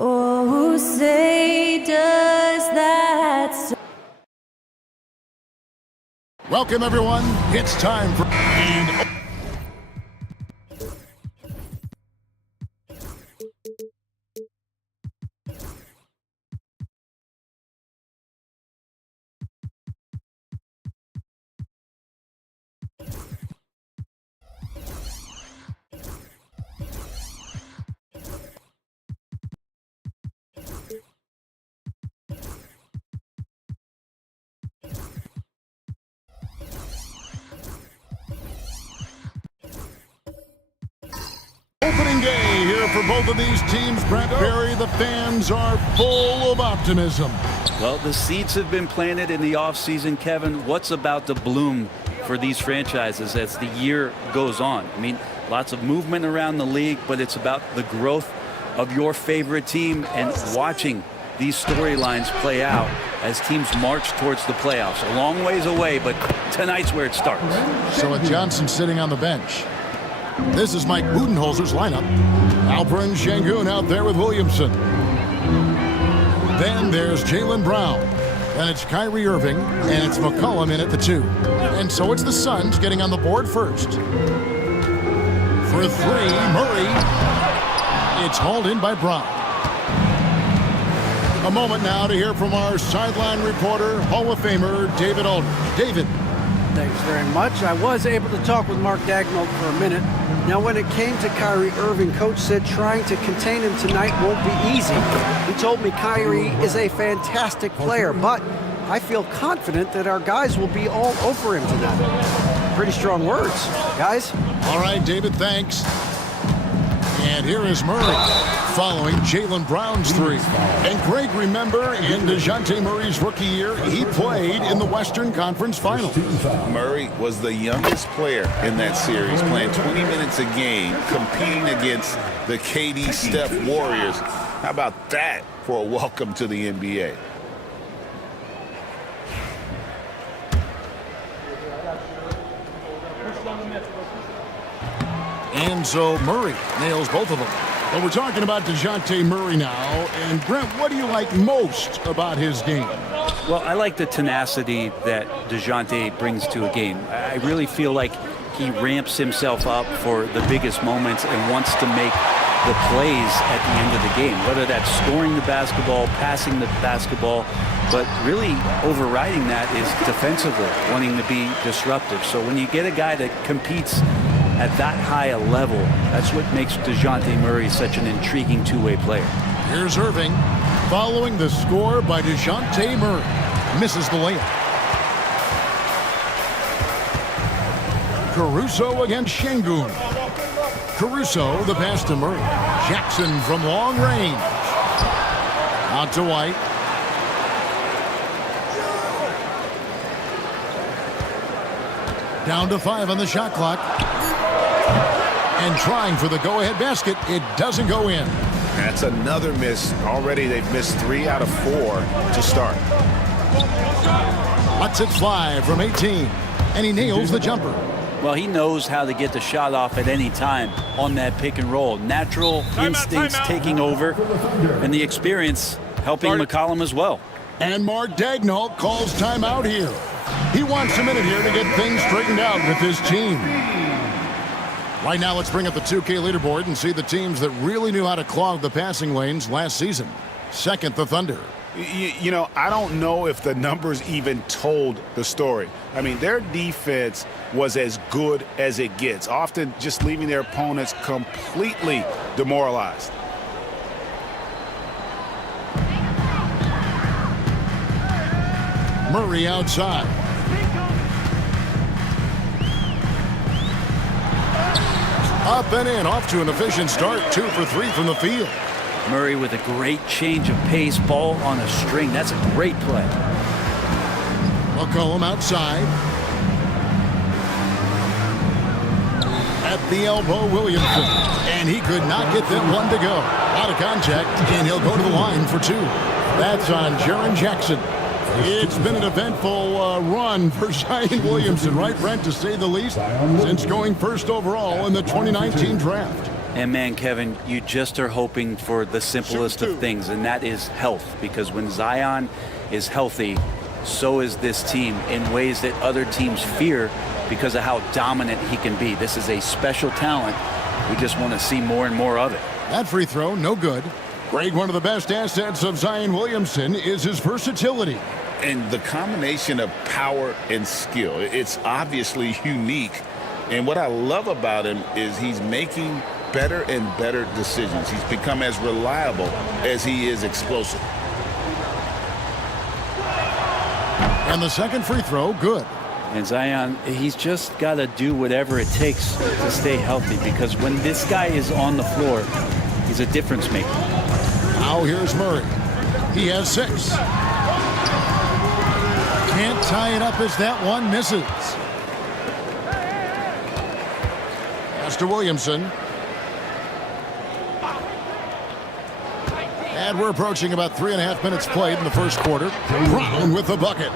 Oh, say does that. Welcome, everyone. It's time for... Opening day here for both of these teams. Brent Barry, the fans are full of optimism. Well, the seeds have been planted in the offseason, Kevin. What's about to bloom for these franchises as the year goes on? I mean, lots of movement around the league, but it's about the growth of your favorite team and watching these storylines play out as teams march towards the playoffs. A long ways away, but tonight's where it starts. So with Johnson sitting on the bench, this is Mike Budenholzer's lineup. Alperen Sengun out there with Williamson. Then there's Jaylen Brown. Then it's Kyrie Irving, and it's McCollum in at the 2. And so it's the Suns getting on the board first. For 3, Murray. It's hauled in by Brown. A moment now to hear from our sideline reporter, Hall of Famer David Aldridge. David. Thanks very much. I was able to talk with Mark Daigneault for a minute. Now, when it came to Kyrie Irving, Coach said trying to contain him tonight won't be easy. He told me Kyrie is a fantastic player, but I feel confident that our guys will be all over him tonight. Pretty strong words, guys. All right, David, thanks. And here is Murray following Jaylen Brown's 3. And Greg, remember, in DeJounte Murray's rookie year, he played in the Western Conference Finals. Murray was the youngest player in that series, playing 20 minutes a game, competing against the KD Steph Warriors. How about that for a welcome to the NBA? And so Murray nails both of them. Well, we're talking about DeJounte Murray now. And Brent, what do you like most about his game? Well, I like the tenacity that DeJounte brings to a game. I really feel like he ramps himself up for the biggest moments and wants to make the plays at the end of the game, whether that's scoring the basketball, passing the basketball, but really overriding that is defensively, wanting to be disruptive. So when you get a guy that competes at that high a level, that's what makes DeJounte Murray such an intriguing two-way player. Here's Irving following the score by DeJounte Murray. Misses the layup. Caruso against Sengun. Caruso, the pass to Murray. Jackson from long range. Out to White. Down to 5 on the shot clock. And trying for the go-ahead basket. It doesn't go in. That's another miss. Already they've missed 3 out of 4 to start. Lets it fly from 18. And he nails the jumper. Well, he knows how to get the shot off at any time on that pick and roll. Natural instincts taking over, and the experience helping McCollum as well. And Mark Daigneault calls timeout here. He wants a minute here to get things straightened out with his team. Right now, let's bring up the 2K leaderboard and see the teams that really knew how to clog the passing lanes last season. Second, the Thunder. You know, I don't know if the numbers even told the story. I mean, their defense was as good as it gets, often just leaving their opponents completely demoralized. Murray outside. Up and in, off to an efficient start. 2 for 3 from the field. Murray with a great change of pace, ball on a string. That's a great play. McCollum outside. At the elbow, Williamson. And he could not get that one to go. Out of contact, and he'll go to the line for 2. That's on Jaren Jackson. It's been an eventful run for Zion Williamson, right, Brent, to say the least, since going first overall in the 2019 draft. And man, Kevin, you just are hoping for the simplest of things, and that is health. Because when Zion is healthy, so is this team in ways that other teams fear because of how dominant he can be. This is a special talent. We just want to see more and more of it. That free throw, no good. Greg, one of the best assets of Zion Williamson is his versatility. And the combination of power and skill, it's obviously unique. And what I love about him is he's making better and better decisions. He's become as reliable as he is explosive. And the second free throw, good. And Zion, he's just got to do whatever it takes to stay healthy, because when this guy is on the floor, he's a difference maker. Now here's Murray. He has 6. Can't tie it up as that one misses. Pass to Williamson. And we're approaching about 3.5 minutes played in the first quarter. Brown with the bucket.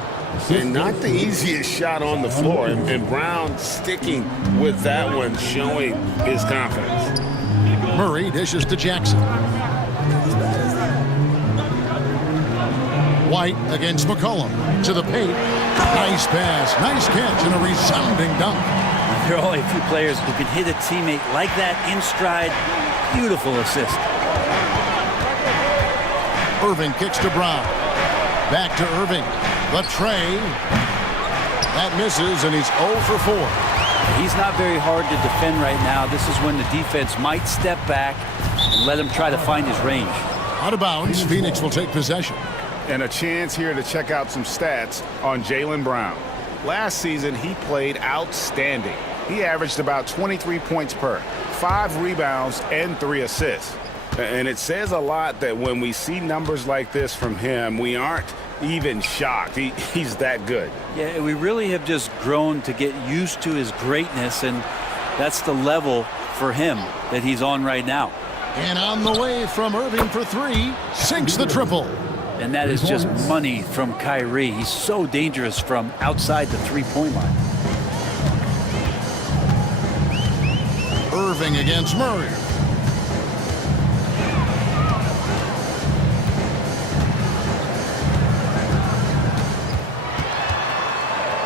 And not the easiest shot on the floor. And Brown sticking with that one, showing his confidence. Murray dishes to Jackson. White against McCollum. To the paint. Nice pass. Nice catch and a resounding dunk. There are only a few players who can hit a teammate like that in stride. Beautiful assist. Irving kicks to Brown. Back to Irving. The tray. That misses, and he's 0 for 4. He's not very hard to defend right now. This is when the defense might step back and let him try to find his range. Out of bounds, Phoenix will take possession. And a chance here to check out some stats on Jaylen Brown. Last season, he played outstanding. He averaged about 23 points per, 5 rebounds, and 3 assists. And it says a lot that when we see numbers like this from him, we aren't even shocked. He's that good. Yeah, we really have just grown to get used to his greatness, and that's the level for him that he's on right now. And on the way from Irving for 3, sinks the triple. And that is just money from Kyrie. He's so dangerous from outside the three-point line. Irving against Murray.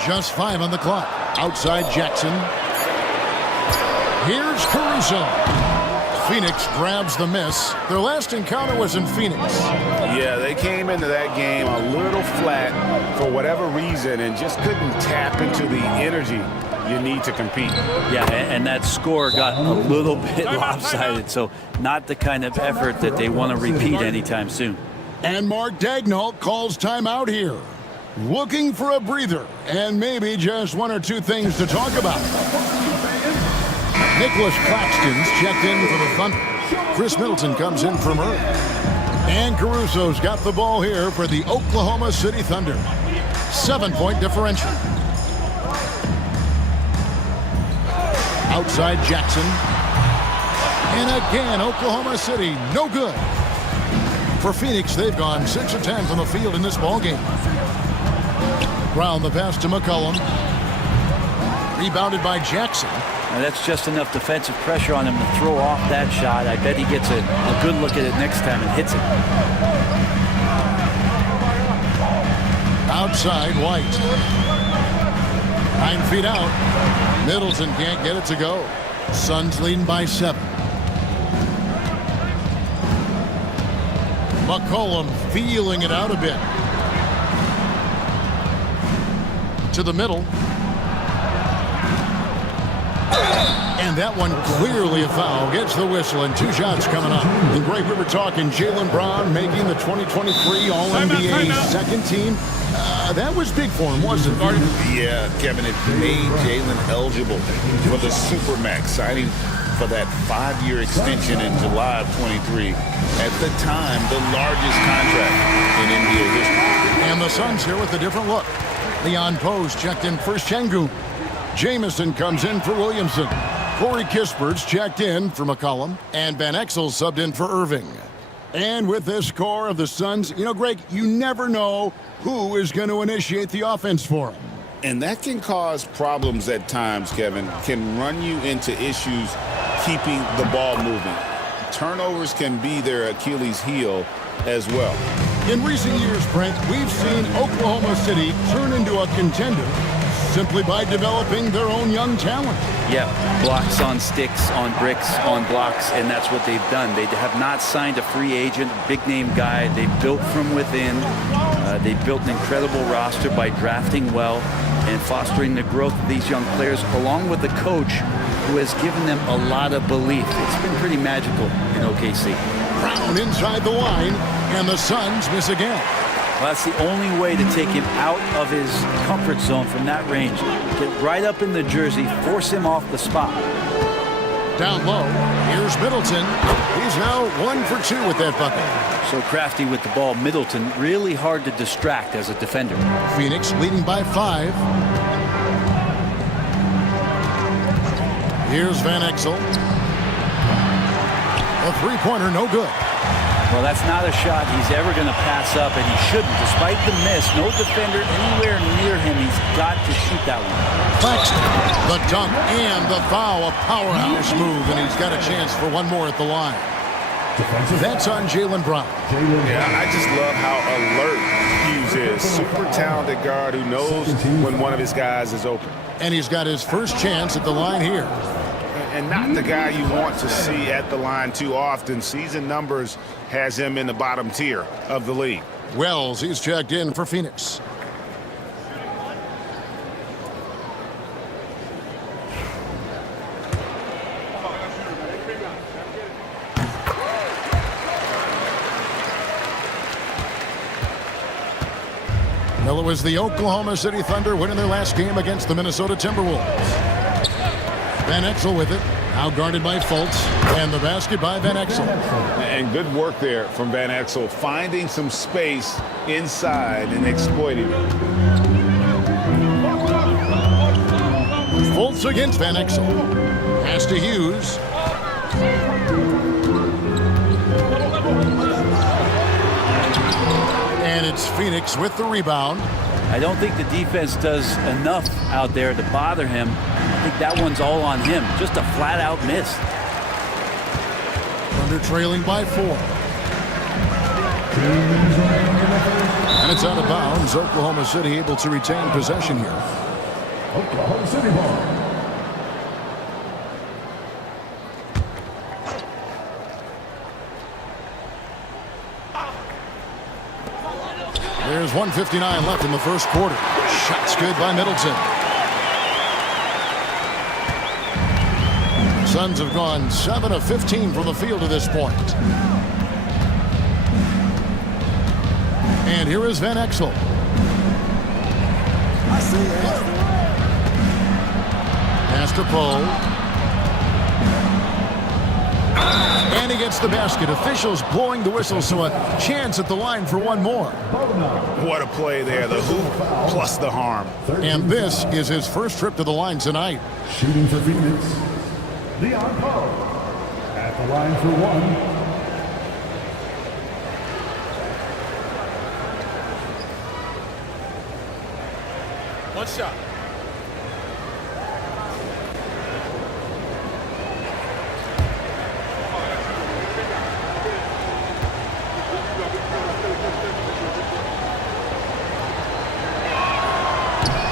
Just 5 on the clock. Outside Jackson. Here's Caruso. Phoenix grabs the miss. Their last encounter was in Phoenix. Yeah, they came into that game a little flat for whatever reason and just couldn't tap into the energy you need to compete. Yeah, and that score got a little bit lopsided, so not the kind of effort that they want to repeat anytime soon. And Mark Daigneault calls timeout here. Looking for a breather and maybe just 1 or 2 things to talk about. Nicholas Claxton's checked in for the Thunder. Chris Middleton comes in for Murray. And Caruso's got the ball here for the Oklahoma City Thunder. 7-point differential. Outside Jackson. And again, Oklahoma City, no good. For Phoenix, they've gone 6 of 10 from the field in this ballgame. Brown the pass to McCollum. Rebounded by Jackson. Now that's just enough defensive pressure on him to throw off that shot. I bet he gets a good look at it next time and hits it. Outside, White. 9 feet out. Middleton can't get it to go. Suns leading by 7. McCollum feeling it out a bit. To the middle. And that one clearly a foul. Gets the whistle and 2 shots coming up. And Greg, we were talking Jaylen Brown making the 2023 All-NBA second team. That was big for him, wasn't it? Yeah, Kevin, it made Jaylen eligible for the Supermax, signing for that 5-year extension in July of 23. At the time, the largest contract in NBA history. And the Suns here with a different look. Leon Post checked in for Şengün. Jamison comes in for Williamson. Corey Kispert's checked in for McCollum. And Van Exel subbed in for Irving. And with this core of the Suns, you know, Greg, you never know who is going to initiate the offense for them. And that can cause problems at times, Kevin. Can run you into issues keeping the ball moving. Turnovers can be their Achilles heel as well. In recent years, Brent, we've seen Oklahoma City turn into a contender simply by developing their own young talent. Yeah, blocks on sticks, on bricks, on blocks, and that's what they've done. They have not signed a free agent, big-name guy. They built from within. They built an incredible roster by drafting well and fostering the growth of these young players, along with the coach who has given them a lot of belief. It's been pretty magical in OKC. Brown inside the line, and the Suns miss again. Well, that's the only way to take him out of his comfort zone from that range. Get right up in the jersey, force him off the spot. Down low, here's Middleton. He's now 1 for 2 with that bucket. So crafty with the ball. Middleton really hard to distract as a defender. Phoenix leading by 5. Here's Van Exel. A three-pointer, no good. Well, that's not a shot he's ever going to pass up, and he shouldn't. Despite the miss, no defender anywhere near him. He's got to shoot that one. Claxton, the dunk and the foul, a powerhouse move, and he's got a chance for one more at the line. That's on Jaylen Brown. Yeah, I just love how alert Hughes is. Super talented guard who knows when one of his guys is open. And he's got his first chance at the line here. And not the guy you want to see at the line too often. Season numbers has him in the bottom tier of the league. Wells, he's checked in for Phoenix. Well, it was the Oklahoma City Thunder winning their last game against the Minnesota Timberwolves. Van Exel with it, now guarded by Fultz, and the basket by Van Exel. And good work there from Van Exel, finding some space inside and exploiting it. Fultz against Van Exel. Pass to Hughes. And it's Phoenix with the rebound. I don't think the defense does enough out there to bother him. I think that one's all on him. Just a flat-out miss. Thunder trailing by 4. And it's out of bounds. Oklahoma City able to retain possession here. Oklahoma City ball. There's 1:59 left in the first quarter. Shots good by Middleton. Suns have gone 7 of 15 from the field to this point. And here is Van Exel. Pass to Poe. And he gets the basket. Officials blowing the whistle, so a chance at the line for one more. What a play there. The hoop plus the harm. And this is his first trip to the line tonight. Shooting for Phoenix, Leon Poe. At the line for 1. One shot.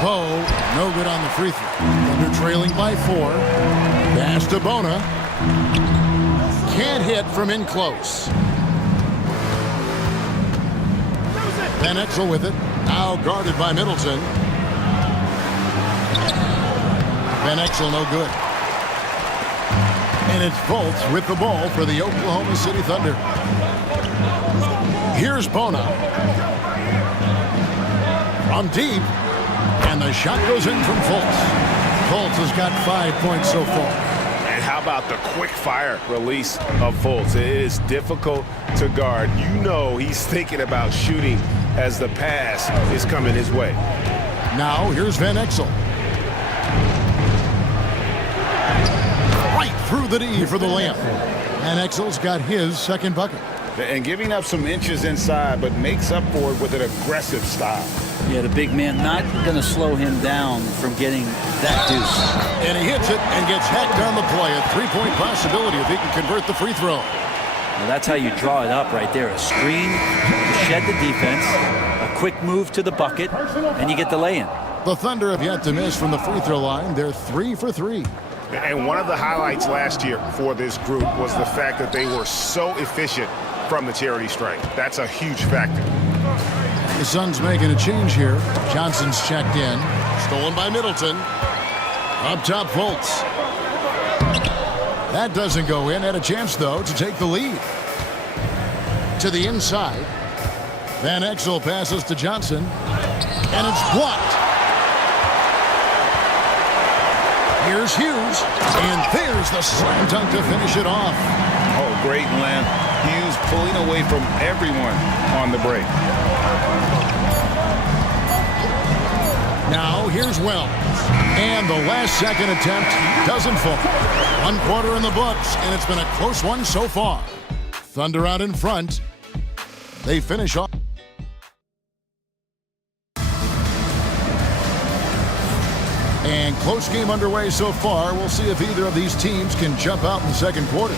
Poe, no good on the free throw. Thunder trailing by 4. Pass to Bona. Can't hit from in close. Van Exel with it. Now guarded by Middleton. Van Exel no good. And it's Fultz with the ball for the Oklahoma City Thunder. Here's Bona. From deep. And the shot goes in from Fultz. Fultz has got 5 points so far. And how about the quick fire release of Fultz? It is difficult to guard. You know he's thinking about shooting as the pass is coming his way. Now here's Van Exel. Right through the D for the layup. Van Exel's got his second bucket. And giving up some inches inside, but makes up for it with an aggressive style. Yeah, the big man not going to slow him down from getting that deuce. And he hits it and gets hacked on the play. A 3-point possibility if he can convert the free throw. Well, that's how you draw it up right there. A screen to shed the defense, a quick move to the bucket, and you get the lay-in. The Thunder have yet to miss from the free throw line. They're 3 for 3. And one of the highlights last year for this group was the fact that they were so efficient from the charity stripe. That's a huge factor. The Suns making a change here. Johnson's checked in. Stolen by Middleton. Up top, Fultz. That doesn't go in. Had a chance, though, to take the lead. To the inside. Van Exel passes to Johnson. And it's blocked. Here's Hughes. And there's the slam dunk to finish it off. Oh, great land. Hughes pulling away from everyone on the break. Now here's Wells. And the last second attempt doesn't fall. 1 quarter in the books, and it's been a close one so far. Thunder out in front. They finish off. And close game underway so far. We'll see if either of these teams can jump out in the second quarter.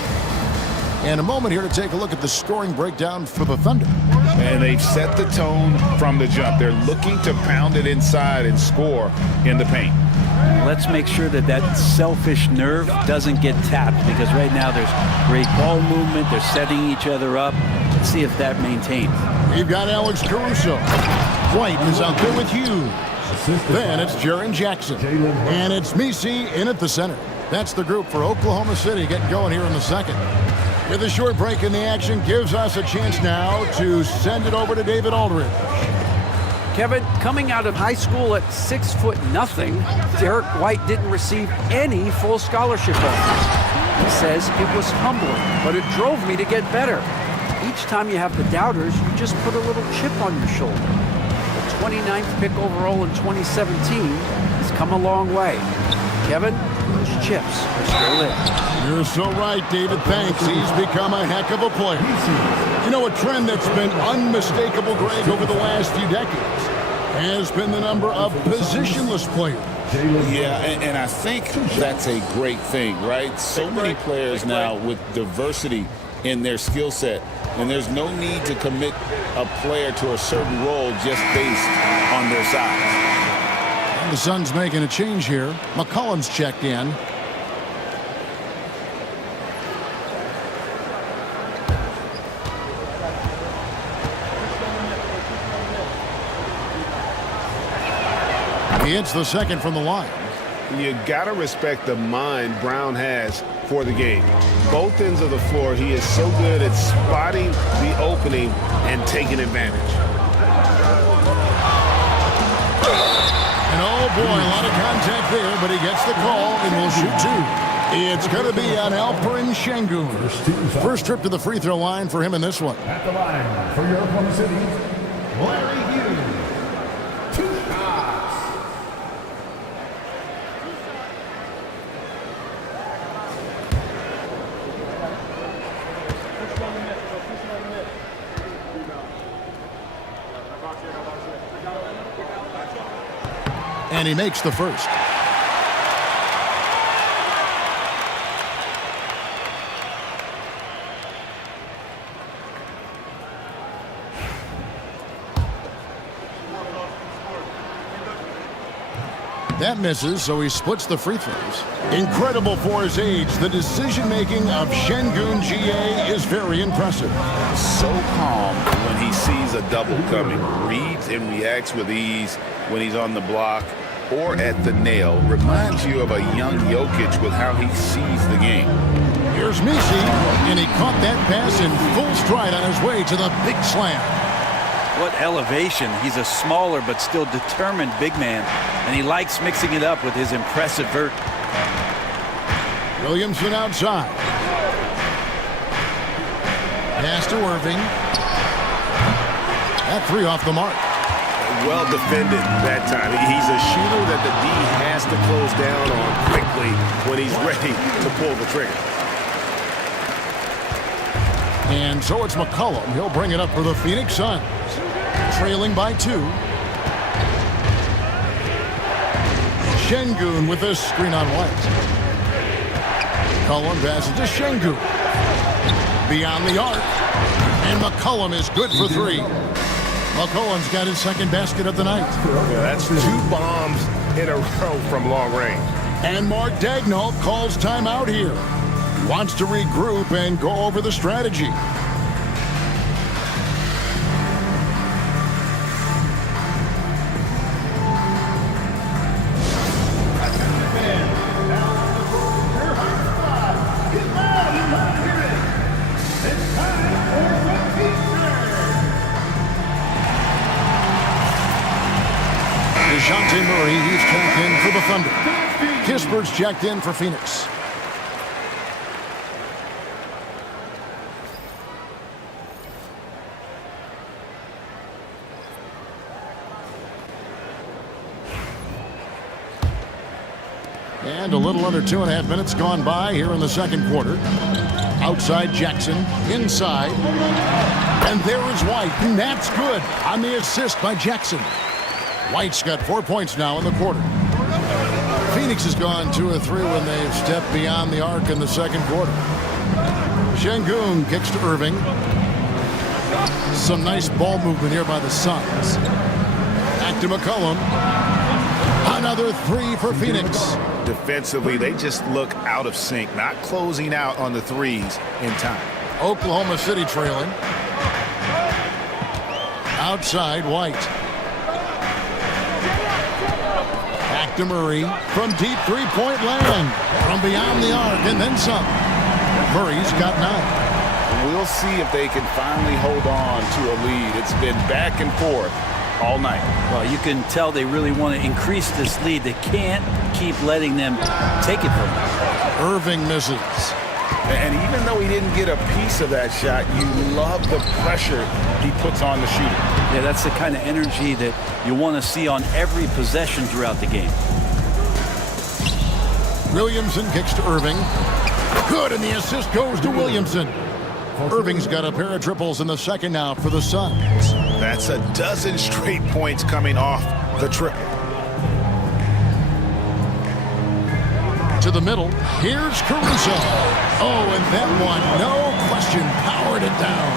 And a moment here to take a look at the scoring breakdown for the Thunder. And they've set the tone from the jump. They're looking to pound it inside and score in the paint. Let's make sure that that selfish nerve doesn't get tapped, because right now there's great ball movement. They're setting each other up. Let's see if that maintains. We've got Alex Caruso. White is out there with Hughes. Then it's Jaren Jackson. And it's Messi in at the center. That's the group for Oklahoma City getting going here in the second. With a short break in the action, gives us a chance now to send it over to David Aldridge. Kevin, coming out of high school at 6'0", Derek White didn't receive any full scholarship offers. He says it was humbling, but it drove me to get better. Each time you have the doubters, you just put a little chip on your shoulder. The 29th pick overall in 2017 has come a long way. Kevin, those chips are still in. You're so right, David. Thanks. He's become a heck of a player. You know, a trend that's been unmistakable, Greg, over the last few decades has been the number of positionless players. Yeah, and I think that's a great thing, right? So many players now with diversity in their skill set, and there's no need to commit a player to a certain role just based on their size. And the Suns making a change here. McCollum's checked in. He hits the second from the line. You gotta respect the mind Brown has for the game. Both ends of the floor, he is so good at spotting the opening and taking advantage. And oh boy, a lot of contact there, but he gets the call and will shoot two. It's going to be on Alperen Şengün. First trip to the free throw line for him in this one. At the line for your Oklahoma City, Larry Hughes. 2 shots. And he makes the first. That misses, so he splits the free throws. Incredible for his age, the decision-making of Şengün Jie is very impressive. So calm when he sees a double coming. Reads and reacts with ease when he's on the block or at the nail. Reminds you of a young Jokic with how he sees the game. Here's Messi, and he caught that pass in full stride on his way to the big slam. What elevation. He's a smaller but still determined big man, and he likes mixing it up with his impressive vert. Williamson outside. Pass to Irving. That three off the mark. Well defended that time. He's a shooter that the D has to close down on quickly when he's ready to pull the trigger. And so it's McCollum. He'll bring it up for the Phoenix Suns. Trailing by 2. Şengün with a screen on White. McCollum passes to Şengün. Beyond the arc. And McCollum is good for 3. McCollum's got his second basket of the night. Yeah, that's 2 bombs in a row from long range. And Mark Daigneault calls timeout here. Wants to regroup and go over the strategy. DeJounte Murray, he's checked in for the Thunder. Kispert's checked in for Phoenix. And a little under 2.5 minutes gone by here in the second quarter. Outside Jackson, inside. And there is White, and that's good on the assist by Jackson. White's got 4 points now in the quarter. Phoenix has gone 2 of 3 when they've stepped beyond the arc in the second quarter. Şengün kicks to Irving. Some nice ball movement here by the Suns. Back to McCollum. Another 3 for Phoenix. Defensively, they just look out of sync, not closing out on the threes in time. Oklahoma City trailing. Outside White. Back to Murray from deep three-point land. From beyond the arc and then some. Murray's got 9. We'll see if they can finally hold on to a lead. It's been back and forth all night. Well, you can tell they really want to increase this lead. They can't keep letting them take it from them. Irving misses. And even though he didn't get a piece of that shot, you love the pressure he puts on the shooter. Yeah, that's the kind of energy that you want to see on every possession throughout the game. Williamson kicks to Irving. Good, and the assist goes to Williamson. Irving's got a pair of triples in the second now for the Suns. That's a dozen straight points coming off the triple. To the middle, here's Caruso. Oh, and that one, no question, powered it down.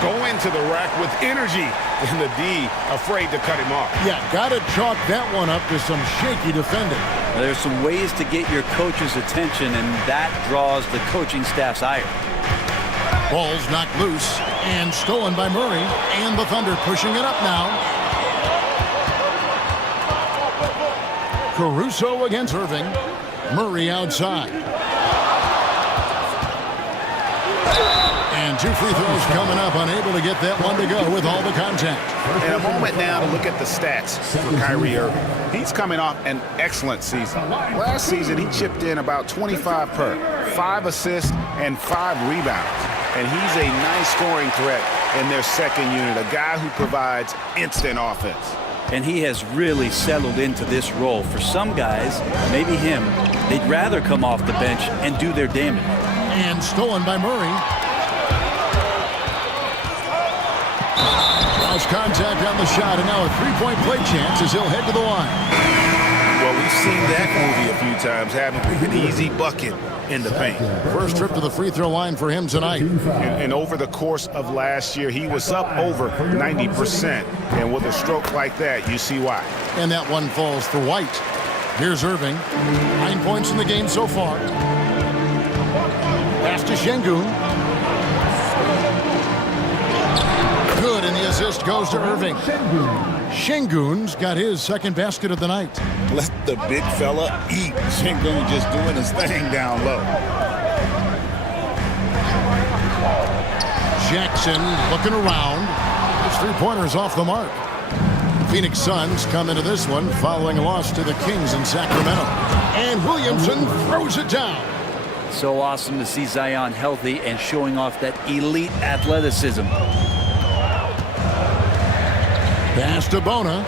Going to the rack with energy, and the D afraid to cut him off. Yeah, got to chalk that one up to some shaky defending. There's some ways to get your coach's attention, and that draws the coaching staff's ire. Ball's knocked loose and stolen by Murray, and the Thunder pushing it up now. Caruso against Irving. Murray outside. And 2 free throws coming up, unable to get that one to go with all the contact. And a moment now to look at the stats for Kyrie Irving. He's coming off an excellent season. Last season, he chipped in about 25 per, 5 assists and 5 rebounds. And he's a nice scoring threat in their second unit, a guy who provides instant offense. And he has really settled into this role. For some guys, maybe him, they'd rather come off the bench and do their damage. And stolen by Murray. Lost contact on the shot, and now a three-point play chance as he'll head to the line. Well, we've seen that movie a few times, haven't we? An easy bucket in the paint. First trip to the free throw line for him tonight. And over the course of last year, he was up over 90%. And with a stroke like that, you see why. And that one falls for White. Here's Irving. 9 points in the game so far. Pass to Şengün. Good, and the assist goes to Irving. Şengün's got his second basket of the night. Let the big fella eat. Şengün just doing his thing down low. Jackson looking around. His three-pointer's off the mark. Phoenix Suns come into this one following a loss to the Kings in Sacramento. And Williamson throws it down. So awesome to see Zion healthy and showing off that elite athleticism. Pass to Bona.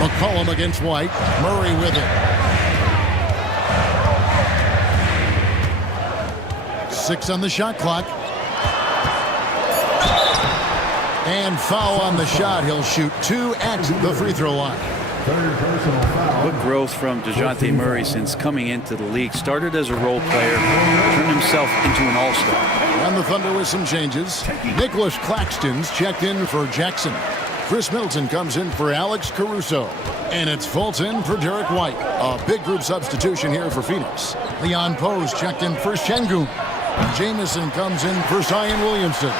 McCollum against White. Murray with it. 6 on the shot clock. And foul on the shot. He'll shoot 2 at the free throw line. Third personal foul. What growth from DeJounte Murray since coming into the league. Started as a role player, turned himself into an all-star. And the Thunder with some changes. Nicholas Claxton's checked in for Jackson. Chris Middleton comes in for Alex Caruso. And it's Fulton for Derek White. A big group substitution here for Phoenix. Leon Poe's checked in for Şengün. Jamison comes in for Zion Williamson.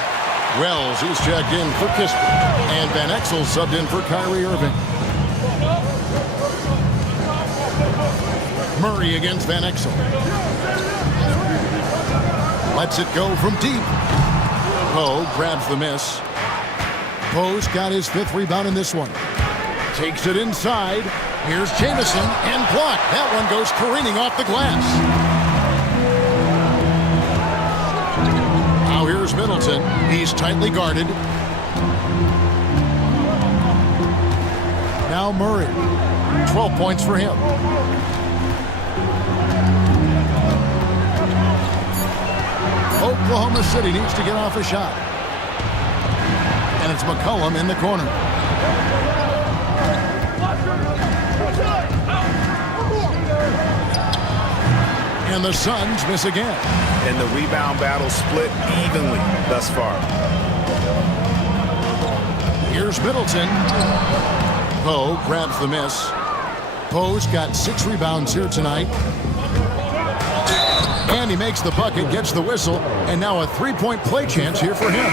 Wells is checked in for Kispert. And Van Exel subbed in for Kyrie Irving. Murray against Van Exel. Lets it go from deep. Poe grabs the miss. Poe's got his 5th rebound in this one. Takes it inside. Here's Jamison and blocked. That one goes careening off the glass. Now here's Middleton. He's tightly guarded. Now Murray. 12 points for him. Oklahoma City needs to get off a shot. And it's McCollum in the corner. And the Suns miss again. And the rebound battle split evenly thus far. Here's Middleton. Poe grabs the miss. Poe's got 6 rebounds here tonight. And he makes the bucket, gets the whistle, and now a 3-point play chance here for him.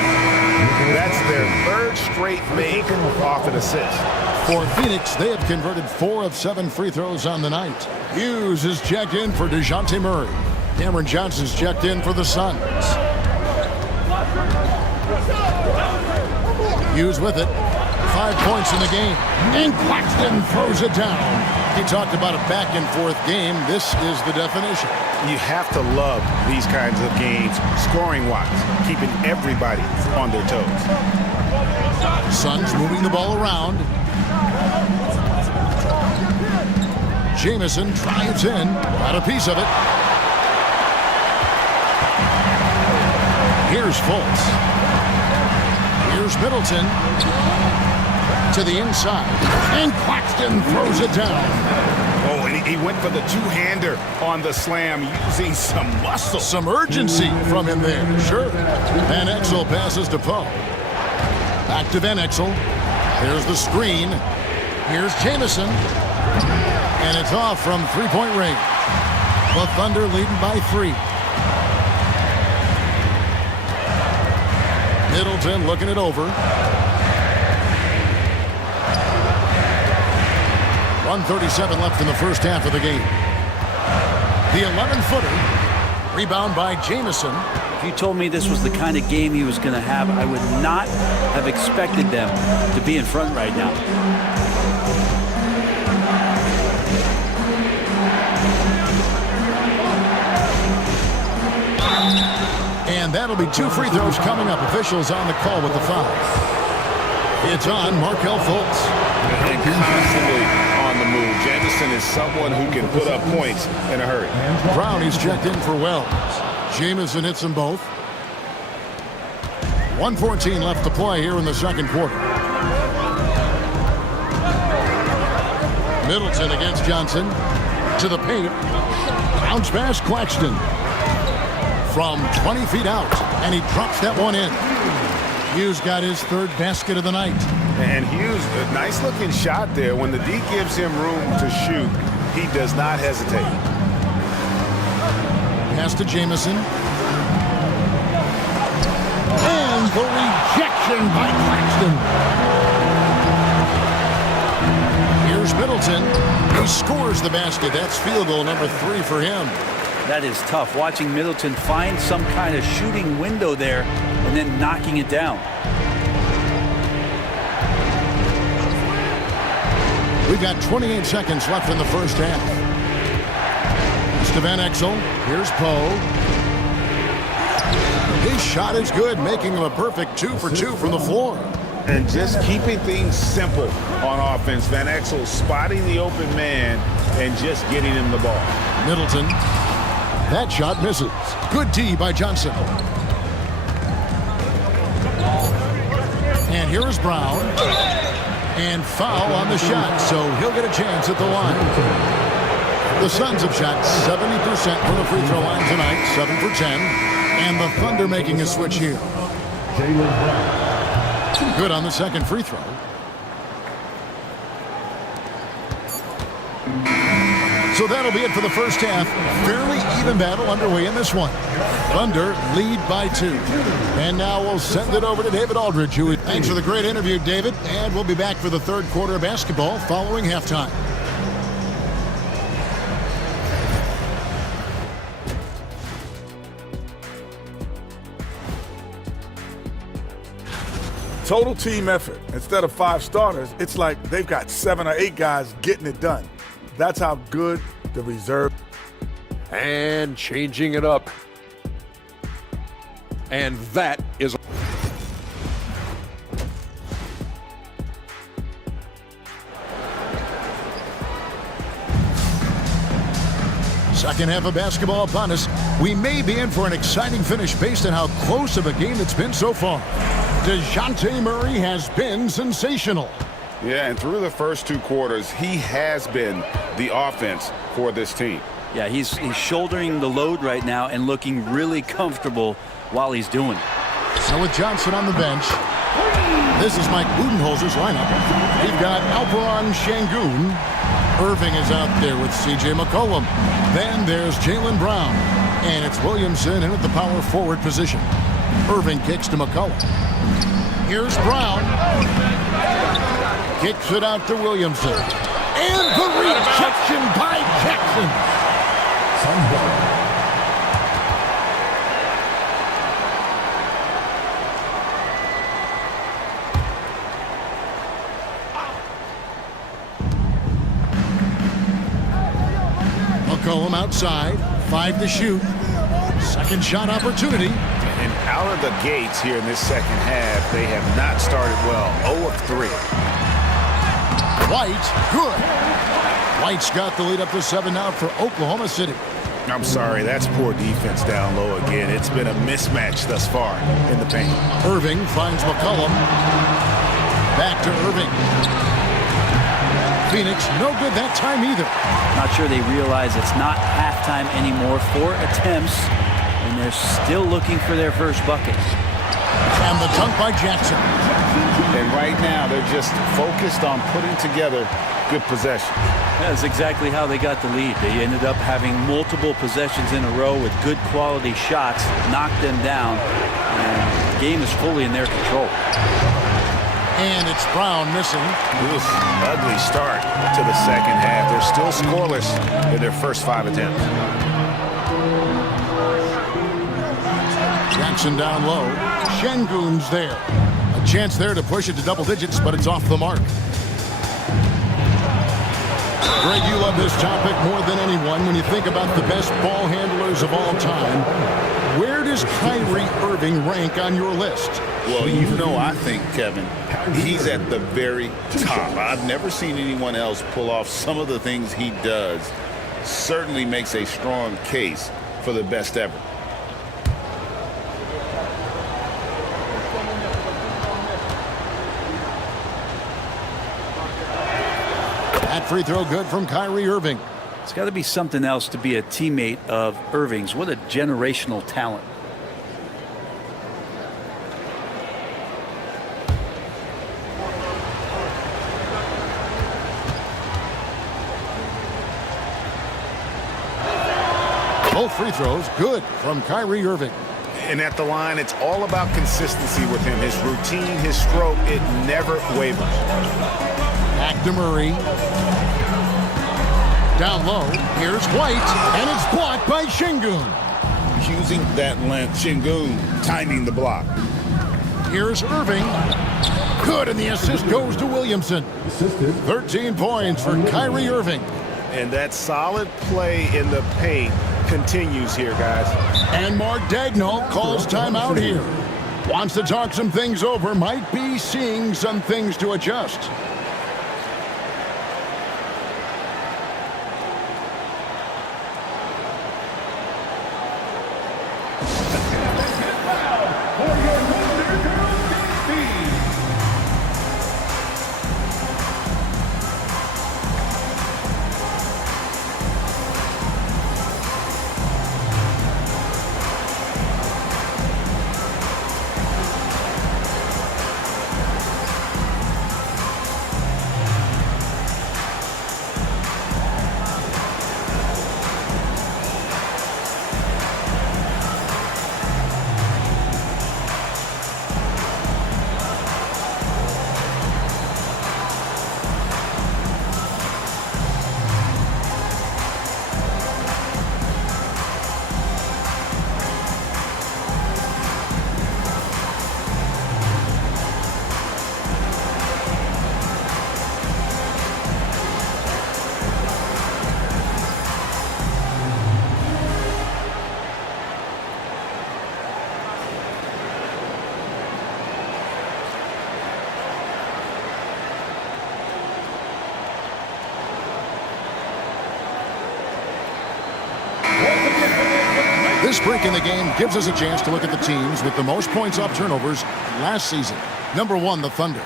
That's their 3rd straight make off an assist. For Phoenix, they have converted 4 of 7 free throws on the night. Hughes is checked in for DeJounte Murray. Cameron Johnson's checked in for the Suns. Hughes with it. 5 points in the game. And Claxton throws it down. He talked about a back-and-forth game. This is the definition. You have to love these kinds of games, scoring-wise, keeping everybody on their toes. Suns moving the ball around. Jamison drives in. Got a piece of it. Here's Fultz. Here's Middleton. To the inside. And Claxton throws it down. Oh, and he went for the two-hander on the slam, using some muscle. Some urgency from him there. Sure. Van Exel passes to Poe. Back to Van Exel. Here's the screen. Here's Jamison. And it's off from 3-point range. The Thunder leading by 3. Middleton looking it over. 1:37 left in the first half of the game. The 11-footer. Rebound by Jamison. If you told me this was the kind of game he was going to have, I would not have expected them to be in front right now. And that'll be 2 free throws coming up. Officials on the call with the foul. It's on Markelle Fultz. And constantly on the move. Jamison is someone who can put up points in a hurry. Brown is checked in for Wells. Jamison hits them both. 1:14 left to play here in the second quarter. Middleton against Johnson. To the paint. Bounce pass Claxton. From 20 feet out. And he drops that one in. Hughes got his third basket of the night. And Hughes, a nice looking shot there. When the D gives him room to shoot, he does not hesitate. Pass to Jamison. And the rejection by Claxton. Here's Middleton. He scores the basket. That's field goal number 3 for him. That is tough, watching Middleton find some kind of shooting window there and then knocking it down. We've got 28 seconds left in the first half. Van Exel. Here's Poe. His shot is good, making him a perfect 2 for 2 from the floor. And just keeping things simple on offense. Van Exel spotting the open man and just getting him the ball. Middleton. That shot misses. Good D by Johnson. And here is Brown. And foul on the shot, so he'll get a chance at the line. The Suns have shot 70% from the free throw line tonight, 7 for 10. And the Thunder making a switch here. Good on the second free throw. So that'll be it for the first half. Fairly even battle underway in this one. Thunder lead by 2. And now we'll send it over to David Aldridge. Thanks for the great interview, David. And we'll be back for the third quarter of basketball following halftime. Total team effort. Instead of 5 starters, it's like they've got 7 or 8 guys getting it done. That's how good the reserve. And changing it up. And that is... Second half of basketball upon us. We may be in for an exciting finish based on how close of a game it's been so far. DeJounte Murray has been sensational. Yeah, and through the first 2 quarters, he has been the offense for this team. Yeah, he's shouldering the load right now and looking really comfortable while he's doing it. So with Johnson on the bench, this is Mike Budenholzer's lineup. They've got Alperen Şengün. Irving is out there with C.J. McCollum. Then there's Jaylen Brown. And it's Williamson in at the power forward position. Irving kicks to McCollum. Here's Brown. Kicks it out to Williamson. And the rejection by Jackson. McCollum outside. 5 to shoot. Second shot opportunity. And out of the gates here in this second half, they have not started well. 0 of 3. White, good. White's got the lead up to 7 now for Oklahoma City. I'm sorry, that's poor defense down low again. It's been a mismatch thus far in the paint. Irving finds McCollum. Back to Irving. Phoenix, no good that time either. Not sure they realize it's not halftime anymore. 4 attempts, and they're still looking for their first bucket. And the dunk by Jackson. And right now, they're just focused on putting together good possession. That's exactly how they got the lead. They ended up having multiple possessions in a row with good quality shots, knocked them down, and the game is fully in their control. And it's Brown missing. Oof, ugly start to the second half. They're still scoreless in their first 5 attempts. Jackson down low. Şengün's there. A chance there to push it to double digits, but it's off the mark. Greg, you love this topic more than anyone when you think about the best ball handlers of all time. Where does Kyrie Irving rank on your list? Well, you know, I think, Kevin, he's at the very top. I've never seen anyone else pull off some of the things he does. Certainly makes a strong case for the best ever. That free throw good from Kyrie Irving. It's got to be something else to be a teammate of Irving's. What a generational talent. Both free throws good from Kyrie Irving. And at the line, it's all about consistency with him. His routine, his stroke, it never wavers. Back to Murray. Down low. Here's White. And it's blocked by Şengün. Using that length, Şengün timing the block. Here's Irving. Good, and the assist goes to Williamson. 13 points for Kyrie Irving. And that solid play in the paint continues here, guys. And Mark Daigneault calls timeout here. Wants to talk some things over. Might be seeing some things to adjust. This break in the game gives us a chance to look at the teams with the most points off turnovers last season. Number 1, the Thunder.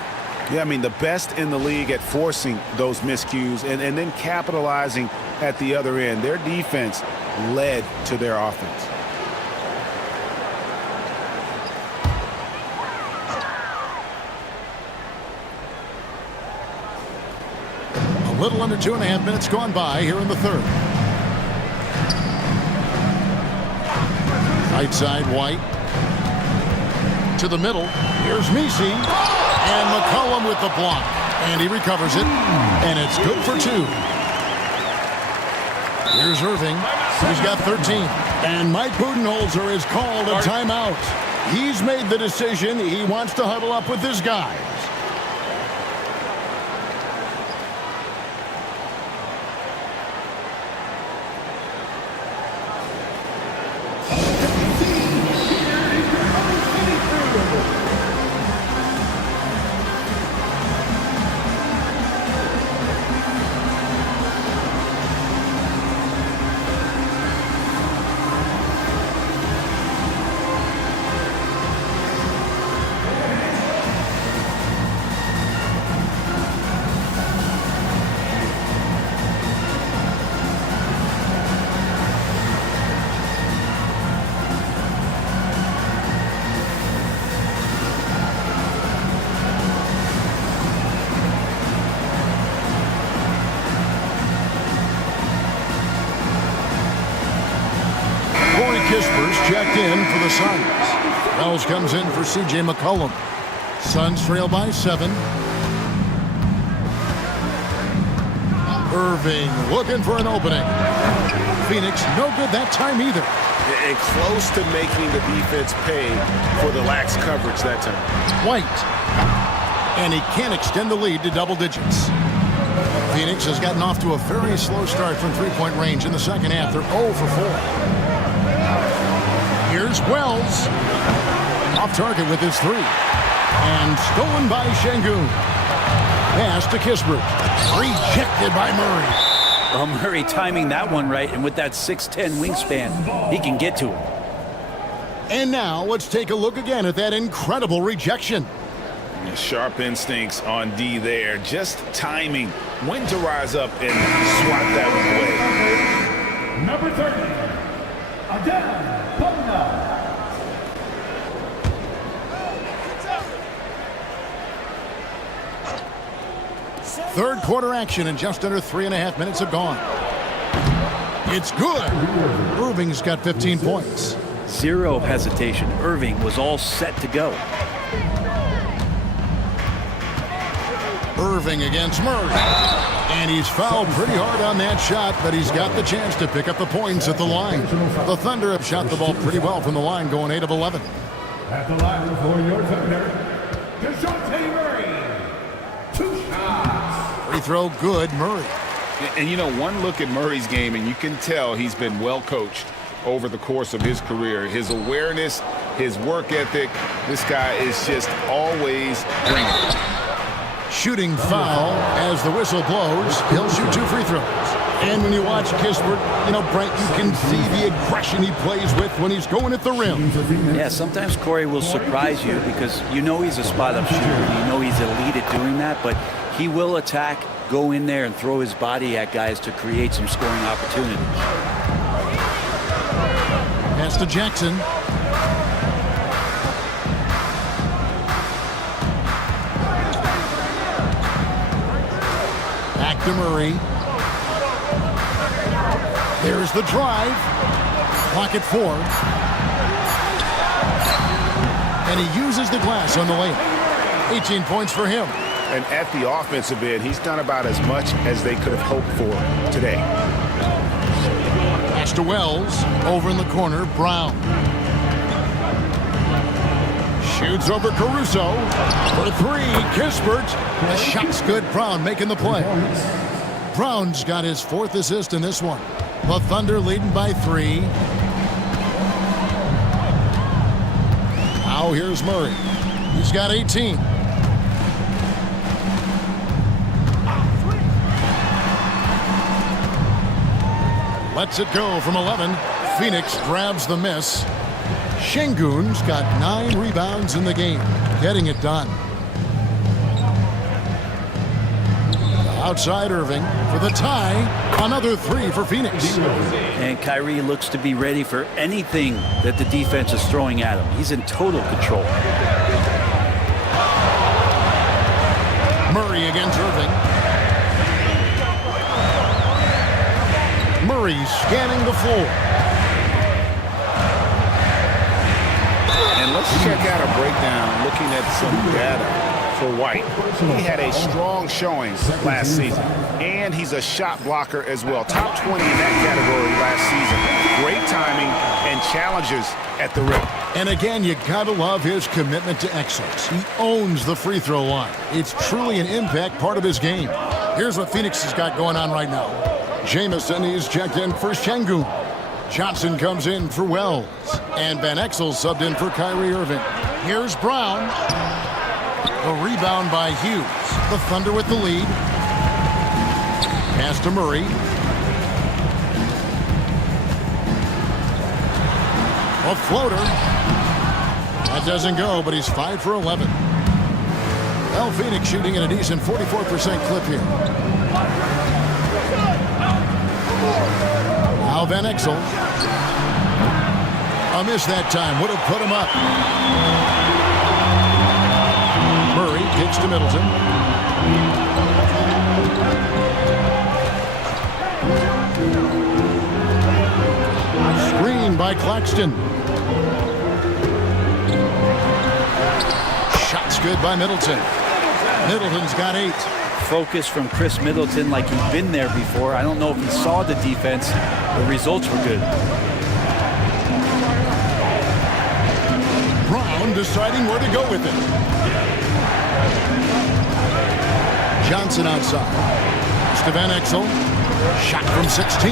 Yeah, I mean, the best in the league at forcing those miscues and then capitalizing at the other end. Their defense led to their offense. A little under 2.5 minutes gone by here in the third. Right side, White. To the middle. Here's Messi. And McCollum with the block. And he recovers it. And it's good for 2. Here's Irving. He's got 13. And Mike Budenholzer is called a timeout. He's made the decision. He wants to huddle up with his guys. Kisper's checked in for the Suns. Wells comes in for C.J. McCollum. Suns trail by 7. Irving looking for an opening. Phoenix no good that time either. And close to making the defense pay for the lax coverage that time. White. And he can't extend the lead to double digits. Phoenix has gotten off to a very slow start from three-point range in the second half. They're 0 for 4. Here's Wells. Off target with his 3. And stolen by Şengün. Pass to Kispert. Rejected by Murray. Well, Murray timing that one right, and with that 6'10 wingspan, he can get to him. And now let's take a look again at that incredible rejection. Sharp instincts on D there. Just timing when to rise up and swat that one away. Number 30, Adem Bona. Third quarter action and just under 3.5 minutes have gone. It's good. Irving's got 15 points. Zero hesitation. Irving was all set to go. Irving against Murray. And he's fouled pretty hard on that shot, but he's got the chance to pick up the points at the line. The Thunder have shot the ball pretty well from the line, going 8 of 11. At the line for your Thunder, DeJounte Murray. 2 shots. Free throw good, Murray. And you know, one look at Murray's game, and you can tell he's been well coached over the course of his career. His awareness, his work ethic, this guy is just always bringing it. Shooting foul as the whistle blows. He'll shoot 2 free throws. And when you watch Kispert, you know, Brent, you can see the aggression he plays with when he's going at the rim. Yeah, sometimes Corey will surprise you because you know he's a spot-up shooter. You know he's elite at doing that, but he will attack, go in there, and throw his body at guys to create some scoring opportunities. Pass to Jackson. Back to Murray. There's the drive. Clock at 4. And he uses the glass on the layup. 18 points for him. And at the offensive end, he's done about as much as they could have hoped for today. Pass to Wells. Over in the corner, Brown. Shoots over Caruso. For 3, Kispert. The shot's good. Brown making the play. Brown's got his 4th assist in this one. The Thunder leading by 3. Now here's Murray. He's got 18. Lets it go from 11. Phoenix grabs the miss. Şengün's got 9 rebounds in the game, getting it done. Outside Irving for the tie. Another 3 for Phoenix. And Kyrie looks to be ready for anything that the defense is throwing at him. He's in total control. Murray against Irving. Murray scanning the floor. And let's check out a breakdown looking at some data for White. He had a strong showing last season, and he's a shot blocker as well. Top 20 in that category last season. Great timing and challenges at the rim. And again, you gotta love his commitment to excellence. He owns the free throw line. It's truly an impact part of his game. Here's what Phoenix has got going on right now. Jamison is checked in for Şengün. Johnson comes in for Wells. And Van Exel subbed in for Kyrie Irving. Here's Brown. The rebound by Hughes. The Thunder with the lead. Pass to Murray. A floater. That doesn't go, but he's 5 for 11. Well, Phoenix shooting at a decent 44% clip here. Now Van Exel. A miss that time. Would have put him up. Murray kicks to Middleton. Screen by Claxton. Shot's good by Middleton. Middleton's got 8. Focus from Chris Middleton like he's been there before. I don't know if he saw the defense. The results were good. Brown deciding where to go with it. Johnson outside. It's to Van Exel. Shot from 16.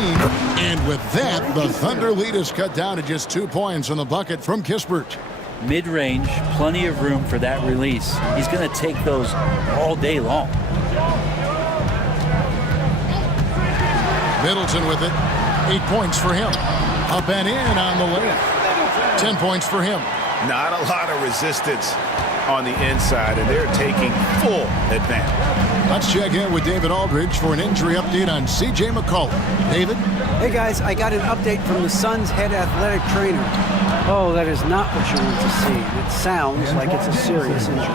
And with that, the Thunder lead is cut down to just 2 points on the bucket from Kispert. Mid-range, plenty of room for that release. He's going to take those all day long. Middleton with it. 8 points for him. Up and in on the layup. 10 points for him. Not a lot of resistance on the inside, and they're taking full advantage. Let's check in with David Aldridge for an injury update on C.J. McCollum. David? Hey guys, I got an update from the Suns' head athletic trainer. Oh, that is not what you want to see. It sounds like it's a serious injury.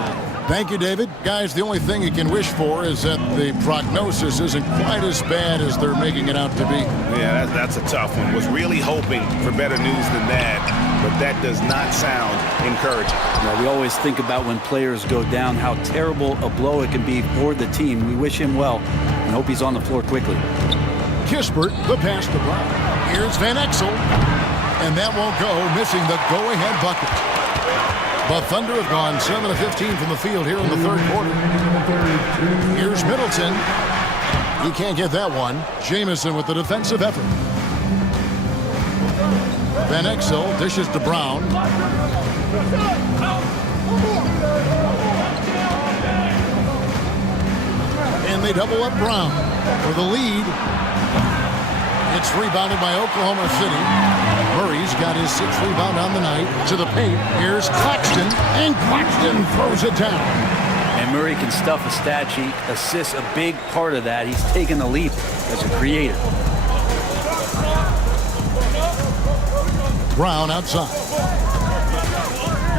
Thank you, David. Guys, the only thing you can wish for is that the prognosis isn't quite as bad as they're making it out to be. Yeah, that's a tough one. Was really hoping for better news than that, but that does not sound encouraging. We always think about when players go down, how terrible a blow it can be for the team. We wish him well and hope he's on the floor quickly. Kispert, the pass to Brown. Here's Van Exel, and that won't go, missing the go-ahead bucket. The Thunder have gone 7 of 15 from the field here in the third quarter. Here's Middleton. He can't get that one. Jamison with the defensive effort. Van Exel dishes to Brown. And they double up Brown for the lead. It's rebounded by Oklahoma City. Murray's got his 6th rebound on the night. To the paint, here's Claxton, and Claxton throws it down. And Murray can stuff a stat sheet. Assists a big part of that. He's taken the leap as a creator. Brown outside.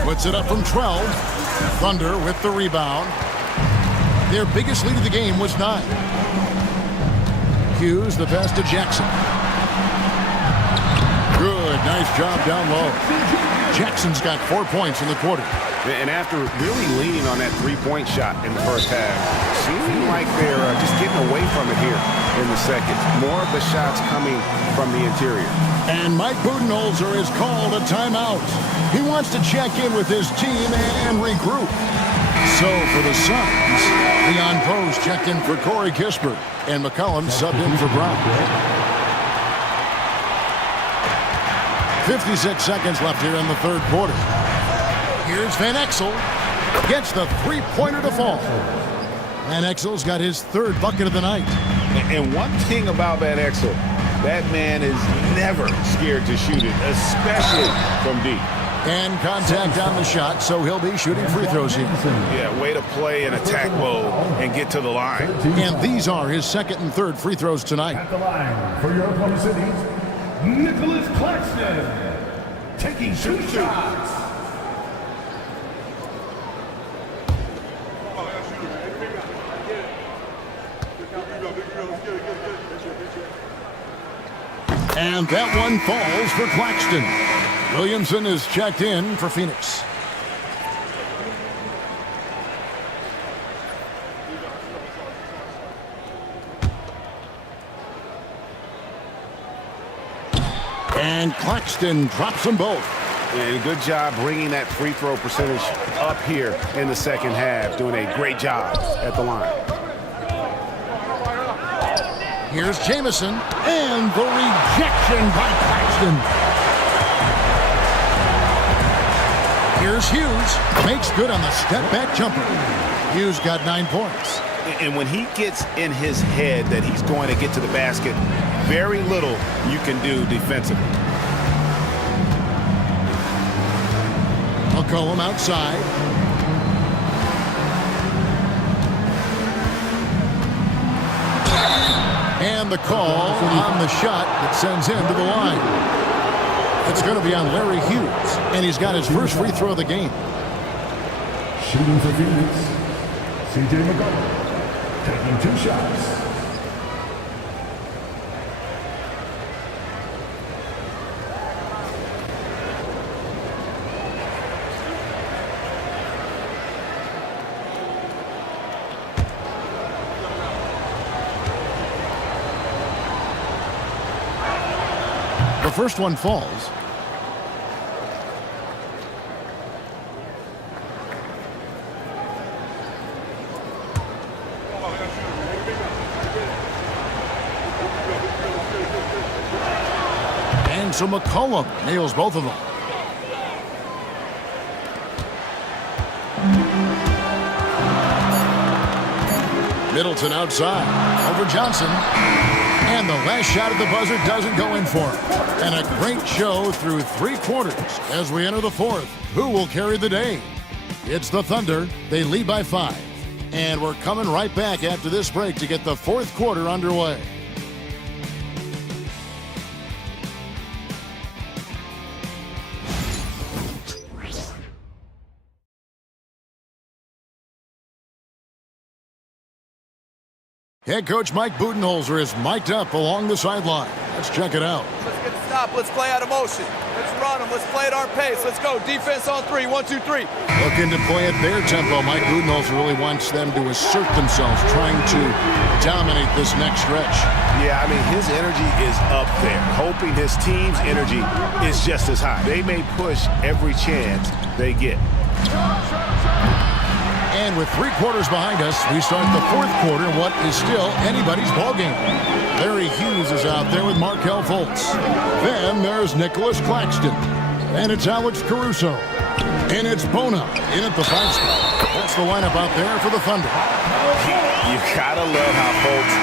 Puts it up from 12. Thunder with the rebound. Their biggest lead of the game was 9. Hughes, the pass to Jackson. Good, nice job down low. Jackson's got 4 points in the quarter. And after really leaning on that three-point shot in the first half, seeming like they're just getting away from it here in the second. More of the shots coming from the interior. And Mike Budenholzer has called a timeout. He wants to check in with his team and regroup. So for the Suns, Leon Post checked in for Corey Kispert, and McCollum subbed in for Brown. 56 seconds left here in the third quarter. Here's Van Exel. Gets the three-pointer to fall. Van Exel's got his 3rd bucket of the night. And one thing about Van Exel, that man is never scared to shoot it, especially from deep. And contact on the shot, so he'll be shooting free throws here. Yeah, way to play in attack mode and get to the line. And these are his 2nd and 3rd free throws tonight. At the line for your Oklahoma City, Nicholas Claxton, taking 2 shots. And that one falls for Claxton. Williamson is checked in for Phoenix. And Claxton drops them both. And good job bringing that free throw percentage up here in the second half. Doing a great job at the line. Here's Jamison. And the rejection by Claxton. Here's Hughes. Makes good on the step-back jumper. Hughes got 9 points. And when he gets in his head that he's going to get to the basket, very little you can do defensively. McCollum outside. And the call on the shot that sends him to the line. It's going to be on Larry Hughes, and he's got his first free throw of the game. Shooting for Phoenix, C.J. McCollum, taking 2 shots. The first one falls. And so McCollum nails both of them. Middleton outside over Johnson. And the last shot at the buzzer doesn't go in for him. And a great show through 3 quarters as we enter the 4th. Who will carry the day? It's the Thunder. They lead by 5. And we're coming right back after this break to get the 4th quarter underway. Head coach Mike Budenholzer is mic'd up along the sideline. Let's check it out. Let's get a stop. Let's play out of motion. Let's run them. Let's play at our pace. Let's go. Defense on 3. 1, 2, 3. Looking to play at their tempo. Mike Budenholzer really wants them to assert themselves, trying to dominate this next stretch. Yeah, I mean, his energy is up there, hoping his team's energy is just as high. They may push every chance they get. And with 3 quarters behind us, we start the 4th quarter in what is still anybody's ballgame. Larry Hughes is out there with Markelle Fultz. Then there's Nicholas Claxton. And it's Alex Caruso. And it's Bona in at the 5 spot. That's the lineup out there for the Thunder. You gotta love how Fultz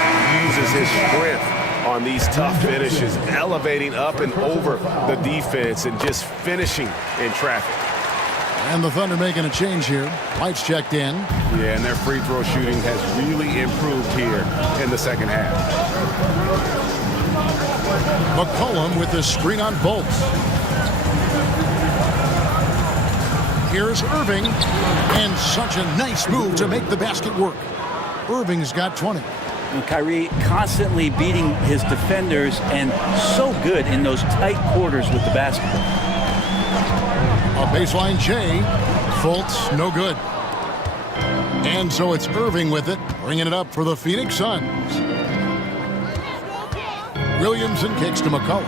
uses his strength on these tough finishes, elevating up and over the defense and just finishing in traffic. And the Thunder making a change here. Lights checked in. Yeah, and their free throw shooting has really improved here in the second half. McCollum with the screen on Fultz. Here's Irving. And such a nice move to make the basket work. Irving's got 20. And Kyrie constantly beating his defenders and so good in those tight quarters with the basketball. A baseline J. Fultz, no good. And so it's Irving with it, bringing it up for the Phoenix Suns. Williamson kicks to McCollum.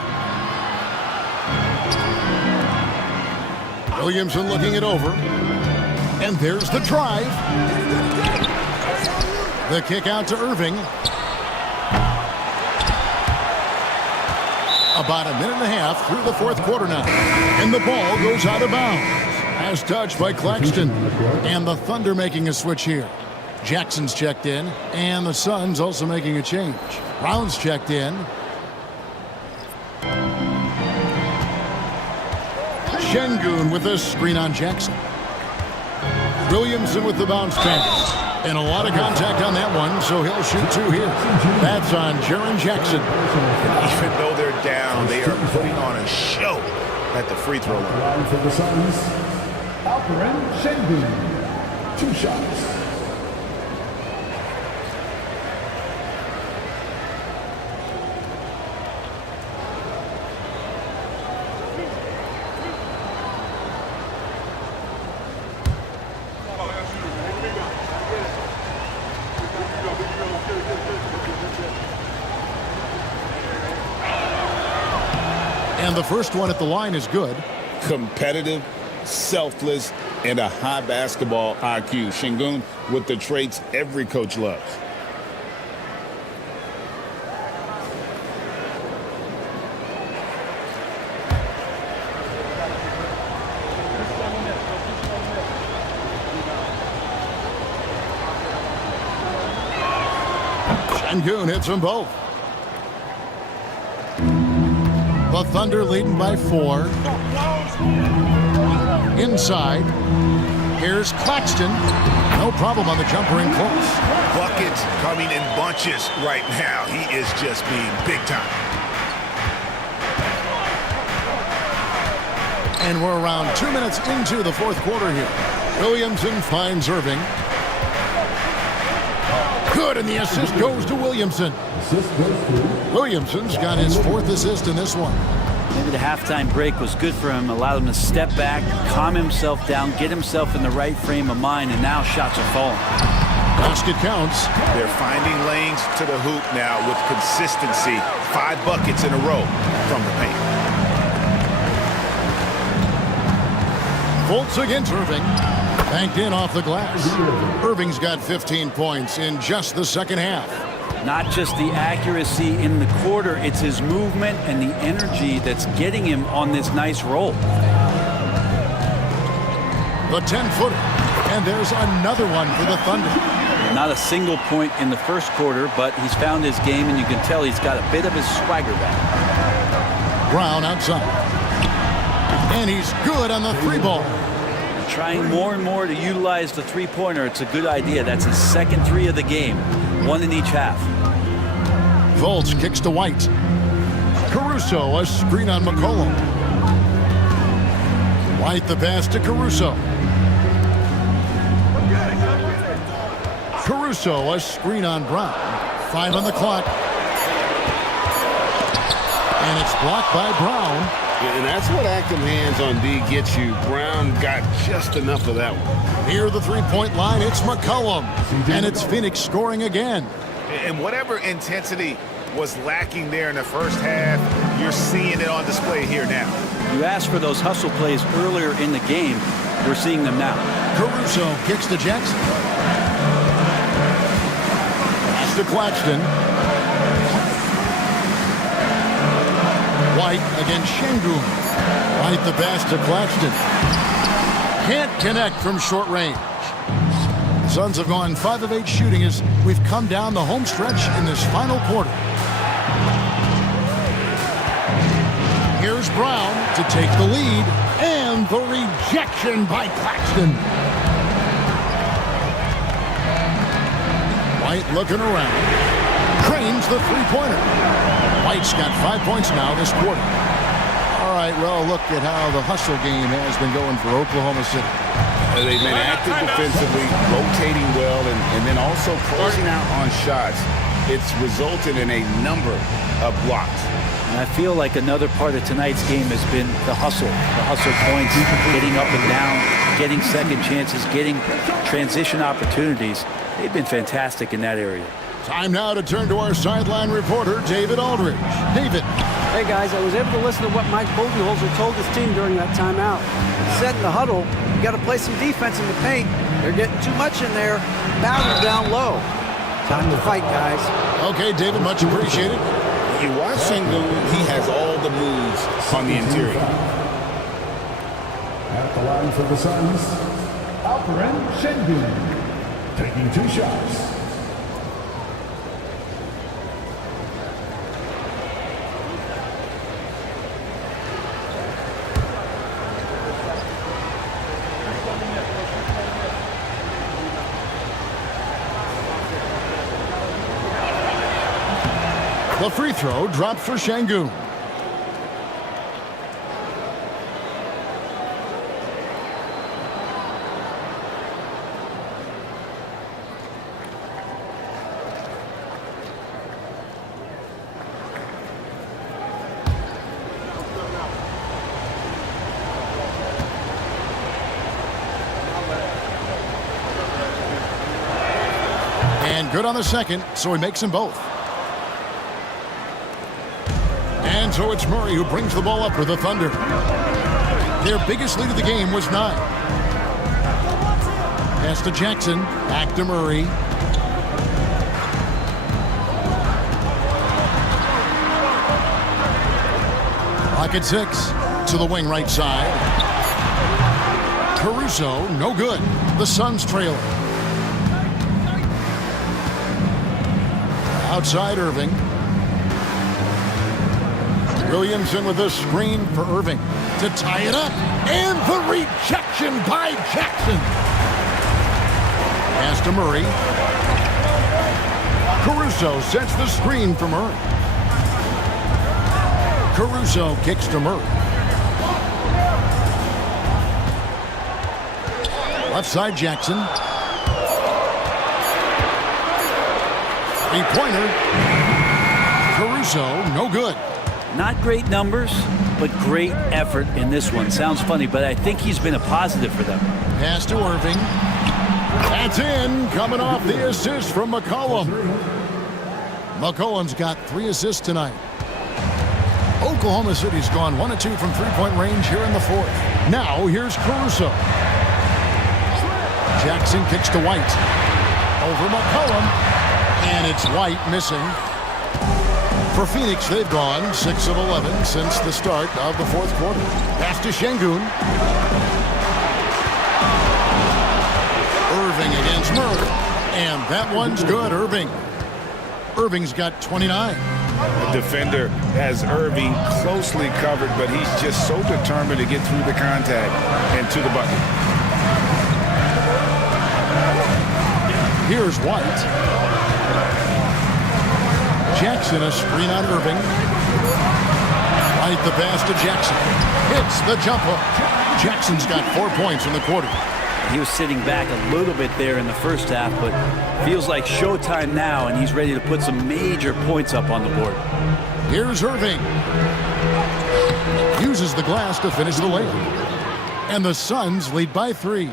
Williamson looking it over. And there's the drive. The kick out to Irving. About a minute and a half through the 4th quarter now. And the ball goes out of bounds. As touched by Claxton. And the Thunder making a switch here. Jackson's checked in. And the Suns also making a change. Brown's checked in. Şengün with a screen on Jackson. Williamson with the bounce pass. And a lot of contact on that one, so he'll shoot 2 here. That's on Jaren Jackson. Even though they're down, they are putting on a show at the free throw line. For the Suns, Alperen Şengün. 2 shots. And the first one at the line is good. Competitive, selfless, and a high basketball IQ. Şengün with the traits every coach loves. Şengün hits them both. The Thunder leading by 4. Inside. Here's Claxton. No problem on the jumper in close. Buckets coming in bunches right now. He is just being big time. And we're around 2 minutes into the 4th quarter here. Williamson finds Irving. Good, and the assist goes to Williamson. Williamson's got his 4th assist in this one. Maybe the halftime break was good for him, allowed him to step back, calm himself down, get himself in the right frame of mind, and now shots are falling. Basket counts. They're finding lanes to the hoop now with consistency. 5 buckets in a row from the paint. Fultz against Irving. Banked in off the glass. Irving's got 15 points in just the second half. Not just the accuracy in the quarter, it's his movement and the energy that's getting him on this nice roll. The 10-footer. And there's another one for the Thunder. Not a single point in the first quarter, but he's found his game, and you can tell he's got a bit of his swagger back. Brown outside. And he's good on the 3-ball. Trying more and more to utilize the three-pointer. It's a good idea. That's his second 3 of the game. 1 in each half. Fultz kicks to White. Caruso, a screen on McCollum. White the pass to Caruso. Caruso, a screen on Brown. 5 on the clock. And it's blocked by Brown. And that's what active hands on D gets you. Brown got just enough of that one. Near the three-point line, it's McCollum. And it's Phoenix scoring again. And whatever intensity was lacking there in the first half, you're seeing it on display here now. You asked for those hustle plays earlier in the game. We're seeing them now. Caruso kicks to Jackson. Pass to Claxton. White against Şengün. White the pass to Claxton. Can't connect from short range. The Suns have gone 5 of 8 shooting as we've come down the home stretch in this final quarter. Here's Brown to take the lead, and the rejection by Claxton. White looking around. Cranes the three-pointer. White's got 5 points now this quarter. All right, well, look at how the hustle game has been going for Oklahoma City. They've been active defensively, rotating well, and then also closing out on shots. It's resulted in a number of blocks. And I feel like another part of tonight's game has been the hustle points, getting up and down, getting second chances, getting transition opportunities. They've been fantastic in that area. Time now to turn to our sideline reporter, David Aldridge. David. Hey, guys, I was able to listen to what Mike Budenholzer told his team during that timeout. He said in the huddle, you got to play some defense in the paint. They're getting too much in there. Battle down low. Time to fight, guys. Okay, David, much appreciated. You watch Şengün, he has all the moves on the interior. At the line for the Suns, Alperen Şengün, taking 2 shots. The free throw dropped for Şengün. And good on the second, so he makes them both. And so it's Murray who brings the ball up for the Thunder. Their biggest lead of the game was 9. Pass to Jackson, back to Murray. Clock at 6, to the wing right side. Caruso, no good. The Suns trail. Outside Irving. Williamson with a screen for Irving to tie it up. And the rejection by Jackson. Pass to Murray. Caruso sets the screen for Murray. Caruso kicks to Murray. Left side Jackson. Three-pointer. Caruso, no good. Not great numbers, but great effort in this one. Sounds funny, but I think he's been a positive for them. Pass to Irving. That's in, coming off the assist from McCollum. McCollum's got 3 assists tonight. Oklahoma City's gone 1 of 2 from three-point range here in the 4th. Now, here's Caruso. Jackson kicks to White. Over McCollum. And it's White missing. For Phoenix, they've gone 6 of 11 since the start of the 4th quarter. Pass to Şengün. Irving against Murray. And that one's good, Irving. Irving's got 29. The defender has Irving closely covered, but he's just so determined to get through the contact and to the bucket. Here's White. Jackson, a screen on Irving. White the pass to Jackson. Hits the jump hook. Jackson's got 4 points in the quarter. He was sitting back a little bit there in the first half, but feels like showtime now, and he's ready to put some major points up on the board. Here's Irving. Uses the glass to finish the layup. And the Suns lead by 3.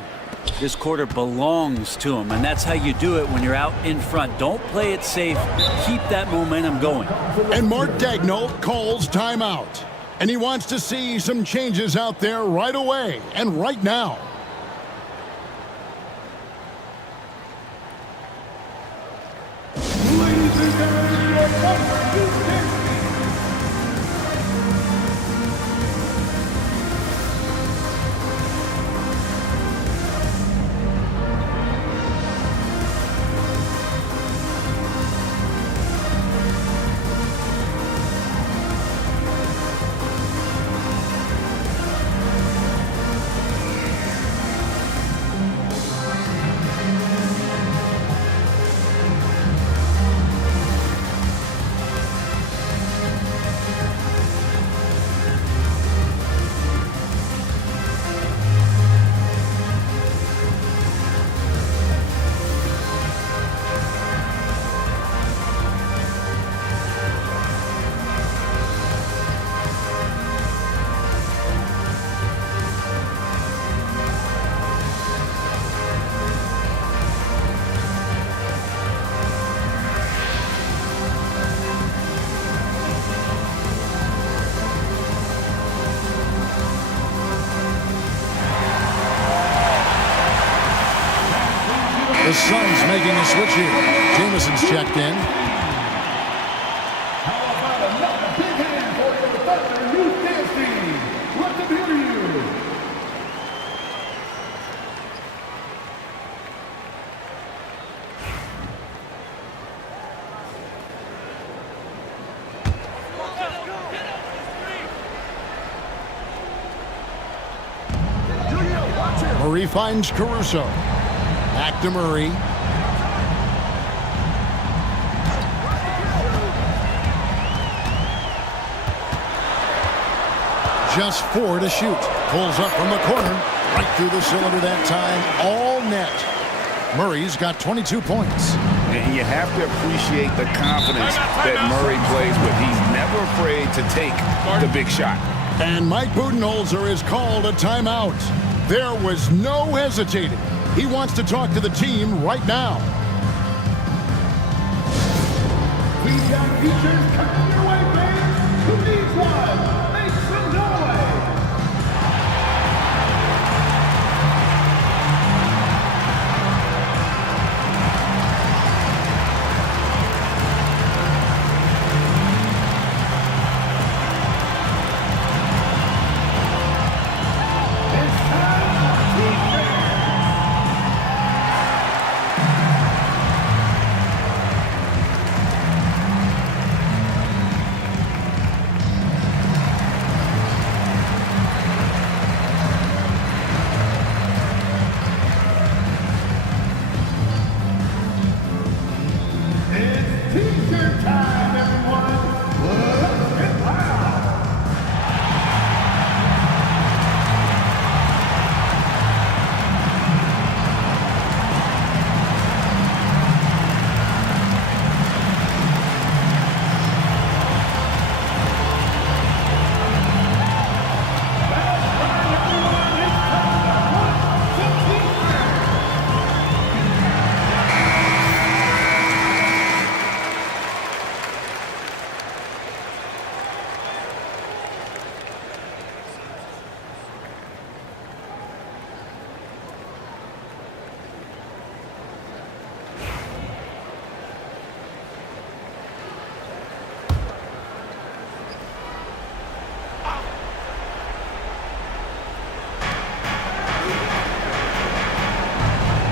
This quarter belongs to him, and that's how you do it when you're out in front. Don't play it safe. Keep that momentum going. And Mark Daigneault calls timeout. And he wants to see some changes out there right away and right now. Ladies and gentlemen, your number 260. The Suns making a switch here. Jamison's checked in. How about another big hand for your Thunder Youth Dance Team? Let them hear you. Murray finds Caruso. Back to Murray. Just 4 to shoot. Pulls up from the corner. Right through the cylinder that time. All net. Murray's got 22 points. And you have to appreciate the confidence that Murray plays with. He's never afraid to take the big shot. And Mike Budenholzer is called a timeout. There was no hesitating. He wants to talk to the team right now. We've got features coming your way, fans. Who needs one? Make some noise.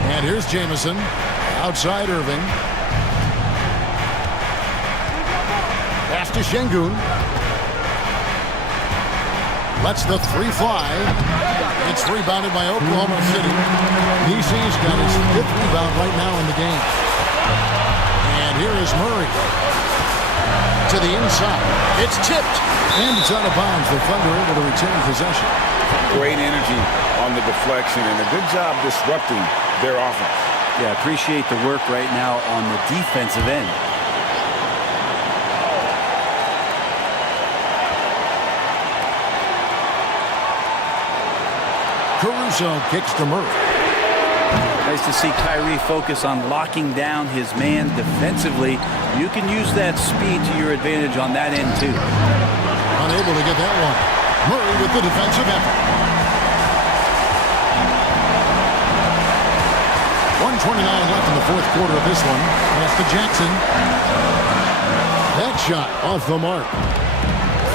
And here's Jamison. Outside Irving. Pass to Şengün. Lets the 3 fly. It's rebounded by Oklahoma City. DC's got his 5th rebound right now in the game. And here is Murray. To the inside. It's tipped. And it's out of bounds. The Thunder able to retain possession. Great energy on the deflection and a good job disrupting their offense. Yeah, appreciate the work right now on the defensive end. Caruso kicks to Murray. Nice to see Kyrie focus on locking down his man defensively. You can use that speed to your advantage on that end, too. Unable to get that one. Murray with the defensive effort. 1:29 left in the fourth quarter of this one. Pass to Jackson. That shot off the mark.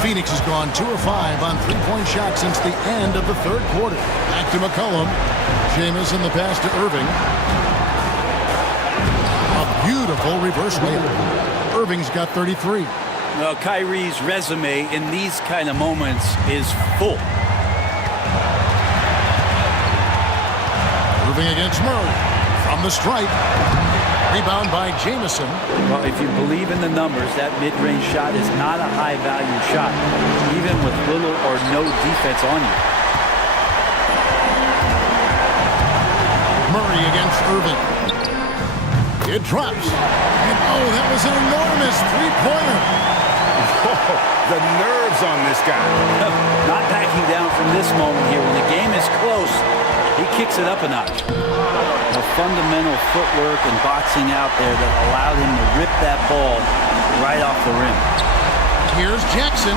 Phoenix has gone 2 of 5 on three-point shots since the end of the third quarter. Back to McCollum. Jameis in the pass to Irving. A beautiful reverse layup. Irving's got 33. Well, Kyrie's resume in these kind of moments is full. Irving against Murray. From the stripe. Rebound by Jamison. Well, if you believe in the numbers, that mid-range shot is not a high-value shot, even with little or no defense on you. Murray against Irving. It drops. And oh, that was an enormous three-pointer. The nerves on this guy. Not backing down from this moment here. When the game is close, he kicks it up a notch. A fundamental footwork and boxing out there that allowed him to rip that ball right off the rim. Here's Jackson.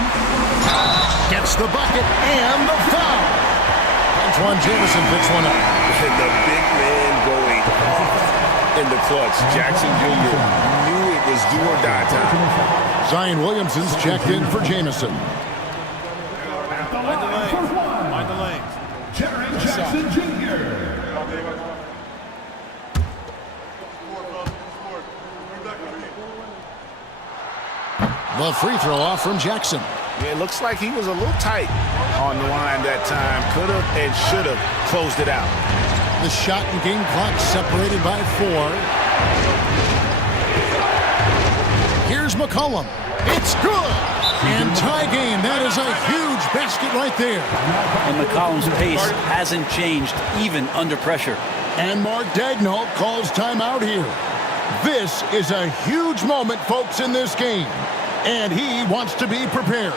Gets the bucket and the foul. Antoine Jamison picks one up. And the big man going off in the clutch. Jackson Jr. knew it was do or die time. Zion Williamson's checked in for Jamison. Mind the lanes. Jaren Jackson Jr. The free throw off from Jackson. Yeah, it looks like he was a little tight on the line that time. Could have and should have closed it out. The shot and game clock separated by 4. Here's McCollum. It's good. And tie game. That is a huge basket right there. And McCollum's pace hasn't changed even under pressure. And Mark Daigneault calls timeout here. This is a huge moment, folks, in this game. And he wants to be prepared.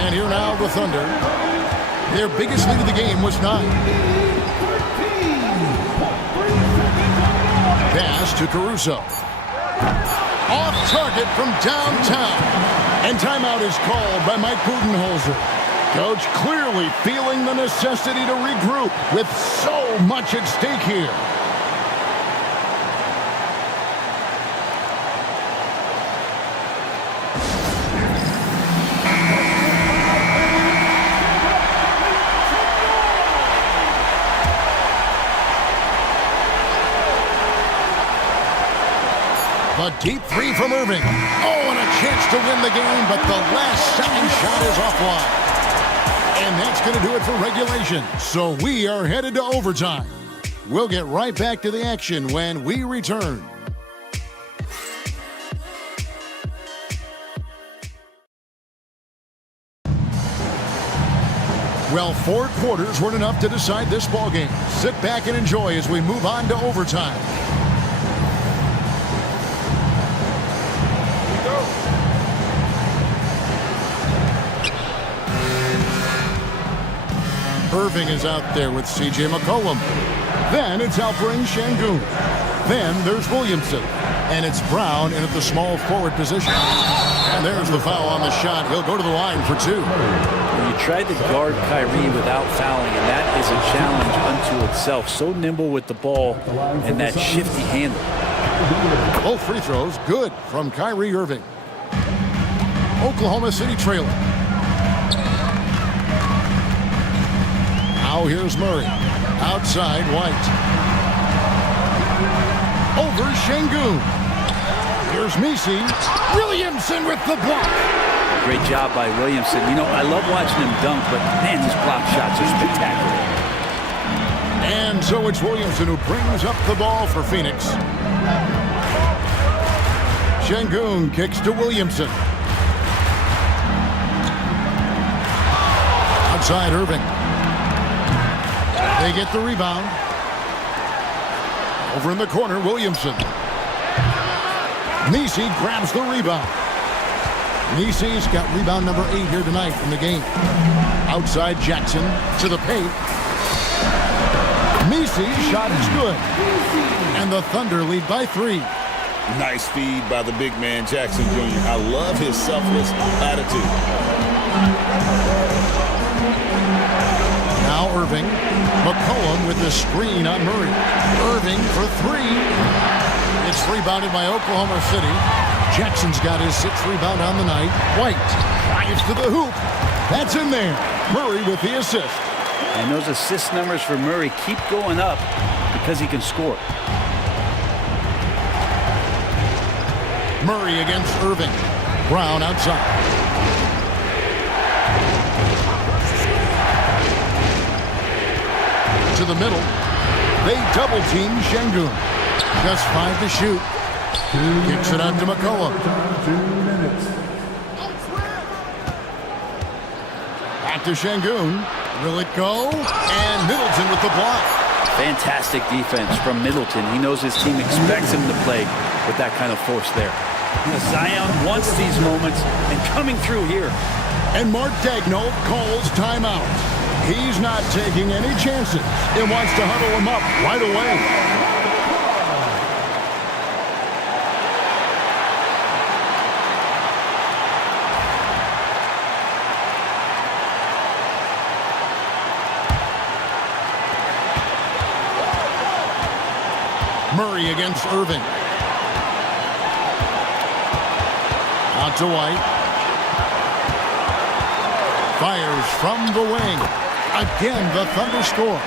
And here now the Thunder. Their biggest lead of the game was 9. Pass to Caruso. Off target from downtown. And timeout is called by Mike Budenholzer. Coach clearly feeling the necessity to regroup with so much at stake here. A deep three from Irving. Oh, and a chance to win the game, but the last second shot is offline. And that's going to do it for regulation. So we are headed to overtime. We'll get right back to the action when we return. Well, 4 quarters weren't enough to decide this ballgame. Sit back and enjoy as we move on to overtime. Irving is out there with C.J. McCollum. Then it's Alperen Sengun. Then there's Williamson. And it's Brown in at the small forward position. And there's the foul on the shot. He'll go to the line for 2. You tried to guard Kyrie without fouling, and that is a challenge unto itself. So nimble with the ball and that shifty handle. Both free throws good from Kyrie Irving. Oklahoma City trailing. Now here's Murray. Outside White. Over Sengun. Here's Misi. Williamson with the block. Great job by Williamson. You know, I love watching him dunk, but man, these block shots are spectacular. And so it's Williamson who brings up the ball for Phoenix. Şengün kicks to Williamson. Outside Irving. They get the rebound. Over in the corner, Williamson. Misi grabs the rebound. Misi's got rebound number 8 here tonight in the game. Outside Jackson to the paint. Misi's shot is good. And the Thunder lead by 3. Nice feed by the big man, Jackson Jr. I love his selfless attitude. Now Irving. McCollum with the screen on Murray. Irving for 3. It's rebounded by Oklahoma City. Jackson's got his 6th rebound on the night. White fires to the hoop. That's in there. Murray with the assist. And those assist numbers for Murray keep going up because he can score. Murray against Irving. Brown outside. To the middle. They double team Şengün. Just 5 to shoot. Kicks it out to McCollum. 2 minutes. Back to Şengün. Will it go? And Middleton with the block. Fantastic defense from Middleton. He knows his team expects him to play with that kind of force there. Zion wants these moments and coming through here. And Mark Daigneault calls timeout. He's not taking any chances. He wants to huddle him up right away. Murray against Irving. Out to White. Fires from the wing. Again, the Thunder score.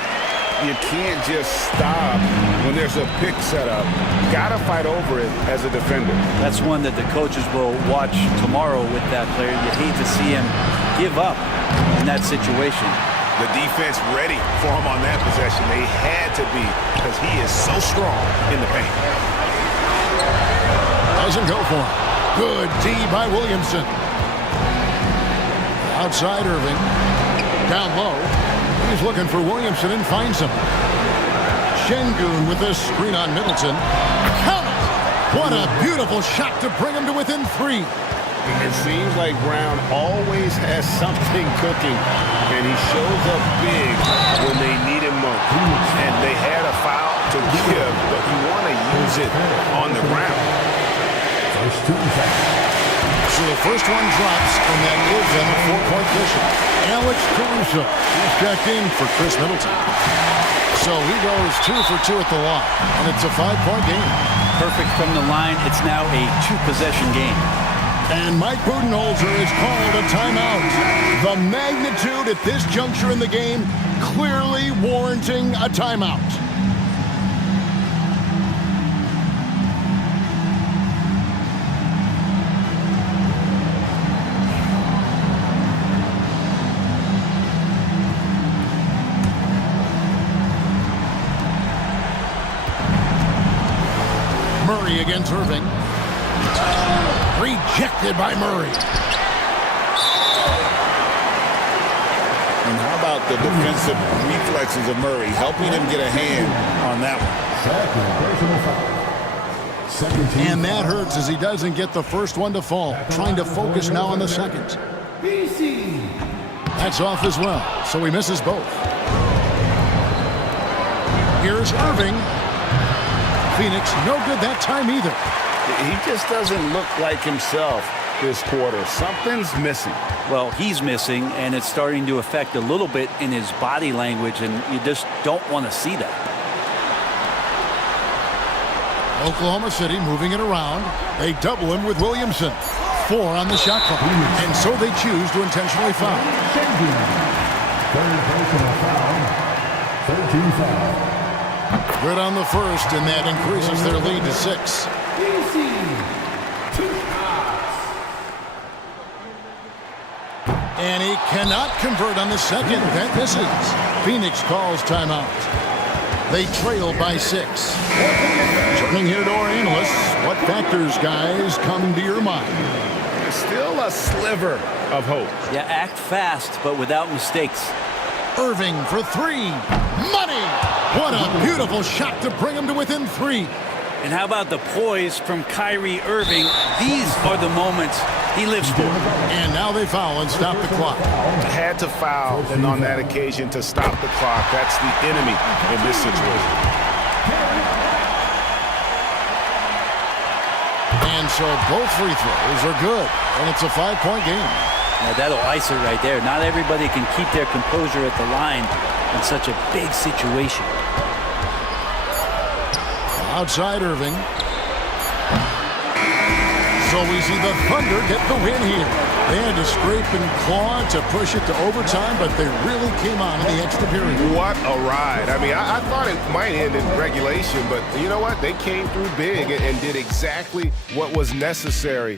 You can't just stop when there's a pick set up. Gotta fight over it as a defender. That's one that the coaches will watch tomorrow with that player. You hate to see him give up in that situation. The defense ready for him on that possession. They had to be because he is so strong in the paint. Doesn't go for it. Good D by Williamson. Outside Irving. Down low. He's looking for Williamson and finds him. Şengün with this screen on Middleton. Count it! What a beautiful shot to bring him to within 3. It seems like Brown always has something cooking, and he shows up big when they need him most. And they had a foul to give, but you want to use it on the ground. First 2 seconds. So the first one drops, and that gives them a 4-point cushion. Alex Caruso is checked in for Chris Middleton. So he goes 2 for 2 at the line, and it's a 5-point game. Perfect from the line. It's now a 2-possession game. And Mike Budenholzer has called a timeout. The magnitude at this juncture in the game clearly warranting a timeout. Murray against Irving. Rejected by Murray. And how about the defensive reflexes of Murray, helping him get a hand on that one. Second personal foul. And that hurts as he doesn't get the first one to fall. Trying to focus now on the second. BC. That's off as well, so he misses both. Here's Irving. Phoenix, no good that time either. He just doesn't look like himself this quarter. Something's missing. Well, he's missing, and it's starting to affect a little bit in his body language, and you just don't want to see that. Oklahoma City moving it around. They double him with Williamson. 4 on the shot clock. And so they choose to intentionally foul. Şengün. Third personal foul. 13 foul. Good on the first, and that increases their lead to 6. BC. And he cannot convert on the second. That misses. Phoenix calls timeout. They trail by 6. Turning here to our analysts, what factors, guys, come to your mind? There's still a sliver of hope. Yeah, act fast, but without mistakes. Irving for 3. Money! What a beautiful shot to bring him to within 3. And how about the poise from Kyrie Irving? These are the moments he lives for. And now they foul and stop the clock. Had to foul, and on that occasion to stop the clock. That's the enemy in this situation. And so both free throws are good, and it's a 5-point game. Now that'll ice it right there. Not everybody can keep their composure at the line in such a big situation. Outside Irving. So we see the Thunder get the win here. They had to scrape and claw to push it to overtime, but they really came on in the extra period. What a ride. I mean, I thought it might end in regulation, but you know what? They came through big and did exactly what was necessary.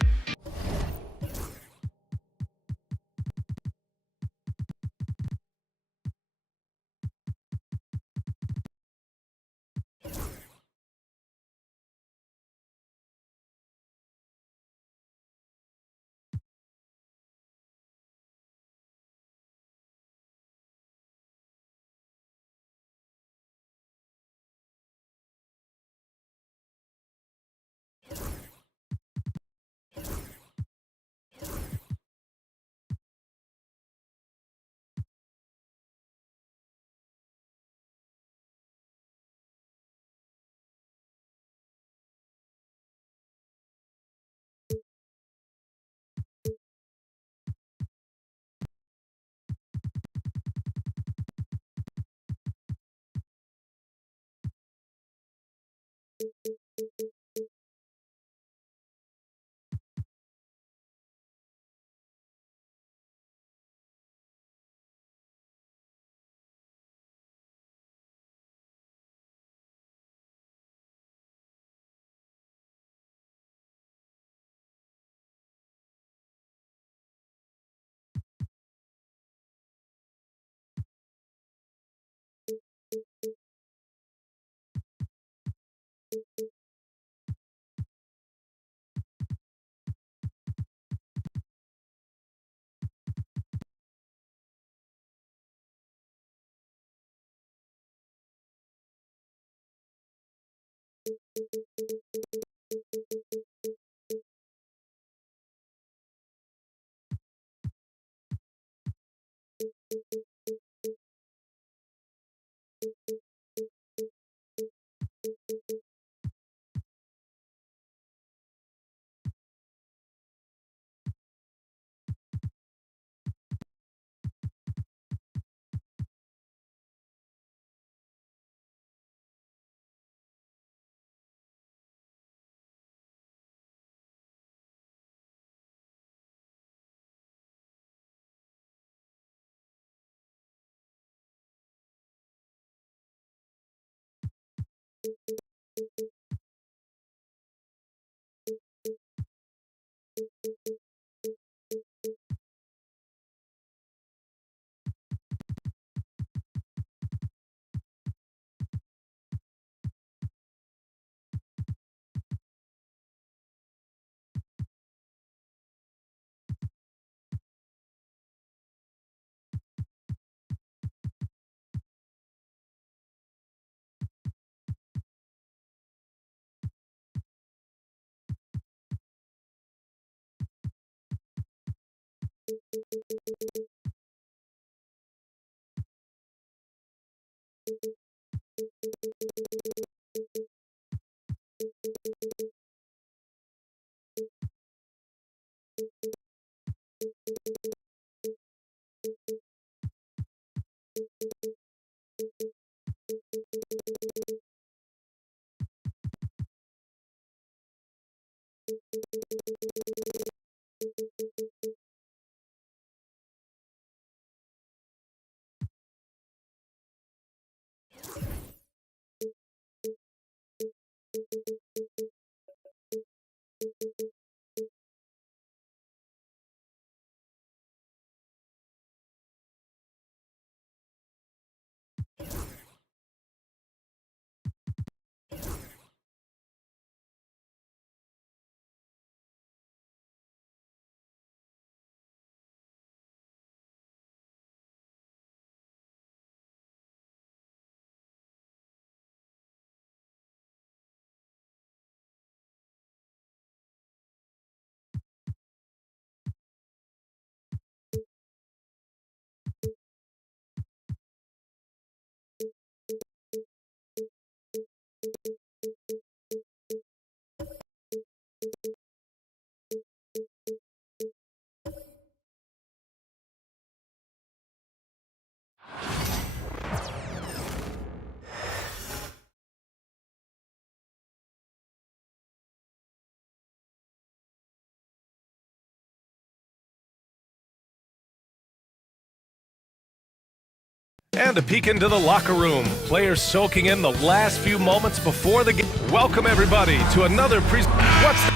And a peek into the locker room. Players soaking in the last few moments before the game. Welcome, everybody, to another What's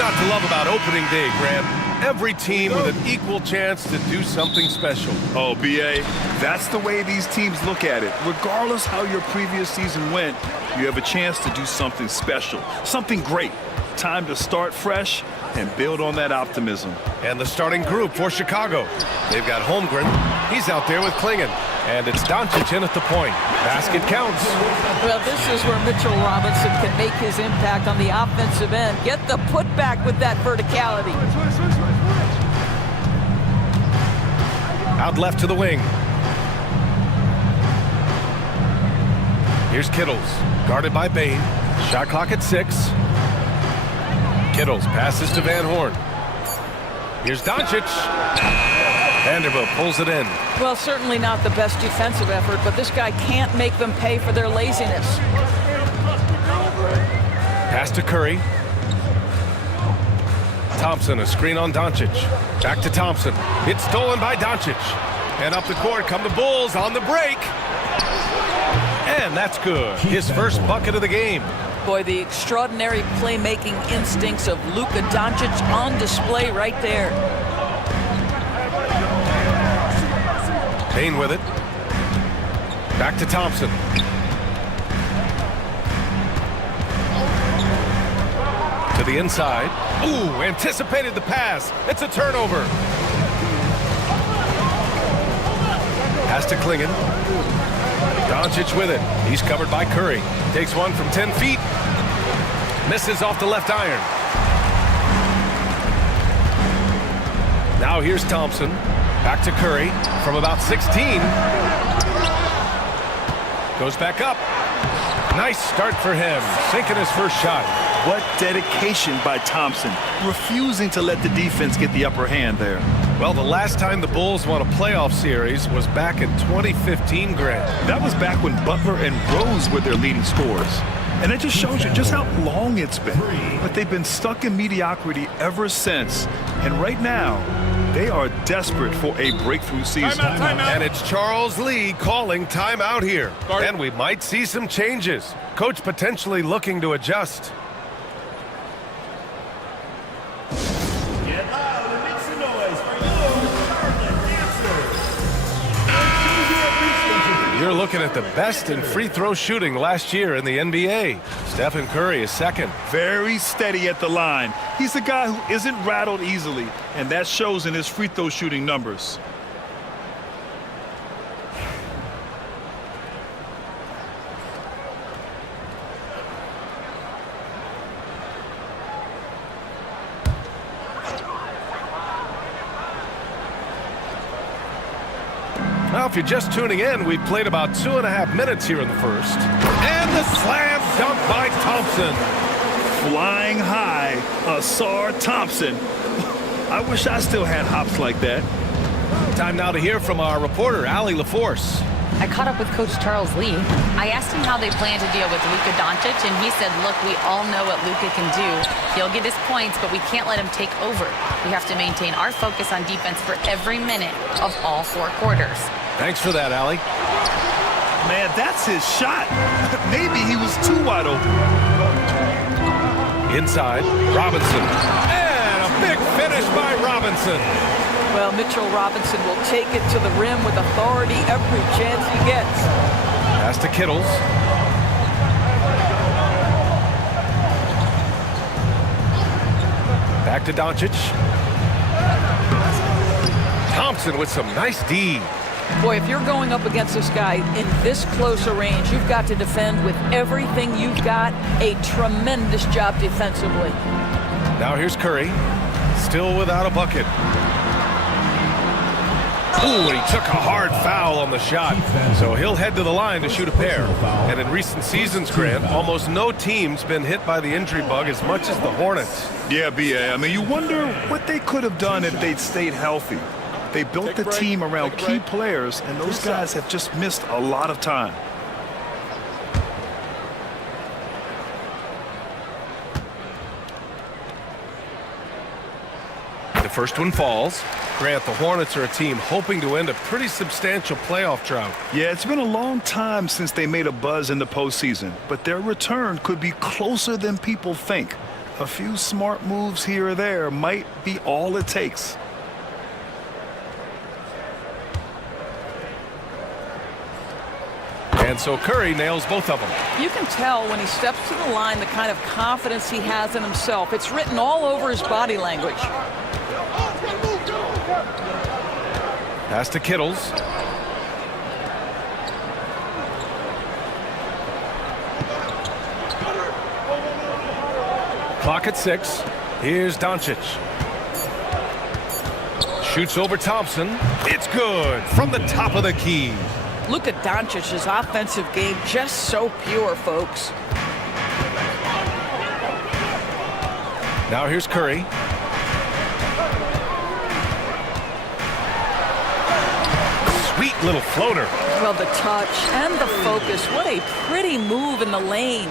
not to love about opening day, Grant? Every team with an equal chance to do something special. Oh, B.A., that's the way these teams look at it. Regardless how your previous season went, you have a chance to do something special, something great. Time to start fresh and build on that optimism. And the starting group for Chicago. They've got Holmgren. He's out there with Klingon. And it's Doncic in at the point. Basket counts. Well, this is where Mitchell Robinson can make his impact on the offensive end. Get the putback with that verticality. Out left to the wing. Here's Kittles, guarded by Bane. Shot clock at 6. Kittles passes to Van Horn. Here's Doncic. Vanderbilt pulls it in. Well, certainly not the best defensive effort, but this guy can't make them pay for their laziness. Pass to Curry. Thompson, a screen on Doncic. Back to Thompson. It's stolen by Doncic. And up the court come the Bulls on the break. And that's good. His first bucket of the game. Boy, the extraordinary playmaking instincts of Luka Doncic on display right there. Payne with it. Back to Thompson. To the inside. Ooh, anticipated the pass. It's a turnover. Pass to Klingon. Doncic with it. He's covered by Curry. Takes one from 10 feet. Misses off the left iron. Now here's Thompson. Back to Curry from about 16. Goes back up. Nice start for him. Sinking his first shot. What dedication by Thompson, refusing to let the defense get the upper hand there. Well, the last time the Bulls won a playoff series was back in 2015, Grant. That was back when Butler and Rose were their leading scorers. And it just shows you just how long it's been. But they've been stuck in mediocrity ever since. And right now, they are desperate for a breakthrough season. Timeout. And it's Charles Lee calling timeout here. And we might see some changes. Coach potentially looking to adjust. Get loud and make some noise for your Charlotte dancers. You're looking at the best in free throw shooting last year in the NBA. Stephen Curry is second. Very steady at the line. He's a guy who isn't rattled easily, and that shows in his free throw shooting numbers. Now, if you're just tuning in, we've played about 2.5 minutes here in the first. And the slam dunk by Thompson. Flying high, Asar Thompson. I wish I still had hops like that. Time now to hear from our reporter, Allie LaForce. I caught up with Coach Charles Lee. I asked him how they plan to deal with Luka Doncic, and he said, look, we all know what Luka can do. He'll get his points, but we can't let him take over. We have to maintain our focus on defense for every minute of all 4 quarters. Thanks for that, Allie. Man, that's his shot. Maybe he was too wide open. Inside, Robinson. And a big finish by Robinson. Well, Mitchell Robinson will take it to the rim with authority every chance he gets. Pass to Kittles. Back to Doncic. Thompson with some nice D. Boy, if you're going up against this guy in this close a range, you've got to defend with everything you've got. A tremendous job defensively. Now here's Curry. Still without a bucket. Ooh, and he took a hard foul on the shot. So he'll head to the line to shoot a pair. And in recent seasons, Grant, almost no team's been hit by the injury bug as much as the Hornets. Yeah, B.A. I mean, you wonder what they could have done if they'd stayed healthy. They built the team around key players, and those guys have just missed a lot of time. The first one falls. Grant, the Hornets are a team hoping to end a pretty substantial playoff drought. Yeah, it's been a long time since they made a buzz in the postseason, but their return could be closer than people think. A few smart moves here or there might be all it takes. And so Curry nails both of them. You can tell when he steps to the line the kind of confidence he has in himself. It's written all over his body language. Pass to Kittles. Clock at 6. Here's Doncic. Shoots over Thompson. It's good from the top of the key. Luka Doncic's offensive game just so pure, folks. Now here's Curry. Sweet little floater. Well, the touch and the focus. What a pretty move in the lane.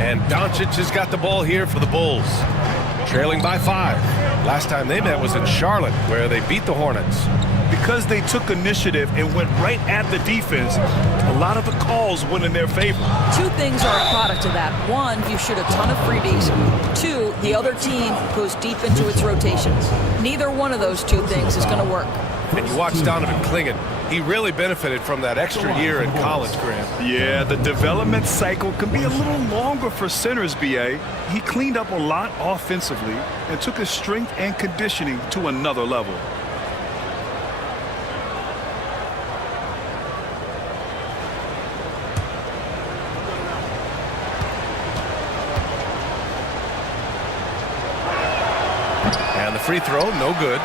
And Doncic has got the ball here for the Bulls. Trailing by 5. Last time they met was in Charlotte, where they beat the Hornets. Because they took initiative and went right at the defense, a lot of the calls went in their favor. Two things are a product of that. One, you shoot a ton of freebies. Two, the other team goes deep into its rotations. Neither one of those two things is going to work. And you watch Donovan Clingan. He really benefited from that extra year in college, Grant. Yeah, the development cycle can be a little longer for centers, B.A. He cleaned up a lot offensively and took his strength and conditioning to another level. And the free throw, no good.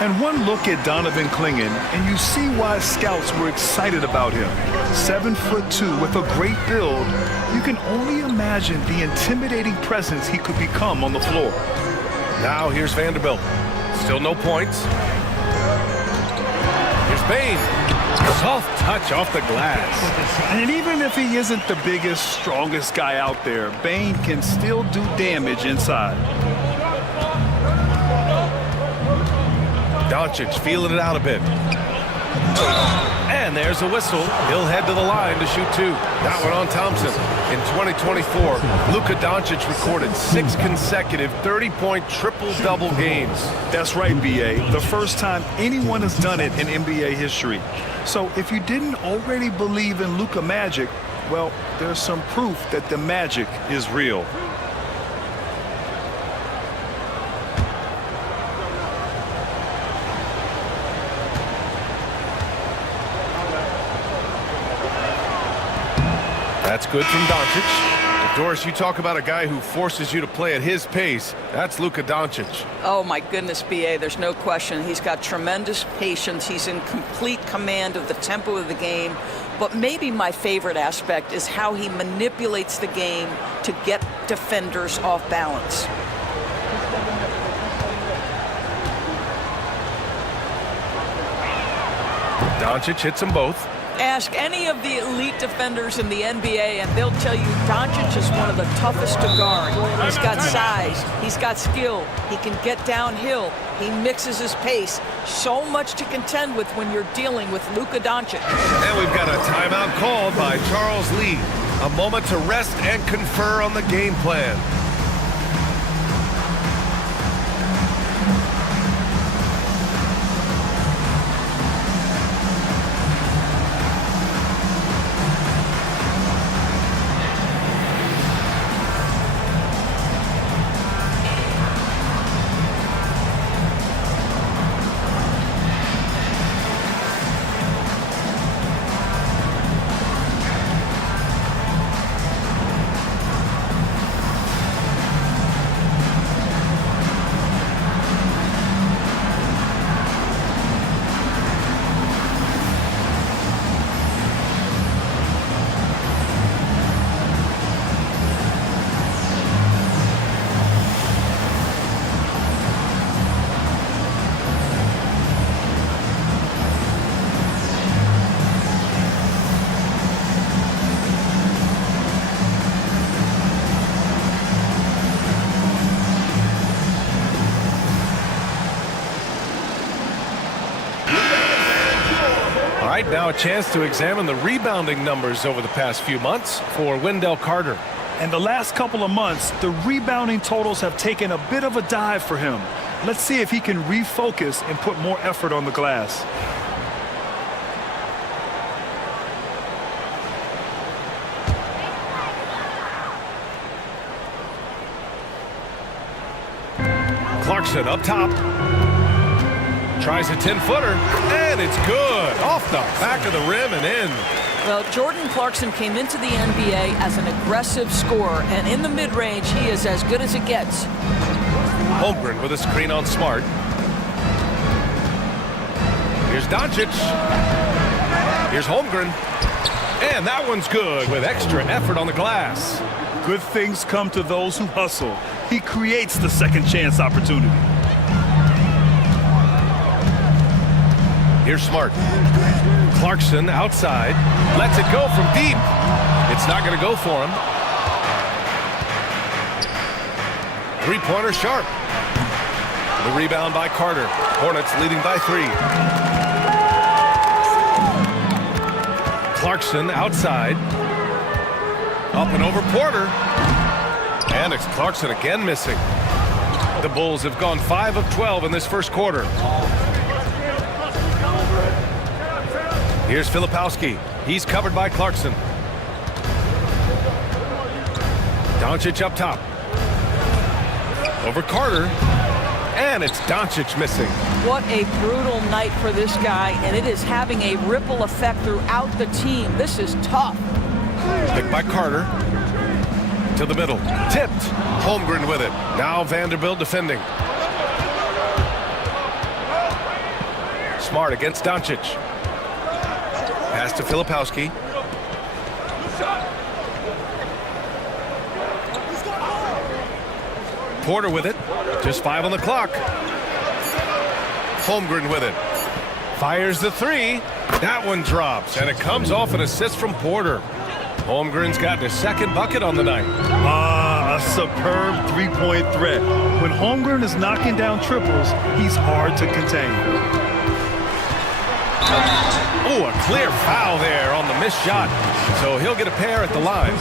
And one look at Donovan Clingan, and you see why scouts were excited about him. 7'2" with a great build. You can only imagine the intimidating presence he could become on the floor. Now here's Vanderbilt. Still no points. Here's Bane. Soft touch off the glass. And even if he isn't the biggest, strongest guy out there, Bane can still do damage inside. Doncic feeling it out a bit. And there's a whistle. He'll head to the line to shoot 2. That one on Thompson. In 2024, Luka Doncic recorded 6 consecutive 30-point triple-double games. That's right, B.A. The first time anyone has done it in NBA history. So if you didn't already believe in Luka Magic, well, there's some proof that the magic is real. That's good from Doncic. Doris, you talk about a guy who forces you to play at his pace. That's Luka Doncic. Oh, my goodness, B.A., there's no question. He's got tremendous patience. He's in complete command of the tempo of the game. But maybe my favorite aspect is how he manipulates the game to get defenders off balance. Doncic hits them both. Ask any of the elite defenders in the NBA, and they'll tell you Doncic is one of the toughest to guard. He's got size. He's got skill. He can get downhill. He mixes his pace. So much to contend with when you're dealing with Luka Doncic. And we've got a timeout called by Charles Lee. A moment to rest and confer on the game plan. right, now a chance to examine the rebounding numbers over the past few months for Wendell Carter. And the last couple of months, the rebounding totals have taken a bit of a dive for him. Let's see if he can refocus and put more effort on the glass. Clarkson up top. Tries a 10-footer, and it's good. Off the back of the rim and in. Well, Jordan Clarkson came into the NBA as an aggressive scorer, and in the mid-range, he is as good as it gets. Holmgren with a screen on Smart. Here's Doncic. Here's Holmgren. And that one's good with extra effort on the glass. Good things come to those who hustle. He creates the second chance opportunity. Here's Smart. Clarkson outside. Lets it go from deep. It's not going to go for him. Three-pointer Sharp. The rebound by Carter. Hornets leading by 3. Clarkson outside. Up and over Porter. And it's Clarkson again missing. The Bulls have gone 5 of 12 in this first quarter. Here's Filipowski. He's covered by Clarkson. Doncic up top. Over Carter. And it's Doncic missing. What a brutal night for this guy, and it is having a ripple effect throughout the team. This is tough. Picked by Carter. To the middle. Tipped. Holmgren with it. Now Vanderbilt defending. Smart against Doncic. Pass to Filipowski. Porter with it. Just 5 on the clock. Holmgren with it. Fires the 3. That one drops, and it comes off an assist from Porter. Holmgren's gotten his second bucket on the night. A superb three-point threat. When Holmgren is knocking down triples, he's hard to contain. Oh, a clear foul there on the missed shot. So he'll get a pair at the line.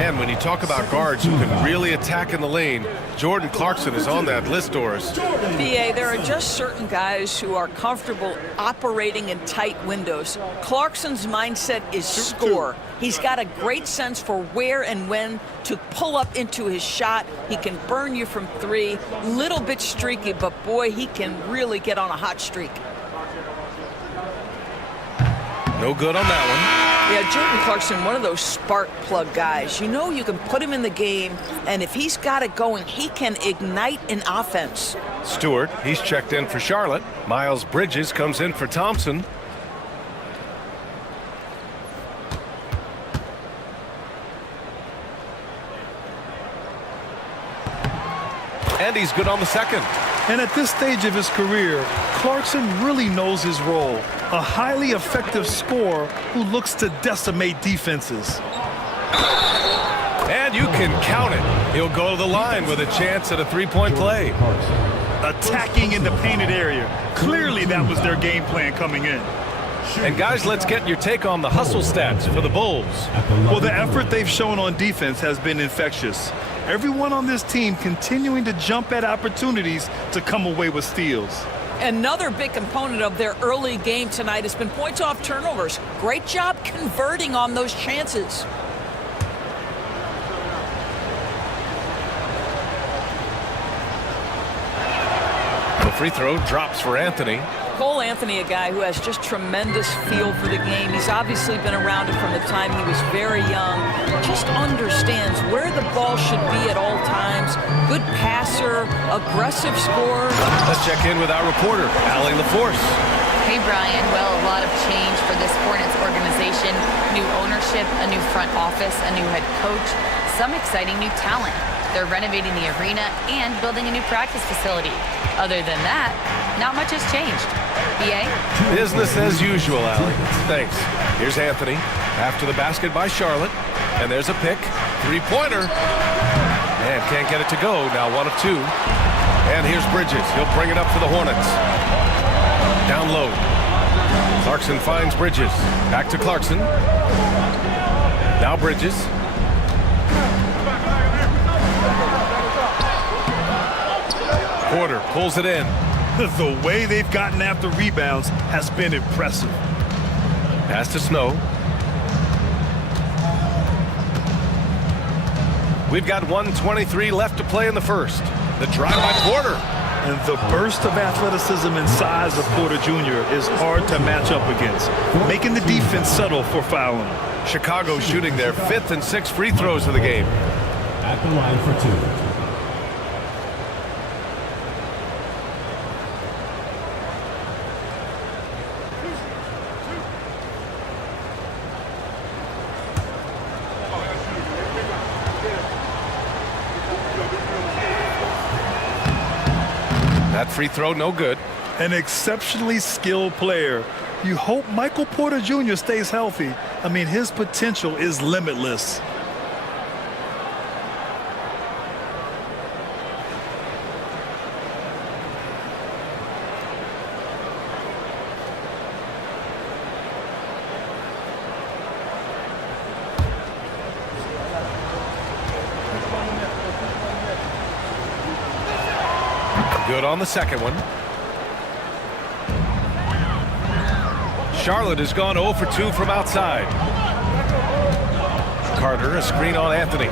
And when you talk about guards who can really attack in the lane, Jordan Clarkson is on that list, Doris. BA, there are just certain guys who are comfortable operating in tight windows. Clarkson's mindset is score. He's got a great sense for where and when to pull up into his shot. He can burn you from 3. Little bit streaky, but boy, he can really get on a hot streak. No good on that one. Yeah, Jordan Clarkson, one of those spark plug guys. You know you can put him in the game, and if he's got it going, he can ignite an offense. Stewart, he's checked in for Charlotte. Miles Bridges comes in for Thompson. And he's good on the second. And at this stage of his career, Clarkson really knows his role. A highly effective scorer who looks to decimate defenses. And you can count it. He'll go to the line with a chance at a three-point play. Attacking in the painted area. Clearly that was their game plan coming in. And guys, let's get your take on the hustle stats for the Bulls. Well, the effort they've shown on defense has been infectious. Everyone on this team continuing to jump at opportunities to come away with steals. Another big component of their early game tonight has been points off turnovers. Great job converting on those chances. The free throw drops for Anthony. Cole Anthony, a guy who has just tremendous feel for the game. He's obviously been around it from the time he was very young. Just understands where the ball should be at all times. Good passer, aggressive scorer. Let's check in with our reporter, Allie LaForce. Hey, Brian. Well, a lot of change for this Hornets organization. New ownership, a new front office, a new head coach, some exciting new talent. They're renovating the arena and building a new practice facility. Other than that, not much has changed. BA? Business as usual, Allie. Thanks. Here's Anthony. After the basket by Charlotte. And there's a pick. Three-pointer. And can't get it to go. Now 1 of 2. And here's Bridges. He'll bring it up for the Hornets. Down low. Clarkson finds Bridges. Back to Clarkson. Now Bridges. Porter pulls it in. The way they've gotten after rebounds has been impressive. Pass to Snow. We've got 1:23 left to play in the first. The drive by Porter. And the burst of athleticism and size of Porter Jr. is hard to match up against, making the defense settle for fouling. Chicago shooting their 5th and 6th free throws of the game. At the line for 2. That free throw, no good. An exceptionally skilled player. You hope Michael Porter Jr. stays healthy. I mean, his potential is limitless. Good on the second one. Charlotte has gone 0 for 2 from outside. Carter, a screen on Anthony.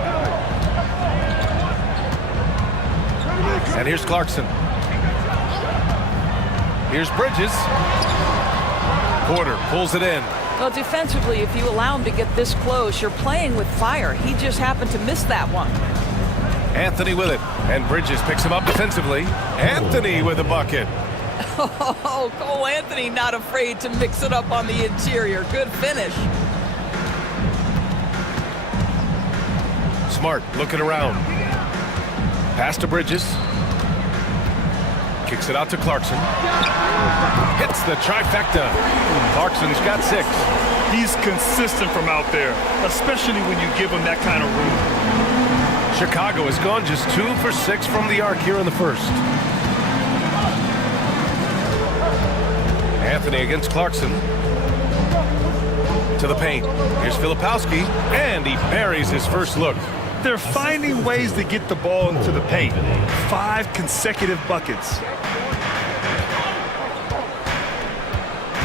And here's Clarkson. Here's Bridges. Porter pulls it in. Well, defensively, if you allow him to get this close, you're playing with fire. He just happened to miss that one. Anthony with it. And Bridges picks him up defensively. Anthony with a bucket. Oh, Cole Anthony not afraid to mix it up on the interior. Good finish. Smart looking around. Pass to Bridges. Kicks it out to Clarkson. Hits the trifecta. Clarkson's got 6. He's consistent from out there, especially when you give him that kind of room. Chicago has gone just 2 for 6 from the arc here in the first. Anthony against Clarkson. To the paint. Here's Filipowski, and he buries his first look. They're finding ways to get the ball into the paint. 5 consecutive buckets.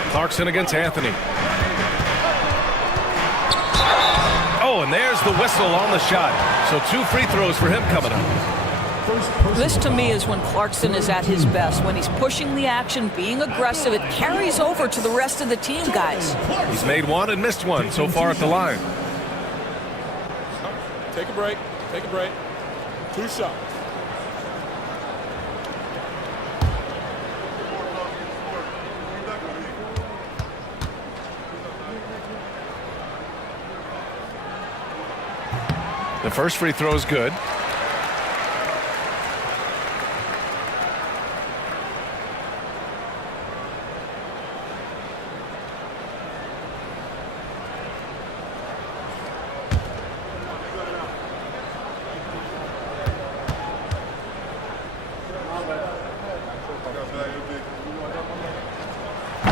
Clarkson against Anthony. Oh, and there's the whistle on the shot. So 2 free throws for him coming up. This, to me, is when Clarkson is at his best. When he's pushing the action, being aggressive, it carries over to the rest of the team, guys. He's made 1 and missed 1 so far at the line. Take a break. Take a break. 2 shots. The first free throw is good.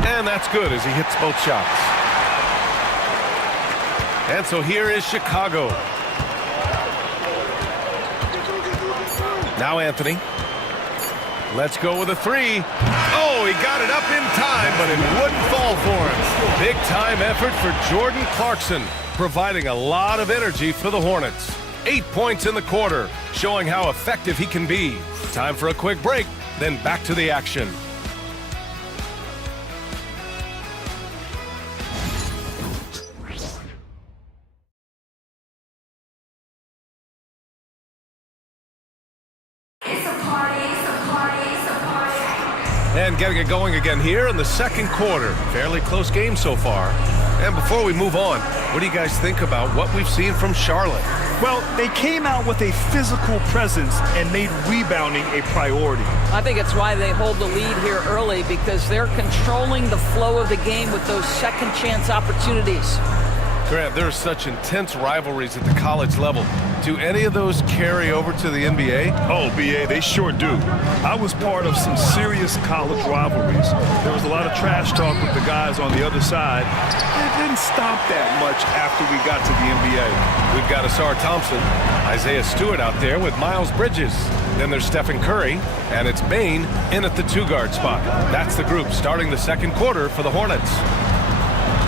And that's good as he hits both shots. And so here is Chicago. Now Anthony. Let's go with a 3. Oh, he got it up in time, but it wouldn't fall for him. Big time effort for Jordan Clarkson, providing a lot of energy for the Hornets. 8 points in the quarter, showing how effective he can be. Time for a quick break, then back to the action. And getting it going again here in the second quarter. Fairly close game so far. And before we move on, what do you guys think about what we've seen from Charlotte? Well, they came out with a physical presence and made rebounding a priority. I think it's why they hold the lead here early, because they're controlling the flow of the game with those second chance opportunities. Grant, there are such intense rivalries at the college level. Do any of those carry over to the NBA? Oh, BA, they sure do. I was part of some serious college rivalries. There was a lot of trash talk with the guys on the other side. It didn't stop that much after we got to the NBA. We've got Asar Thompson, Isaiah Stewart out there with Miles Bridges. Then there's Stephen Curry, and it's Bane in at the 2-guard spot. That's the group starting the second quarter for the Hornets.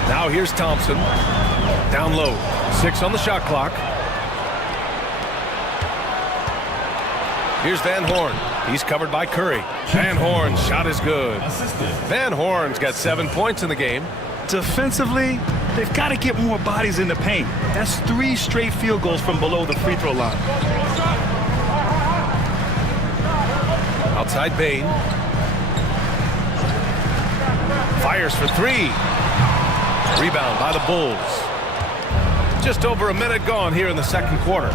Now here's Thompson. Down low. 6 on the shot clock. Here's Van Horn. He's covered by Curry. Van Horn's shot is good. Van Horn's got 7 points in the game. Defensively, they've got to get more bodies in the paint. That's 3 straight field goals from below the free throw line. Outside Bane. Fires for 3. Rebound by the Bulls. Just over a minute gone here in the second quarter.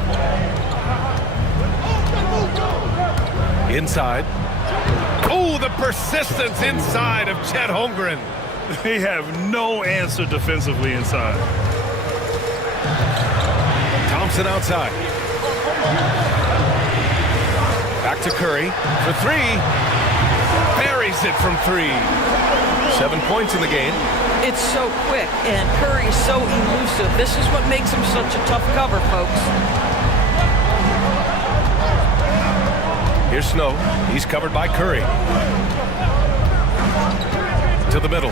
Inside. Oh, the persistence inside of Chet Holmgren. They have no answer defensively inside. Thompson outside. Back to Curry for 3. Buries it from 3. 7 points in the game. It's so quick, and Curry's so elusive. This is what makes him such a tough cover, folks. Here's Snow. He's covered by Curry. To the middle.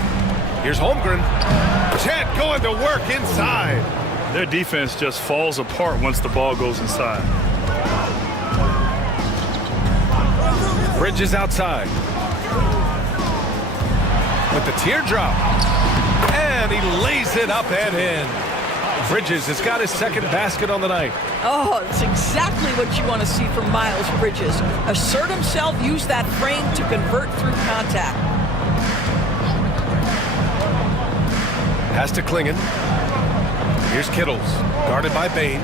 Here's Holmgren. Chet going to work inside. Their defense just falls apart once the ball goes inside. Bridges outside. With the teardrop. And he lays it up and in. Bridges has got his second basket on the night. Oh, it's exactly what you want to see from Miles Bridges. Assert himself, use that frame to convert through contact. Pass to Klingon. Here's Kittles, guarded by Bane.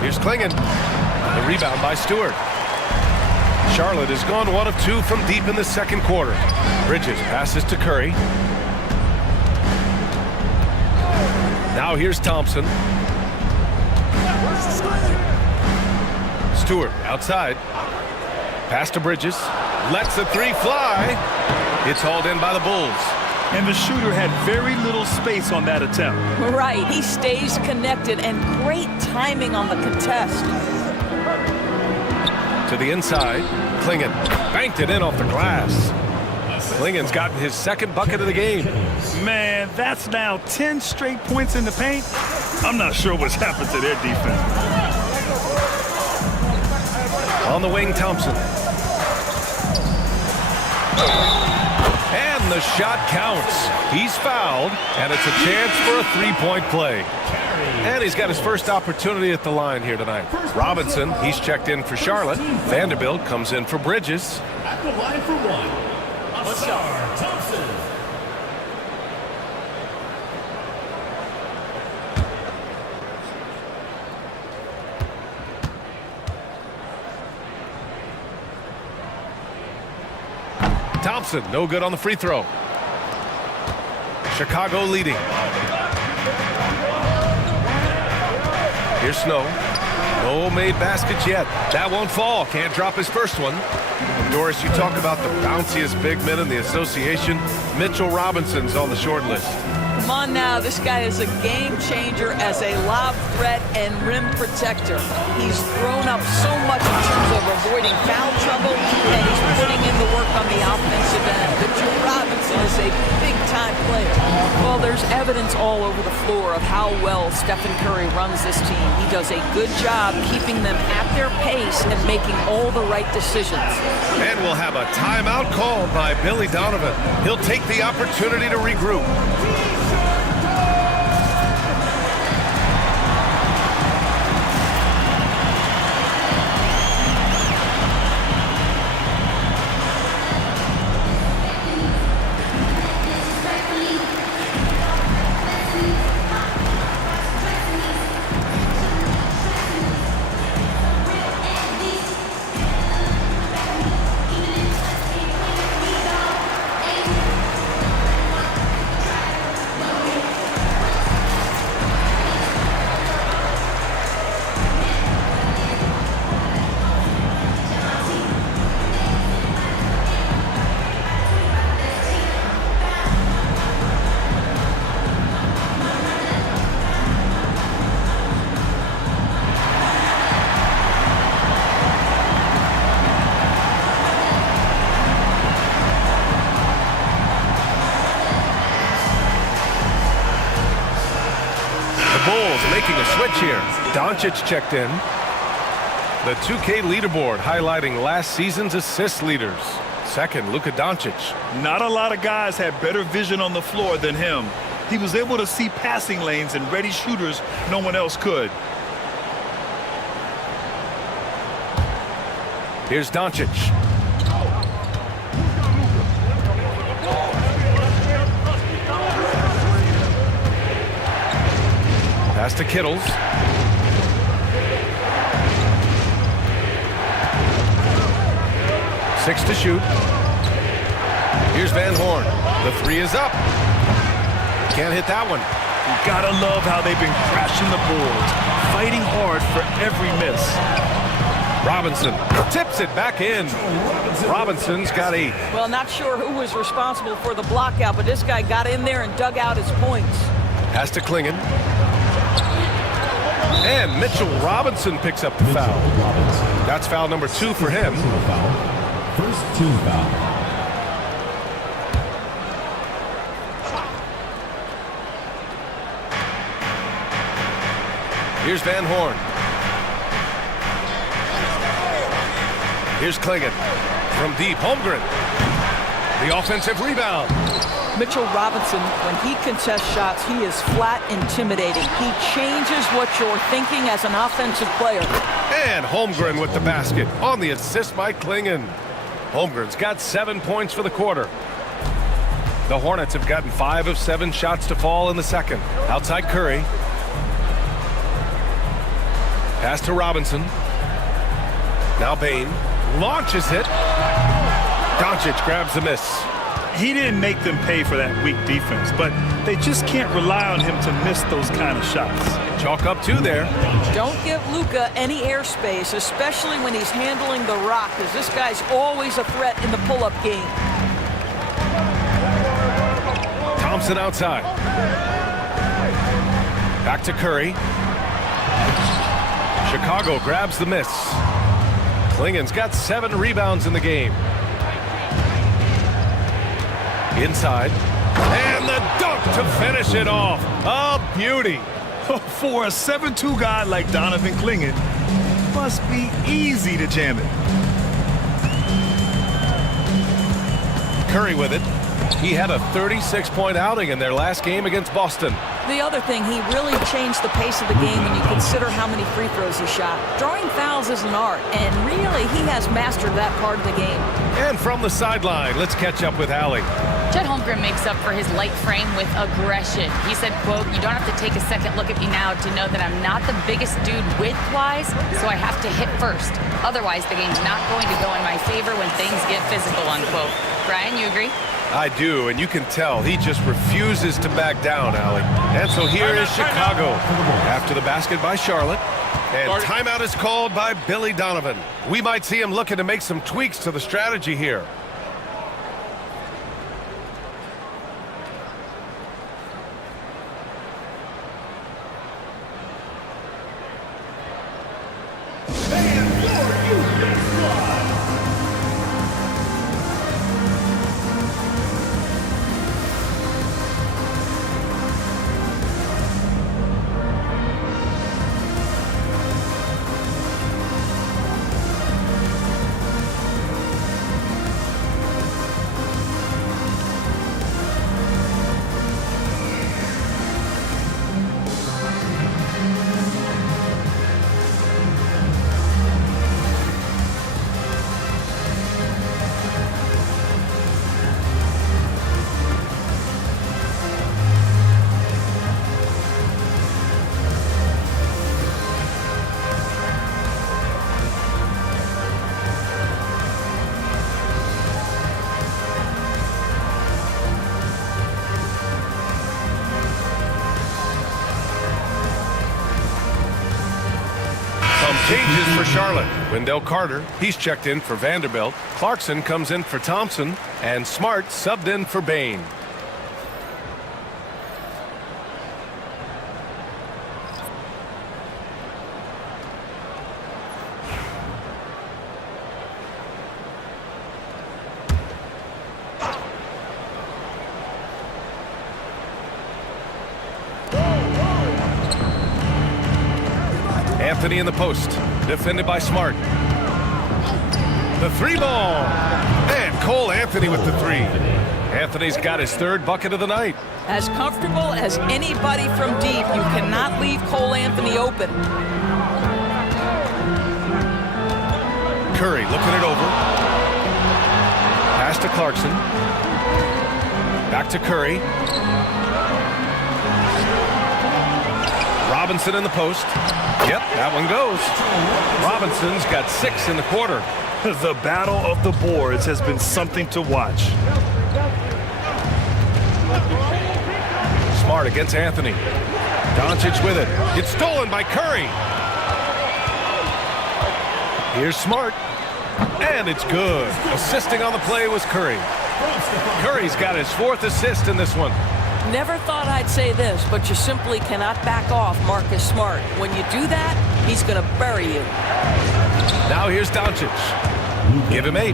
Here's Klingon. The rebound by Stewart. Charlotte has gone 1 of 2 from deep in the second quarter. Bridges passes to Curry. Now here's Thompson. Stewart outside. Pass to Bridges. Lets the 3 fly. It's hauled in by the Bulls. And the shooter had very little space on that attempt. Right, he stays connected, and great timing on the contest. To the inside, Klingon banked it in off the glass. Klingon's gotten his second bucket of the game. Man, that's now 10 straight points in the paint. I'm not sure what's happened to their defense. On the wing, Thompson. And the shot counts. He's fouled, and it's a chance for a 3-point play. And he's got his first opportunity at the line here tonight. Robinson, he's checked in for Charlotte. Vanderbilt comes in for Bridges. At the line for 1. Asar Thompson. Thompson, no good on the free throw. Chicago leading. Here's Snow. No made baskets yet. That won't fall. Can't drop his first one. And Doris, you talk about the bounciest big men in the association. Mitchell Robinson's on the short list. Come on now, this guy is a game changer as a lob threat and rim protector. He's thrown up so much in terms of avoiding foul trouble, and he's putting in the work on the offensive end. Mitchell Robinson is a big-time player. Well, there's evidence all over the floor of how well Stephen Curry runs this team. He does a good job keeping them at their pace and making all the right decisions. And we'll have a timeout called by Billy Donovan. He'll take the opportunity to regroup. The Bulls making a switch here. Doncic checked in. The 2K leaderboard highlighting last season's assist leaders. Second, Luka Doncic. Not a lot of guys had better vision on the floor than him. He was able to see passing lanes and ready shooters no one else could. Here's Doncic. Pass to Kittles. Six to shoot. Here's Van Horn. The three is up. Can't hit that one. You gotta love how they've been crashing the boards, fighting hard for every miss. Robinson tips it back in. Robinson's got 8. Well, not sure who was responsible for the block out, but this guy got in there and dug out his points. Pass to Klingon. And Mitchell Robinson picks up the foul. That's foul number 2 for him. First team foul. Here's Van Horn. Here's Klingon. From deep, Holmgren. The offensive rebound. Mitchell Robinson, when he contests shots, he is flat intimidating. He changes what you're thinking as an offensive player. And Holmgren with the basket on the assist by Klingon. Holmgren's got 7 points for the quarter. The Hornets have gotten 5 of 7 shots to fall in the second. Outside Curry. Pass to Robinson. Now Bane launches it. Doncic grabs the miss. He didn't make them pay for that weak defense, but they just can't rely on him to miss those kind of shots. Chalk up 2 there. Don't give Luka any airspace, especially when he's handling the rock, because this guy's always a threat in the pull-up game. Thompson outside. Back to Curry. Chicago grabs the miss. Klingon's got 7 rebounds in the game. Inside. And the dunk to finish it off. A beauty. For a 7'2" guy like Donovan Klingon, must be easy to jam it. Curry with it. He had a 36-point outing in their last game against Boston. The other thing, he really changed the pace of the game when you consider how many free throws he shot. Drawing fouls is an art, and really he has mastered that part of the game. And from the sideline, let's catch up with Allie. Chet Holmgren makes up for his light frame with aggression. He said, quote, "You don't have to take a second look at me now to know that I'm not the biggest dude width-wise, so I have to hit first. Otherwise, the game's not going to go in my favor when things get physical," unquote. Brian, you agree? I do, and you can tell he just refuses to back down, Allie. And so here is Chicago after the basket by Charlotte. And timeout is called by Billy Donovan. We might see him looking to make some tweaks to the strategy here. Changes for Charlotte. Wendell Carter, he's checked in for Vanderbilt. Clarkson comes in for Thompson. And Smart subbed in for Bane. Anthony in the post, defended by Smart. The three ball, and Cole Anthony with the three. Anthony's got his third bucket of the night. As comfortable as anybody from deep, you cannot leave Cole Anthony open. Curry looking it over. Pass to Clarkson. Back to Curry. Robinson in the post. Yep, that one goes. Robinson's got 6 in the quarter. The battle of the boards has been something to watch. Smart against Anthony. Doncic with it. It's stolen by Curry. Here's Smart. And it's good. Assisting on the play was Curry. Curry's got his 4th assist in this one. Never thought I'd say this, but you simply cannot back off Marcus Smart. When you do that, he's going to bury you. Now here's Doncic. Give him 8.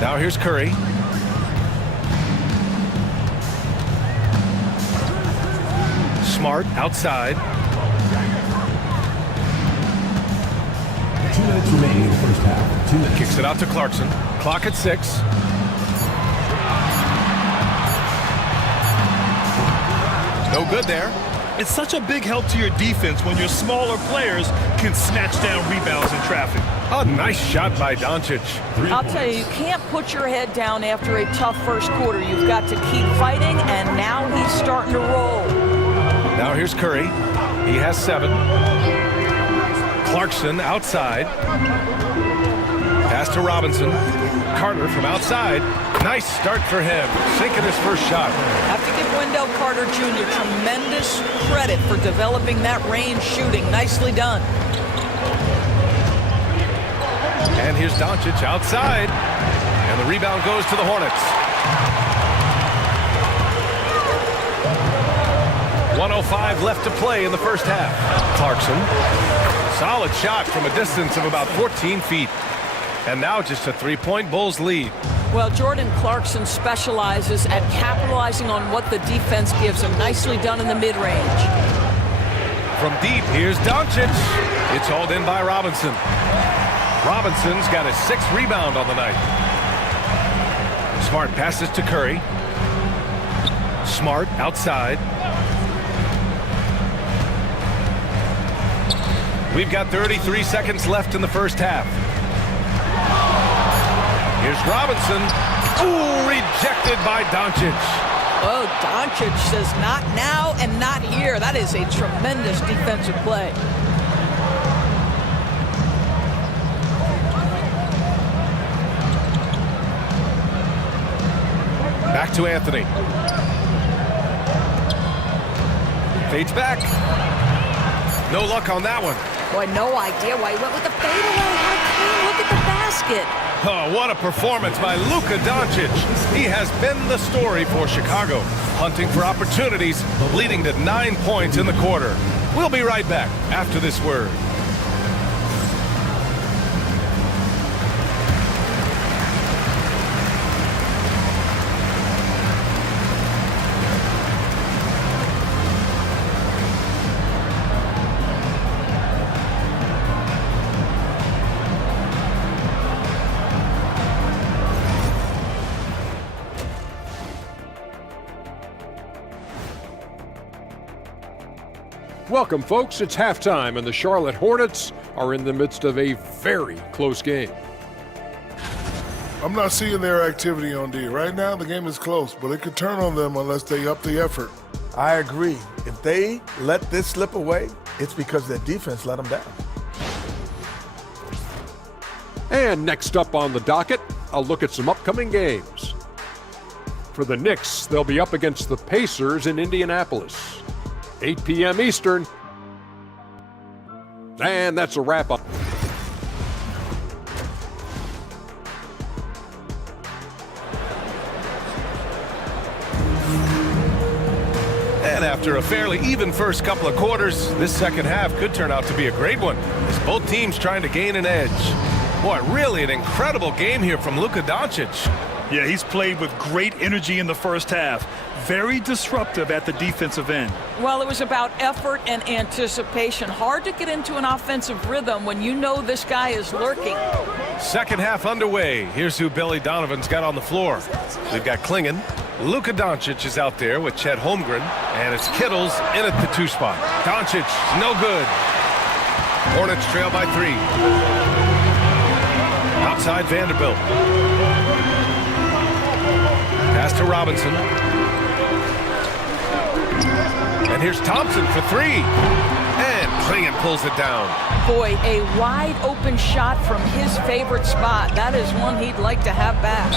Now here's Curry. Smart outside. 2 minutes remaining in the first half. 2 minutes. Kicks it out to Clarkson. Clock at 6. No good there. It's such a big help to your defense when your smaller players can snatch down rebounds in traffic. A nice shot by Doncic. I'll tell you, you can't put your head down after a tough first quarter. You've got to keep fighting, and now he's starting to roll. Now here's Curry. He has 7. Clarkson outside. Pass to Robinson. Carter from outside. Nice start for him. Sinking his first shot. Have to give Wendell Carter Jr. tremendous credit for developing that range shooting. Nicely done. And here's Doncic outside. And the rebound goes to the Hornets. 1:05 left to play in the first half. Clarkson. Solid shot from a distance of about 14 feet. And now just a 3-point Bulls lead. Well, Jordan Clarkson specializes at capitalizing on what the defense gives him. Nicely done in the mid-range. From deep, here's Doncic. It's hauled in by Robinson. Robinson's got his 6th rebound on the night. Smart passes to Curry. Smart outside. We've got 33 seconds left in the first half. Here's Robinson. Ooh, rejected by Doncic. Oh, Doncic says not now and not here. That is a tremendous defensive play. Back to Anthony. Fades back. No luck on that one. Boy, no idea why he went with the fadeaway. How clean. Look at the basket. Oh, what a performance by Luka Doncic. He has been the story for Chicago, hunting for opportunities, leading to 9 points in the quarter. We'll be right back after this word. Welcome, folks. It's halftime, and the Charlotte Hornets are in the midst of a very close game. I'm not seeing their activity on D. Right now, the game is close, but it could turn on them unless they up the effort. I agree. If they let this slip away, it's because their defense let them down. And next up on the docket, a look at some upcoming games. For the Knicks, they'll be up against the Pacers in Indianapolis. 8 p.m. Eastern. And that's a wrap-up. And after a fairly even first couple of quarters, this second half could turn out to be a great one, as both teams trying to gain an edge. Boy, really an incredible game here from Luka Doncic. Yeah, he's played with great energy in the first half. Very disruptive at the defensive end. Well, it was about effort and anticipation. Hard to get into an offensive rhythm when you know this guy is lurking. Second half underway. Here's who Billy Donovan's got on the floor. We've got Klingon. Luka Doncic is out there with Chet Holmgren. And it's Kittles in at the 2 spot. Doncic, no good. Hornets trail by 3. Outside Vanderbilt. Pass to Robinson. And here's Thompson for 3. And Klingon pulls it down. Boy, a wide open shot from his favorite spot. That is one he'd like to have back.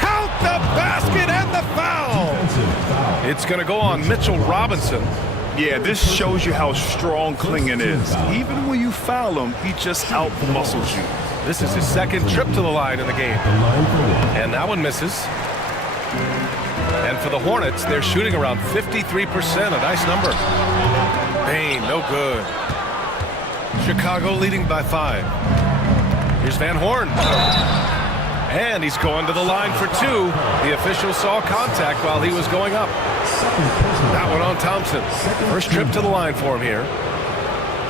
Count the basket and the foul. It's going to go on Mitchell Robinson. Yeah, this shows you how strong Klingon is. Even when you foul him, he just out-muscles you. This is his second trip to the line in the game. And that one misses. And for the Hornets, they're shooting around 53%, a nice number. Payne, no good. Chicago leading by 5. Here's Van Horn. And he's going to the line for 2. The official saw contact while he was going up. That one on Thompson. First trip to the line for him here.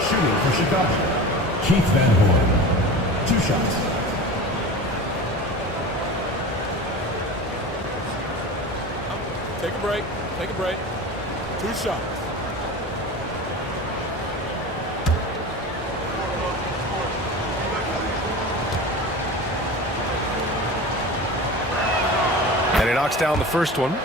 Shooting for Chicago, Keith Van Horn. 2 shots. Take a break. Take a break. 2 shots. And he knocks down the first one.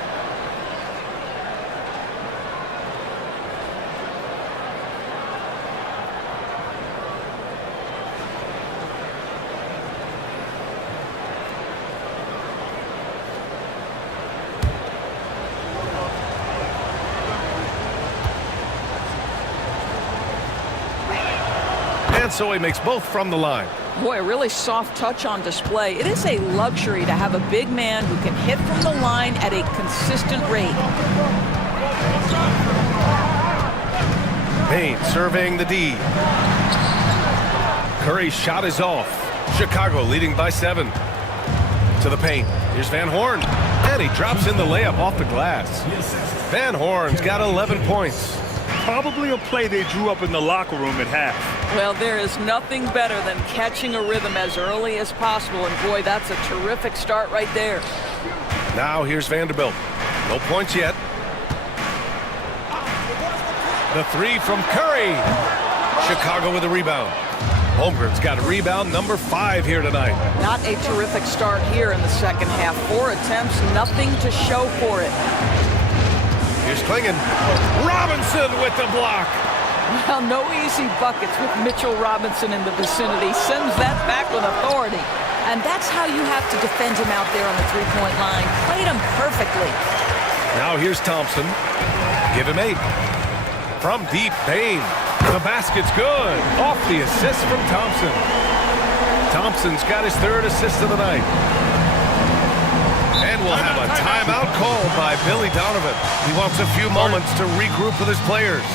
And so he makes both from the line. Boy, a really soft touch on display. It is a luxury to have a big man who can hit from the line at a consistent rate. Payne serving the D. Curry's shot is off. Chicago leading by 7. To the paint. Here's Van Horn. And he drops in the layup off the glass. Van Horn's got 11 points. Probably a play they drew up in the locker room at half. Well, there is nothing better than catching a rhythm as early as possible. And boy, that's a terrific start right there. Now here's Vanderbilt. No points yet. The 3 from Curry. Chicago with a rebound. Holmgren's got a rebound number 5 here tonight. Not a terrific start here in the second half. 4 attempts, nothing to show for it. Here's Klingon. Robinson with the block. Well, no easy buckets with Mitchell Robinson in the vicinity. Sends that back with authority. And that's how you have to defend him out there on the three-point line. Played him perfectly. Now here's Thompson. Give him 8. From deep, Payne. The basket's good. Off the assist from Thompson. Thompson's got his 3rd assist of the night. And we'll have a timeout called by Billy Donovan. He wants a few moments to regroup with his players.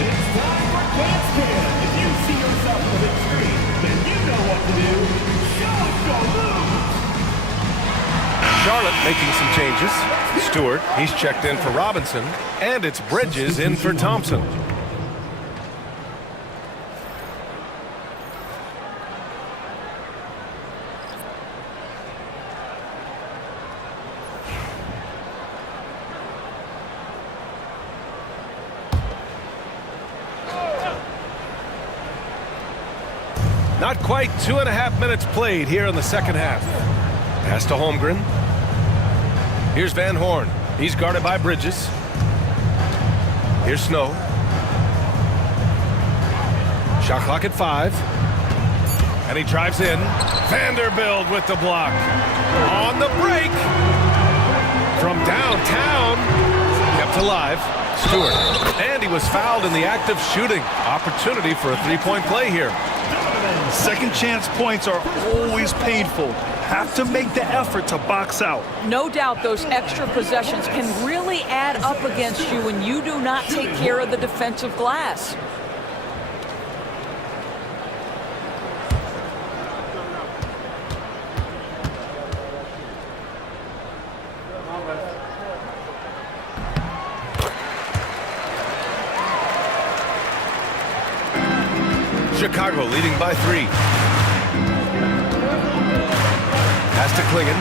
It's time for Dance Cam. If you see yourself on the big screen, then you know what to do. Show your moves. Charlotte making some changes. Stewart, he's checked in for Robinson. And it's Bridges in for Thompson. Not quite 2.5 minutes played here in the second half. Pass to Holmgren. Here's Van Horn. He's guarded by Bridges. Here's Snow. Shot clock at 5. And he drives in. Vanderbilt with the block. On the break. From downtown. Kept alive. Stewart. And he was fouled in the act of shooting. Opportunity for a 3-point play here. Second chance points are always painful. have to make the effort to box out. No doubt those extra possessions can really add up against you when you do not take care of the defensive glass. Chicago leading by 3. Pass to Klingon.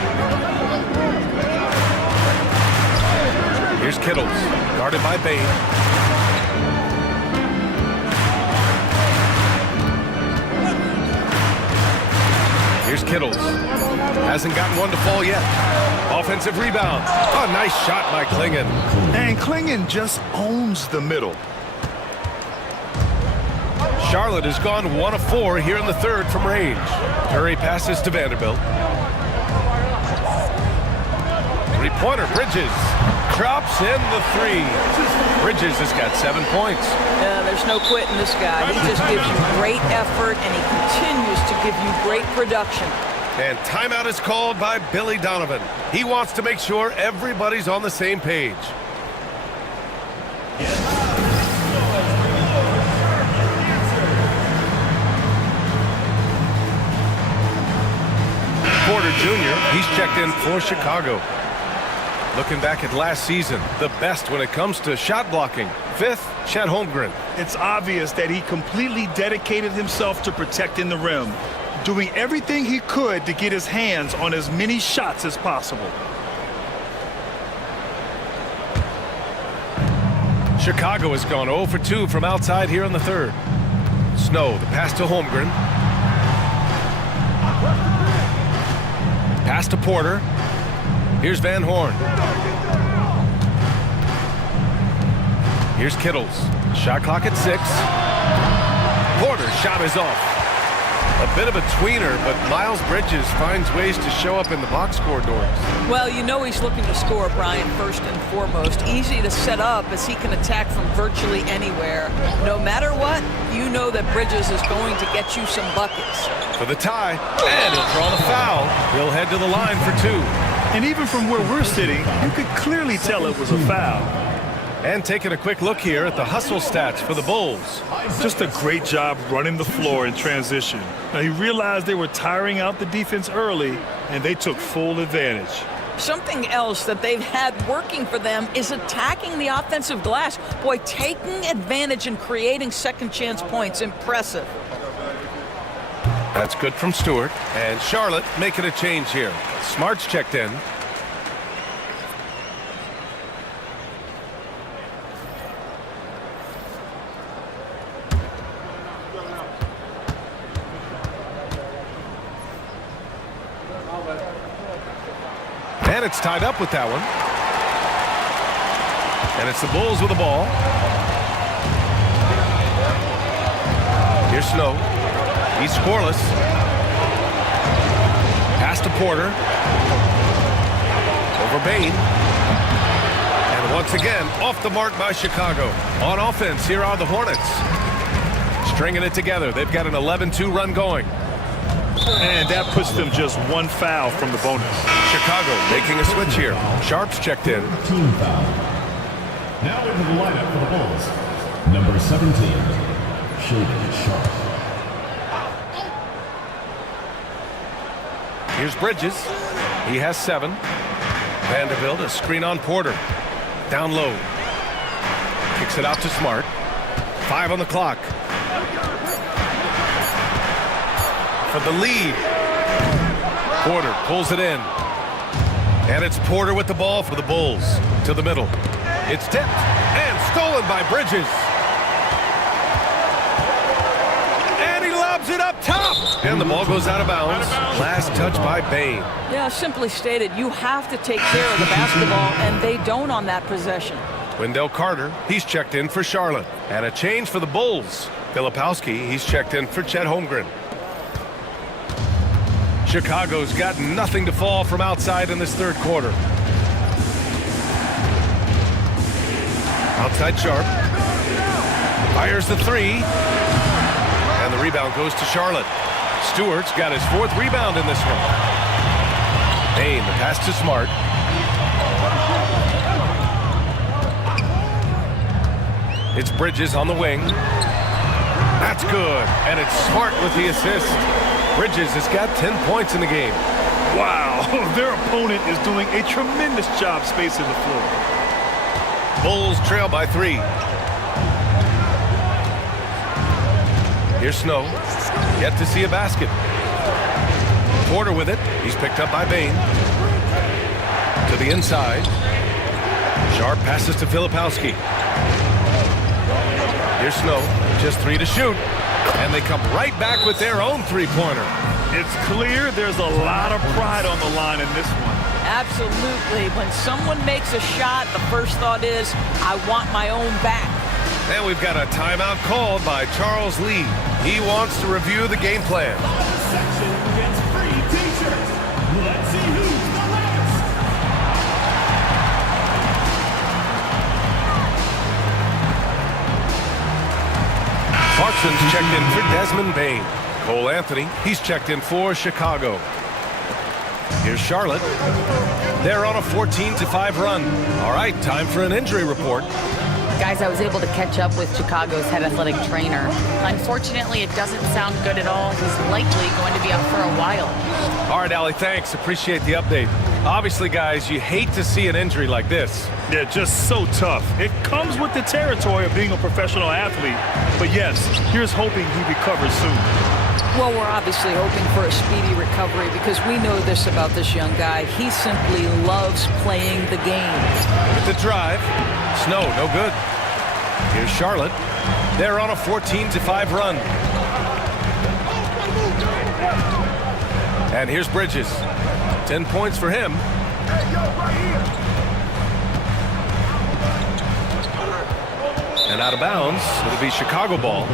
Here's Kittles, guarded by Bane. Here's Kittles. Hasn't gotten one to fall yet. Offensive rebound. Oh, nice shot by Klingon. And Klingon just owns the middle. Charlotte has gone 1 of 4 here in the third from range. Curry passes to Vanderbilt. Three-pointer, Bridges. Drops in the 3. Bridges has got 7 points. There's no quitting this guy. He just gives you great effort, and he continues to give you great production. And timeout is called by Billy Donovan. He wants to make sure everybody's on the same page. Porter Jr., he's checked in for Chicago. Looking back at last season, the best when it comes to shot blocking. 5th, Chet Holmgren. It's obvious that he completely dedicated himself to protecting the rim, doing everything he could to get his hands on as many shots as possible. Chicago has gone 0 for 2 from outside here in the third. Snow, the pass to Holmgren. Pass to Porter. Here's Van Horn. Here's Kittles. Shot clock at 6. Porter's shot is off. A bit of a tweener, but Miles Bridges finds ways to show up in the box score doors. Well, you know he's looking to score, Brian, first and foremost. Easy to set up as he can attack from virtually anywhere. No matter what, you know that Bridges is going to get you some buckets. For the tie, and he'll draw the foul. He'll head to the line for 2. And even from where we're sitting, you could clearly tell it was a foul. And taking a quick look here at the hustle stats for the Bulls. Just a great job running the floor in transition. Now, he realized they were tiring out the defense early, and they took full advantage. Something else that they've had working for them is attacking the offensive glass. Boy, taking advantage and creating second chance points. Impressive. That's good from Stewart. And Charlotte making a change here. Smart's checked in. And it's tied up with that one. And it's the Bulls with the ball. Here's Snow. He's scoreless. Pass to Porter. Over Bane. And once again, off the mark by Chicago. On offense, here are the Hornets. Stringing it together. They've got an 11-2 run going. And that puts them just 1 foul from the bonus. Chicago making a switch here. Sharp's checked in. Team foul. Now into the lineup for the Bulls. Number 17, Shaedon Sharpe. Here's Bridges. He has 7. Vanderbilt, a screen on Porter. Down low. Kicks it out to Smart. 5 on the clock. For the lead. Porter pulls it in. And it's Porter with the ball for the Bulls. To the middle. It's tipped and stolen by Bridges. And he lobs it up top. And the ball goes out of bounds. Last touch by Bane. Yeah, simply stated, you have to take care of the basketball, and they don't on that possession. Wendell Carter, he's checked in for Charlotte. And a change for the Bulls. Filipowski, he's checked in for Chet Holmgren. Chicago's got nothing to fall from outside in this third quarter. Outside Sharpe. Fires the 3. And the rebound goes to Charlotte. Stewart's got his 4th rebound in this one. Payne, the pass to Smart. It's Bridges on the wing. That's good, and it's Smart with the assist. Bridges has got 10 points in the game. Wow, their opponent is doing a tremendous job spacing the floor. Bulls trail by 3. Here's Snow. Yet to see a basket. Porter with it. He's picked up by Bane. To the inside. Sharp passes to Filipowski. Here's Snow. Just 3 to shoot. And they come right back with their own three-pointer. It's clear there's a lot of pride on the line in this one. Absolutely. When someone makes a shot, the first thought is, I want my own back. And we've got a timeout called by Charles Lee. He wants to review the game plan. Section gets free t-shirts. Let's see who's the last. Clarkson's checked in for Desmond Bane. Cole Anthony, he's checked in for Chicago. Here's Charlotte. They're on a 14-5 run. All right, time for an injury report. Guys, I was able to catch up with Chicago's head athletic trainer. Unfortunately, it doesn't sound good at all. He's likely going to be out for a while. All right, Allie, thanks. Appreciate the update. Obviously, guys, you hate to see an injury like this. Yeah, just so tough. It comes with the territory of being a professional athlete. But yes, here's hoping he recovers soon. Well, we're obviously hoping for a speedy recovery because we know this about this young guy. He simply loves playing the game. With the drive. Snow, no good. Here's Charlotte. They're on a 14-5 run. And here's Bridges. 10 points for him. And out of bounds, it'll be Chicago ball.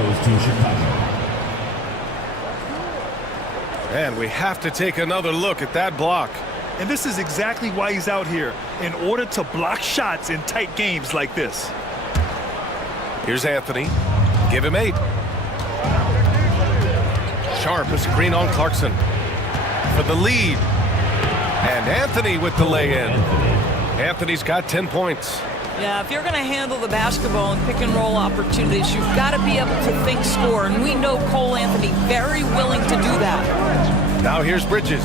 And we have to take another look at that block. And this is exactly why he's out here, in order to block shots in tight games like this. Here's Anthony. Give him 8. Sharp, a screen on Clarkson for the lead. And Anthony with the lay-in. Anthony's got 10 points. Yeah, if you're going to handle the basketball and pick and roll opportunities, you've got to be able to think score. And we know Cole Anthony very willing to do that. Now here's Bridges.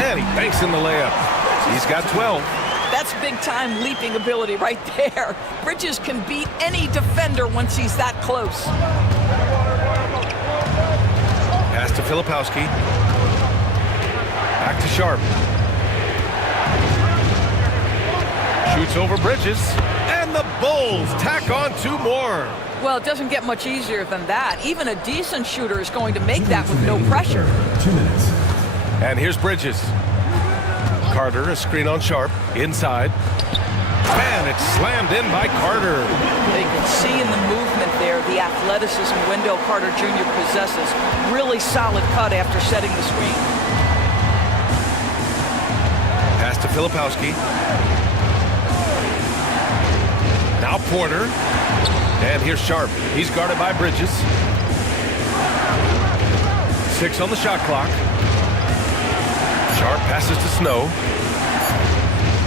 And he banks in the layup. He's got 12. That's big-time leaping ability right there. Bridges can beat any defender once he's that close. Pass to Filipowski. Back to Sharp. Shoots over Bridges. And the Bulls tack on 2 more. Well, it doesn't get much easier than that. Even a decent shooter is going to make that with no pressure. 2 minutes. And here's Bridges. Carter, a screen on Sharp. Inside. And it's slammed in by Carter. You can see in the movement there the athleticism Wendell Carter Jr. possesses. Really solid cut after setting the screen. Pass to Filipowski. Now Porter. And here's Sharp. He's guarded by Bridges. 6 on the shot clock. Sharp passes to Snow.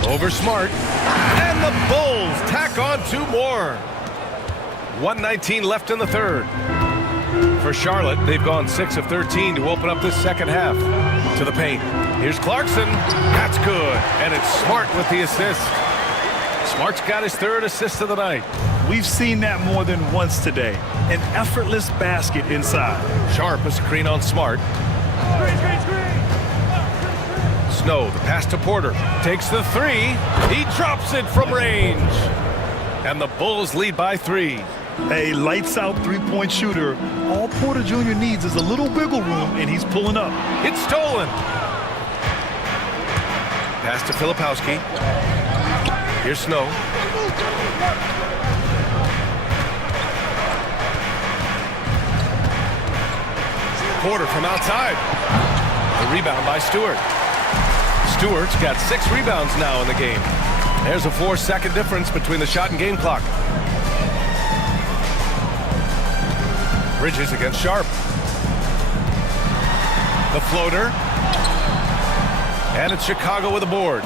Over Smart. And the Bulls tack on 2 more. 1:19 left in the third. For Charlotte, they've gone 6 of 13 to open up this second half. To the paint. Here's Clarkson. That's good. And it's Smart with the assist. Smart's got his 3rd assist of the night. We've seen that more than once today. An effortless basket inside. Sharp, a screen on Smart. Snow, the pass to Porter. Takes the 3. He drops it from range. And the Bulls lead by 3. A lights-out three-point shooter. All Porter Jr. needs is a little wiggle room, and he's pulling up. It's stolen. Pass to Filipowski. Here's Snow. Porter from outside. The rebound by Stewart. Stewart's got 6 rebounds now in the game. There's a 4-second difference between the shot and game clock. Bridges against Sharp. The floater. And it's Chicago with a board.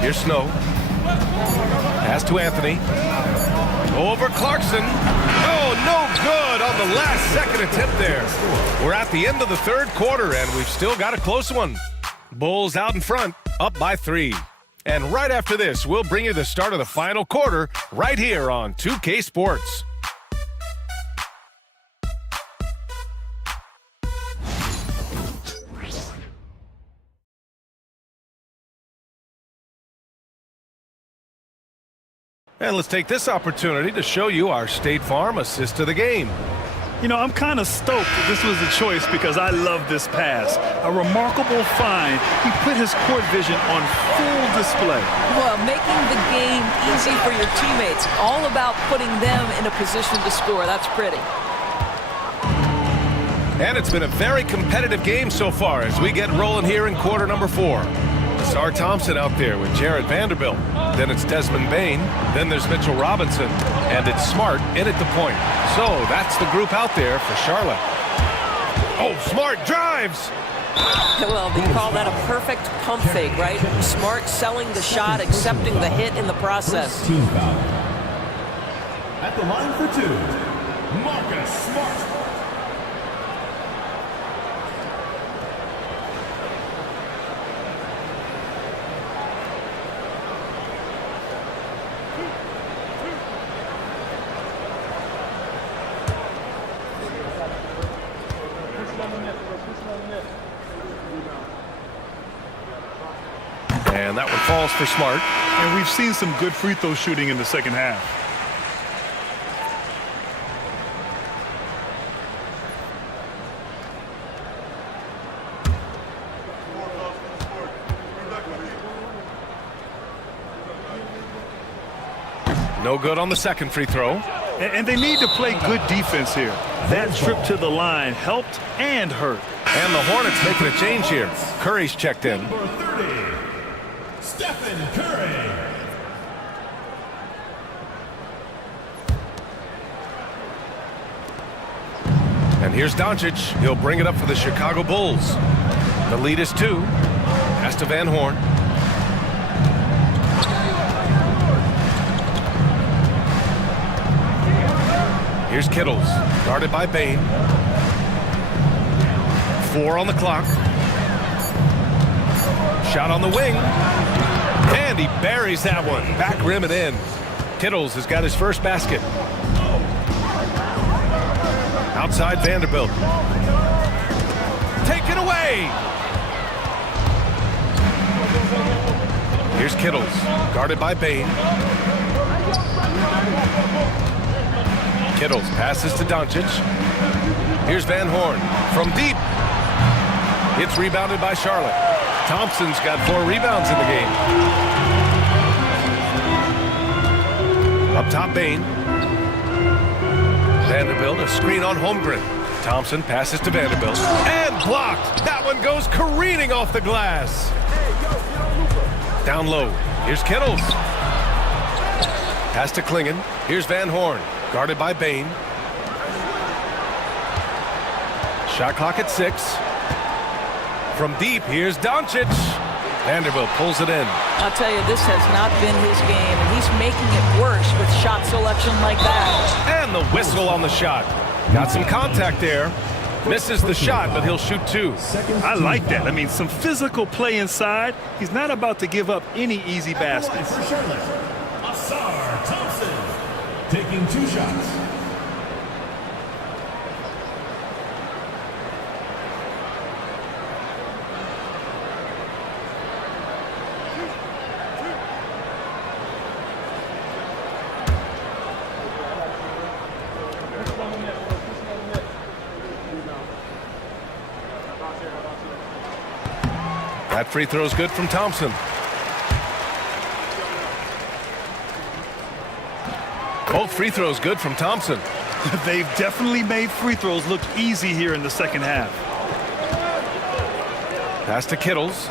Here's Snow. Pass to Anthony. Over Clarkson. Oh, no good on the last second attempt there. We're at the end of the third quarter, and we've still got a close one. Bulls out in front, up by 3. And right after this, we'll bring you the start of the final quarter right here on 2K Sports. And let's take this opportunity to show you our State Farm assist to the game. You know, I'm kind of stoked that this was a choice because I love this pass. A remarkable find. He put his court vision on full display. Well, making the game easy for your teammates. All about putting them in a position to score. That's pretty. And it's been a very competitive game so far as we get rolling here in quarter number 4. Sar Thompson out there with Jared Vanderbilt. Then it's Desmond Bain. Then there's Mitchell Robinson. And it's Smart in at the point. So that's the group out there for Charlotte. Oh, Smart drives! Well, they call that a perfect pump fake, right? Smart selling the shot, accepting the hit in the process. Team foul. At the line for 2, Marcus Smart. And that one falls for Smart. And we've seen some good free throw shooting in the second half. No good on the second free throw. And they need to play good defense here. That trip to the line helped and hurt. And the Hornets making a change here. Curry's checked in. Number 30, Stephen Curry. And here's Doncic. He'll bring it up for the Chicago Bulls. The lead is 2. Pass to Van Horn. Here's Kittles, guarded by Bain. 4 on the clock. Shot on the wing. And he buries that one. Back rim and in. Kittles has got his first basket. Outside Vanderbilt. Taken away. Here's Kittles, guarded by Bain. Kittles passes to Doncic. Here's Van Horn from deep. It's rebounded by Charlotte. Thompson's got 4 rebounds in the game. Up top, Bain. Vanderbilt, a screen on Holmgren. Thompson passes to Vanderbilt. And blocked. That one goes careening off the glass. Down low. Here's Kittles. Pass to Klingon. Here's Van Horn, guarded by Bain. Shot clock at 6. From deep, here's Doncic. Vanderbilt pulls it in. I'll tell you, this has not been his game, and he's making it worse with shot selection like that. And the whistle on the shot. Got some contact there. Misses the shot, but he'll shoot 2. I like that. I mean, some physical play inside. He's not about to give up any easy baskets. For Charlotte, Asar Thompson taking 2 shots. That free throw is good from Thompson. Both free throws good from Thompson. They've definitely made free throws look easy here in the second half. Pass to Kittles.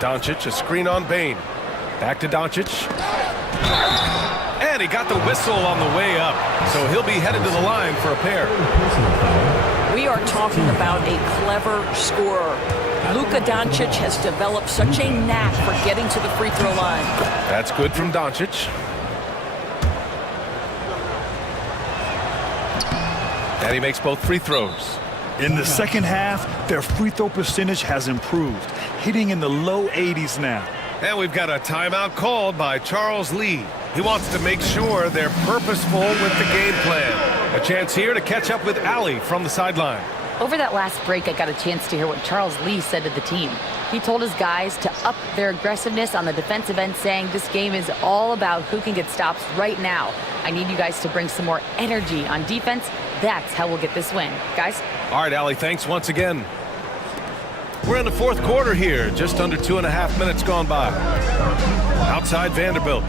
Doncic, a screen on Bain. Back to Doncic. And he got the whistle on the way up, so he'll be headed to the line for a pair. We are talking about a clever scorer. Luka Doncic has developed such a knack for getting to the free throw line. That's good from Doncic. And he makes both free throws. In the second half, their free throw percentage has improved, hitting in the low 80s now. And we've got a timeout called by Charles Lee. He wants to make sure they're purposeful with the game plan. A chance here to catch up with Allie from the sideline. Over that last break, I got a chance to hear what Charles Lee said to the team. He told his guys to up their aggressiveness on the defensive end, saying this game is all about who can get stops right now. I need you guys to bring some more energy on defense. That's how we'll get this win. Guys? All right, Allie, thanks once again. We're in the fourth quarter here, just under 2.5 minutes gone by. Outside Vanderbilt.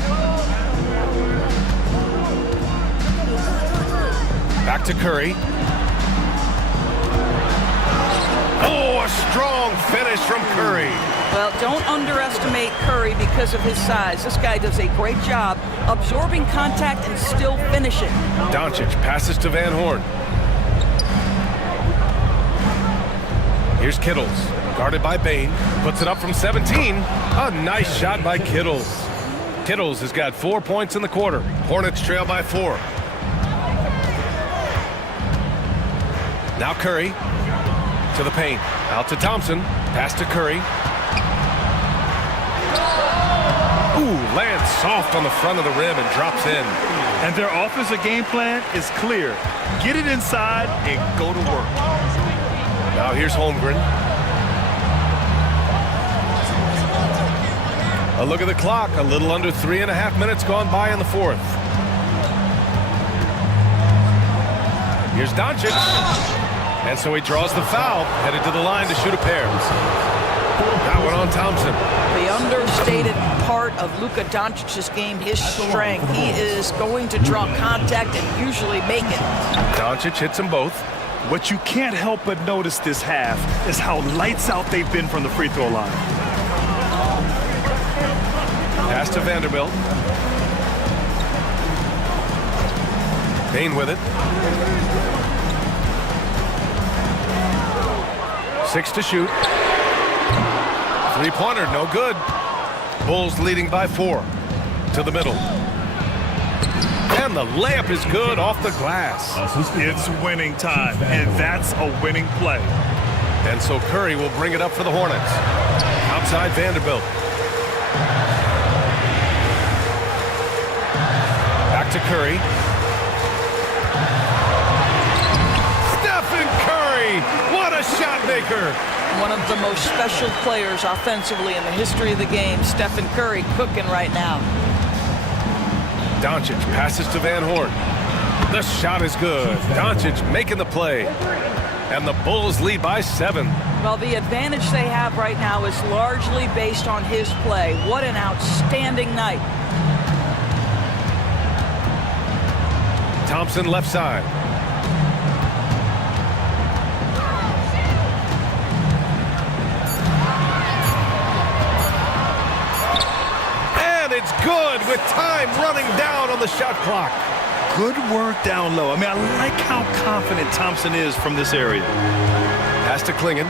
Back to Curry. Oh, a strong finish from Curry. Well, don't underestimate Curry because of his size. This guy does a great job absorbing contact and still finishing. Doncic passes to Van Horn. Here's Kittles, guarded by Bane. Puts it up from 17. A nice shot by Kittles. Kittles has got 4 points in the quarter. Hornets trail by 4. Now Curry to the paint. Out to Thompson. Pass to Curry. Ooh, lands soft on the front of the rim and drops in. And their offensive game plan is clear. Get it inside and go to work. Now here's Holmgren. A look at the clock. A little under 3.5 minutes gone by in the fourth. Here's Doncic. And so he draws the foul, headed to the line to shoot a pair. That one on Thompson. The understated part of Luka Doncic's game, his strength. He is going to draw contact and usually make it. Doncic hits them both. What you can't help but notice this half is how lights out they've been from the free throw line. Pass to Vanderbilt. Bane with it. 6 to shoot. Three-pointer, no good. Bulls leading by 4. To the middle. And the layup is good off the glass. It's winning time, and that's a winning play. And so Curry will bring it up for the Hornets. Outside Vanderbilt. Back to Curry. Stephen Curry! What a shot maker! One of the most special players offensively in the history of the game. Stephen Curry cooking right now. Doncic passes to Van Horn. The shot is good. Doncic making the play. And the Bulls lead by 7. Well, the advantage they have right now is largely based on his play. What an outstanding night. Thompson left side. And it's good with time running down on the shot clock. Good work down low. I mean, I like how confident Thompson is from this area. Pass to Klingon.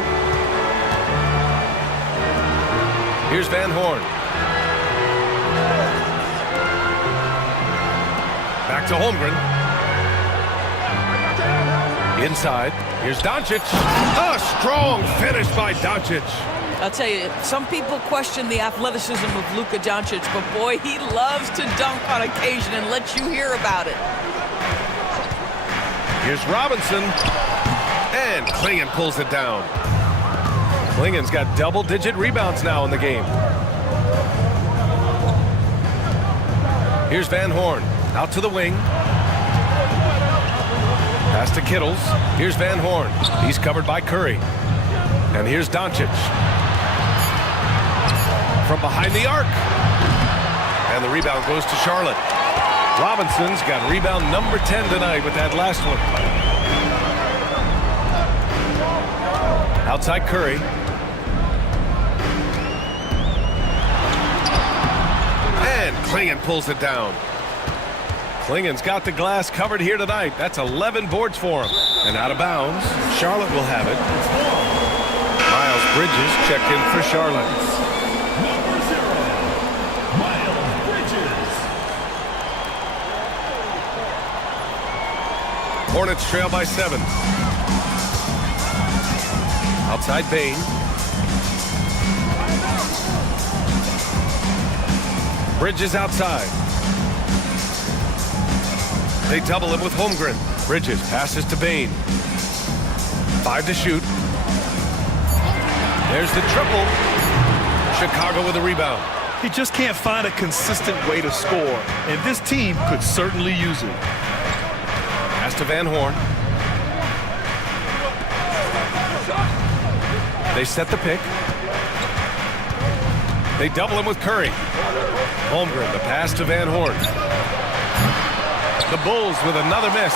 Here's Van Horn. Back to Holmgren. Inside. Here's Doncic. A strong finish by Doncic. I'll tell you, some people question the athleticism of Luka Doncic, but boy, he loves to dunk on occasion and let you hear about it. Here's Robinson. And Klingon pulls it down. Klingon's got double-digit rebounds now in the game. Here's Van Horn. Out to the wing. Pass to Kittles. Here's Van Horn. He's covered by Curry. And here's Doncic. From behind the arc. And the rebound goes to Charlotte. Robinson's got rebound number 10 tonight with that last one. Outside Curry. And Klingon pulls it down. Klingon's got the glass covered here tonight. That's 11 boards for him. And out of bounds, Charlotte will have it. Miles Bridges checked in for Charlotte. Number 0, Miles Bridges. Hornets trail by 7. Outside Bane. Bridges outside. They double him with Holmgren. Bridges passes to Bane. 5 to shoot. There's the triple. Chicago with a rebound. He just can't find a consistent way to score, and this team could certainly use it. Pass to Van Horn. They set the pick. They double him with Curry. Holmgren, the pass to Van Horn. The Bulls with another miss.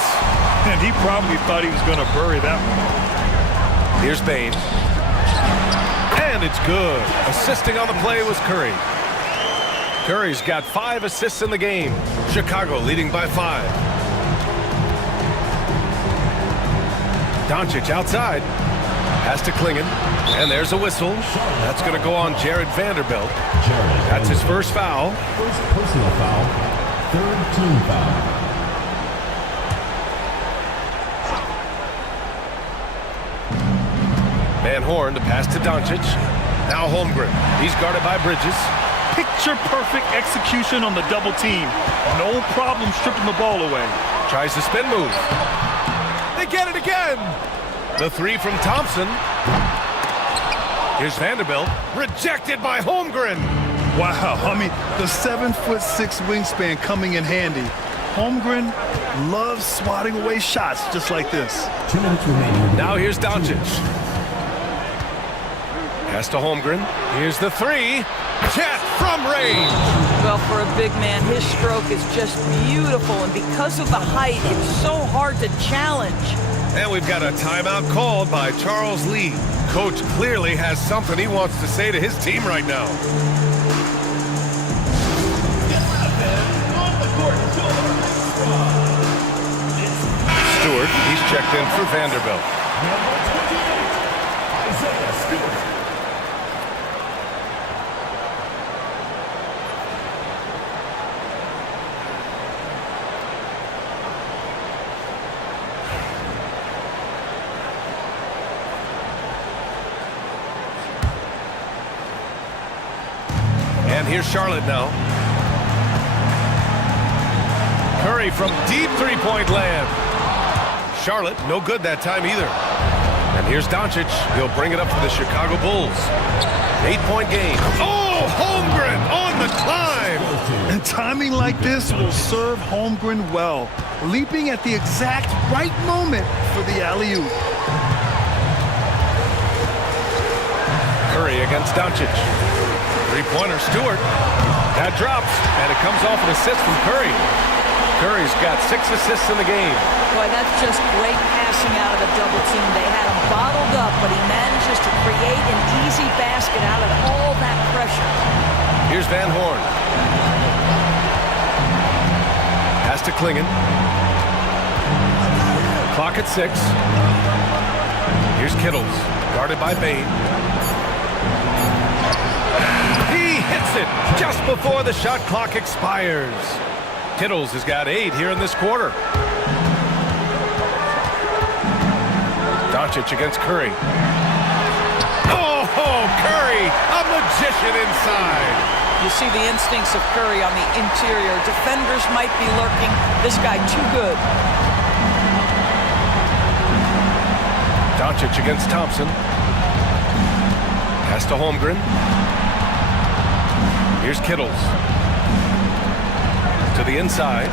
And he probably thought he was going to bury that one. Here's Bane. And it's good. Assisting on the play was Curry. Curry's got 5 assists in the game. Chicago leading by 5. Doncic outside. Pass to Klingon. And there's a whistle. That's going to go on Jared Vanderbilt. That's his first foul. First personal foul. Third team foul. Van Horn, the pass to Doncic. Now Holmgren. He's guarded by Bridges. Picture-perfect execution on the double team. No problem stripping the ball away. Tries the spin move. They get it again. The 3 from Thompson. Here's Vanderbilt. Rejected by Holmgren. Wow, I mean, the 7'6" wingspan coming in handy. Holmgren loves swatting away shots just like this. 2 minutes remaining. Now here's Doncic. Pass to Holmgren. Here's the 3. Chet from range. Well, for a big man, his stroke is just beautiful, and because of the height, it's so hard to challenge. And we've got a timeout called by Charles Lee. Coach clearly has something he wants to say to his team right now. Stewart, he's checked in for Vanderbilt. Isaiah Stewart. And here's Charlotte now. Curry from deep three-point land. Charlotte, no good that time either. And here's Doncic. He'll bring it up for the Chicago Bulls. 8-point game. Oh, Holmgren on the climb. And timing like this will serve Holmgren well. Leaping at the exact right moment for the alley-oop. Curry against Doncic. Three-pointer, Stewart. That drops, and it comes off an assist from Curry. Curry's got 6 assists in the game. Boy, that's just great passing out of the double team. They had him bottled up, but he manages to create an easy basket out of all that pressure. Here's Van Horn. Pass to Klingon. Clock at 6. Here's Kittles, guarded by Bane. He hits it just before the shot clock expires. Kittles has got 8 here in this quarter. Doncic against Curry. Oh, Curry, a magician inside. You see the instincts of Curry on the interior. Defenders might be lurking. This guy too good. Doncic against Thompson. Pass to Holmgren. Here's Kittles. To the inside.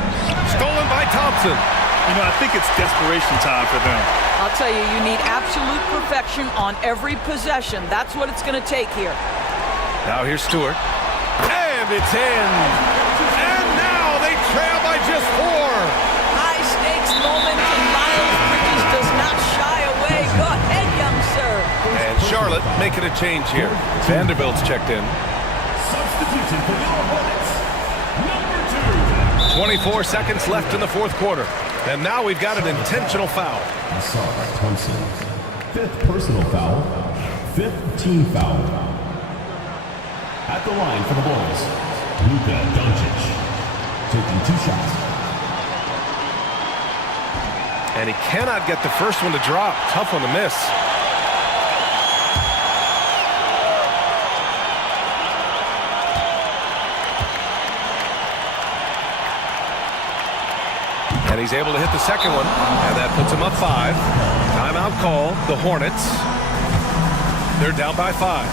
Stolen by Thompson. You know, I think it's desperation time for them. I'll tell you, you need absolute perfection on every possession. That's what it's going to take here. Now here's Stewart. And it's in. And now they trail by just 4. High-stakes moment, and Miles Bridges does not shy away. Go ahead, young sir. And Charlotte making a change here. Vanderbilt's checked in. Substitution for the Hornets. 24 seconds left in the fourth quarter. And now we've got an intentional foul. Ausar Thompson. 5th personal foul. 5th team foul. At the line for the Bulls, Luka Doncic. Taking 2 shots. And he cannot get the first one to drop. Tough one to miss. And he's able to hit the second one, and that puts him up 5. Timeout call, the Hornets. They're down by 5.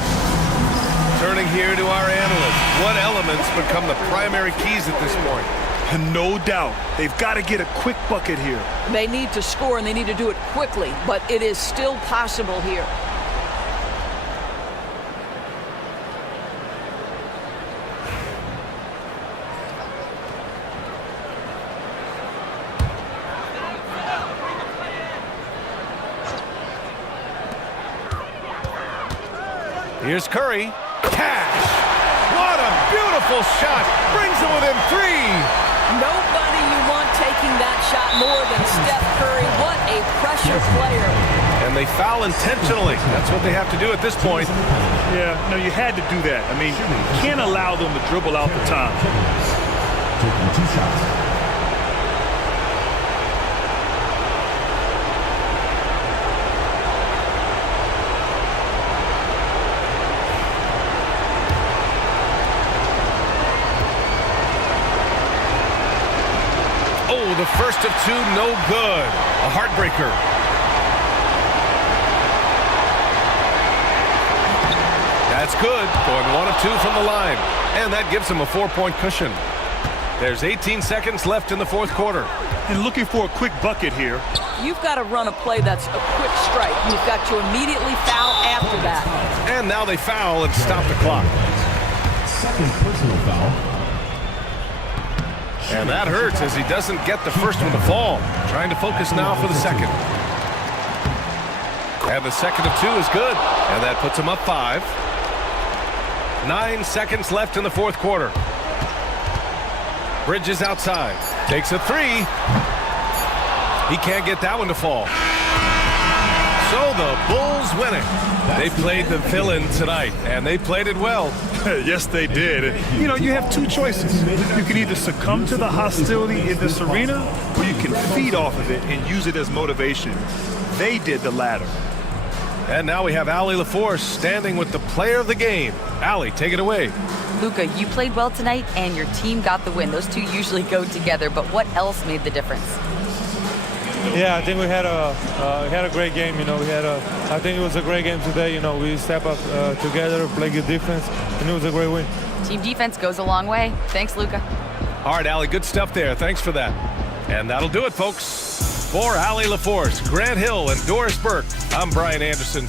Turning here to our analysts. What elements become the primary keys at this point? And no doubt, they've got to get a quick bucket here. They need to score, and they need to do it quickly, but it is still possible here. Here's Curry. Cash! What a beautiful shot! Brings it within 3. Nobody you want taking that shot more than Steph Curry. What a pressure player. And they foul intentionally. That's what they have to do at this point. Yeah, no, you had to do that. I mean, you can't allow them to dribble out the time. Taking 2 shots. The first of 2, no good. A heartbreaker. That's good. Going 1 of 2 from the line. And that gives him a 4-point cushion. There's 18 seconds left in the fourth quarter. And looking for a quick bucket here. You've got to run a play that's a quick strike. You've got to immediately foul after that. And now they foul and stop the clock. 2nd personal foul. And that hurts as he doesn't get the first one to fall. Trying to focus now for the second. And the second of 2 is good. And that puts him up 5. 9 seconds left in the fourth quarter. Bridges outside. Takes a 3. He can't get that one to fall. So the Bulls win it. They played the villain tonight, and they played it well. Yes, they did. You know, you have 2 choices. You can either succumb to the hostility in this arena, or you can feed off of it and use it as motivation. They did the latter. And now we have Allie LaForce standing with the player of the game. Allie, take it away. Luka, you played well tonight, and your team got the win. Those 2 usually go together, but what else made the difference? Yeah, I think we had a great game. You know, I think it was a great game today. You know, we step up together, play good defense, and it was a great win. Team defense goes a long way. Thanks, Luka. All right, Allie, good stuff there. Thanks for that. And that'll do it, folks. For Allie LaForce, Grant Hill, and Doris Burke, I'm Brian Anderson.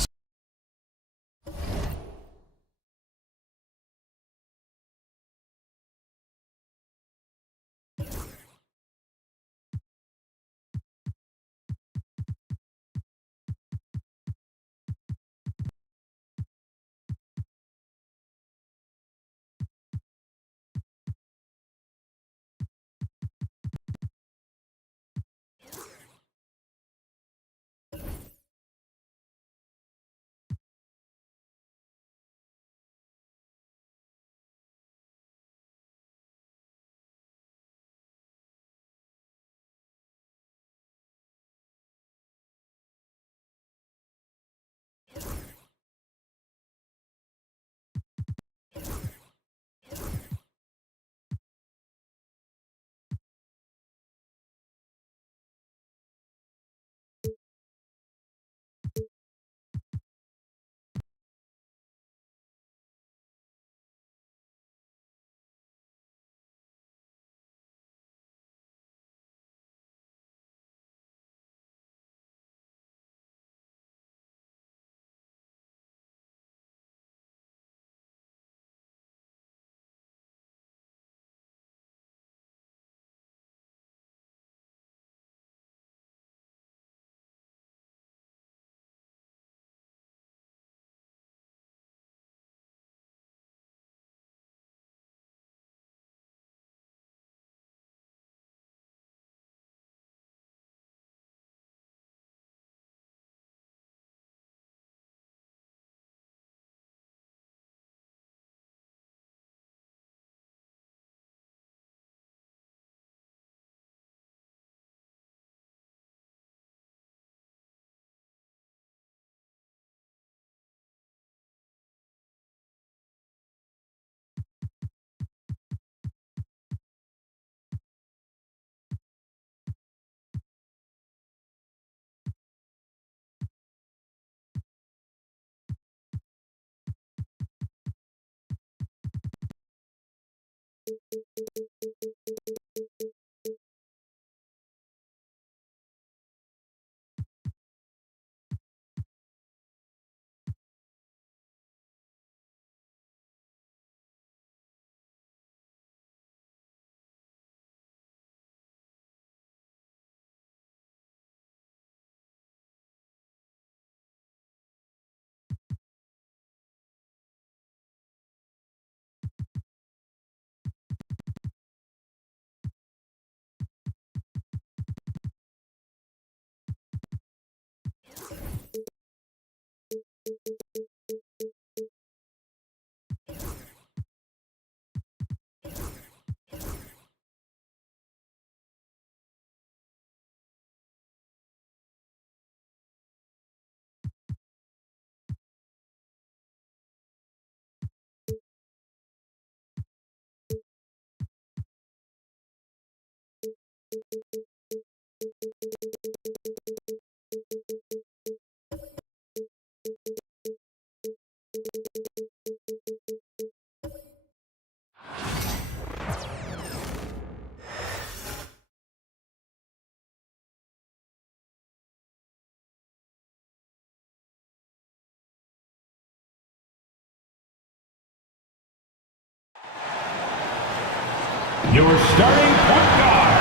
Your starting point guard,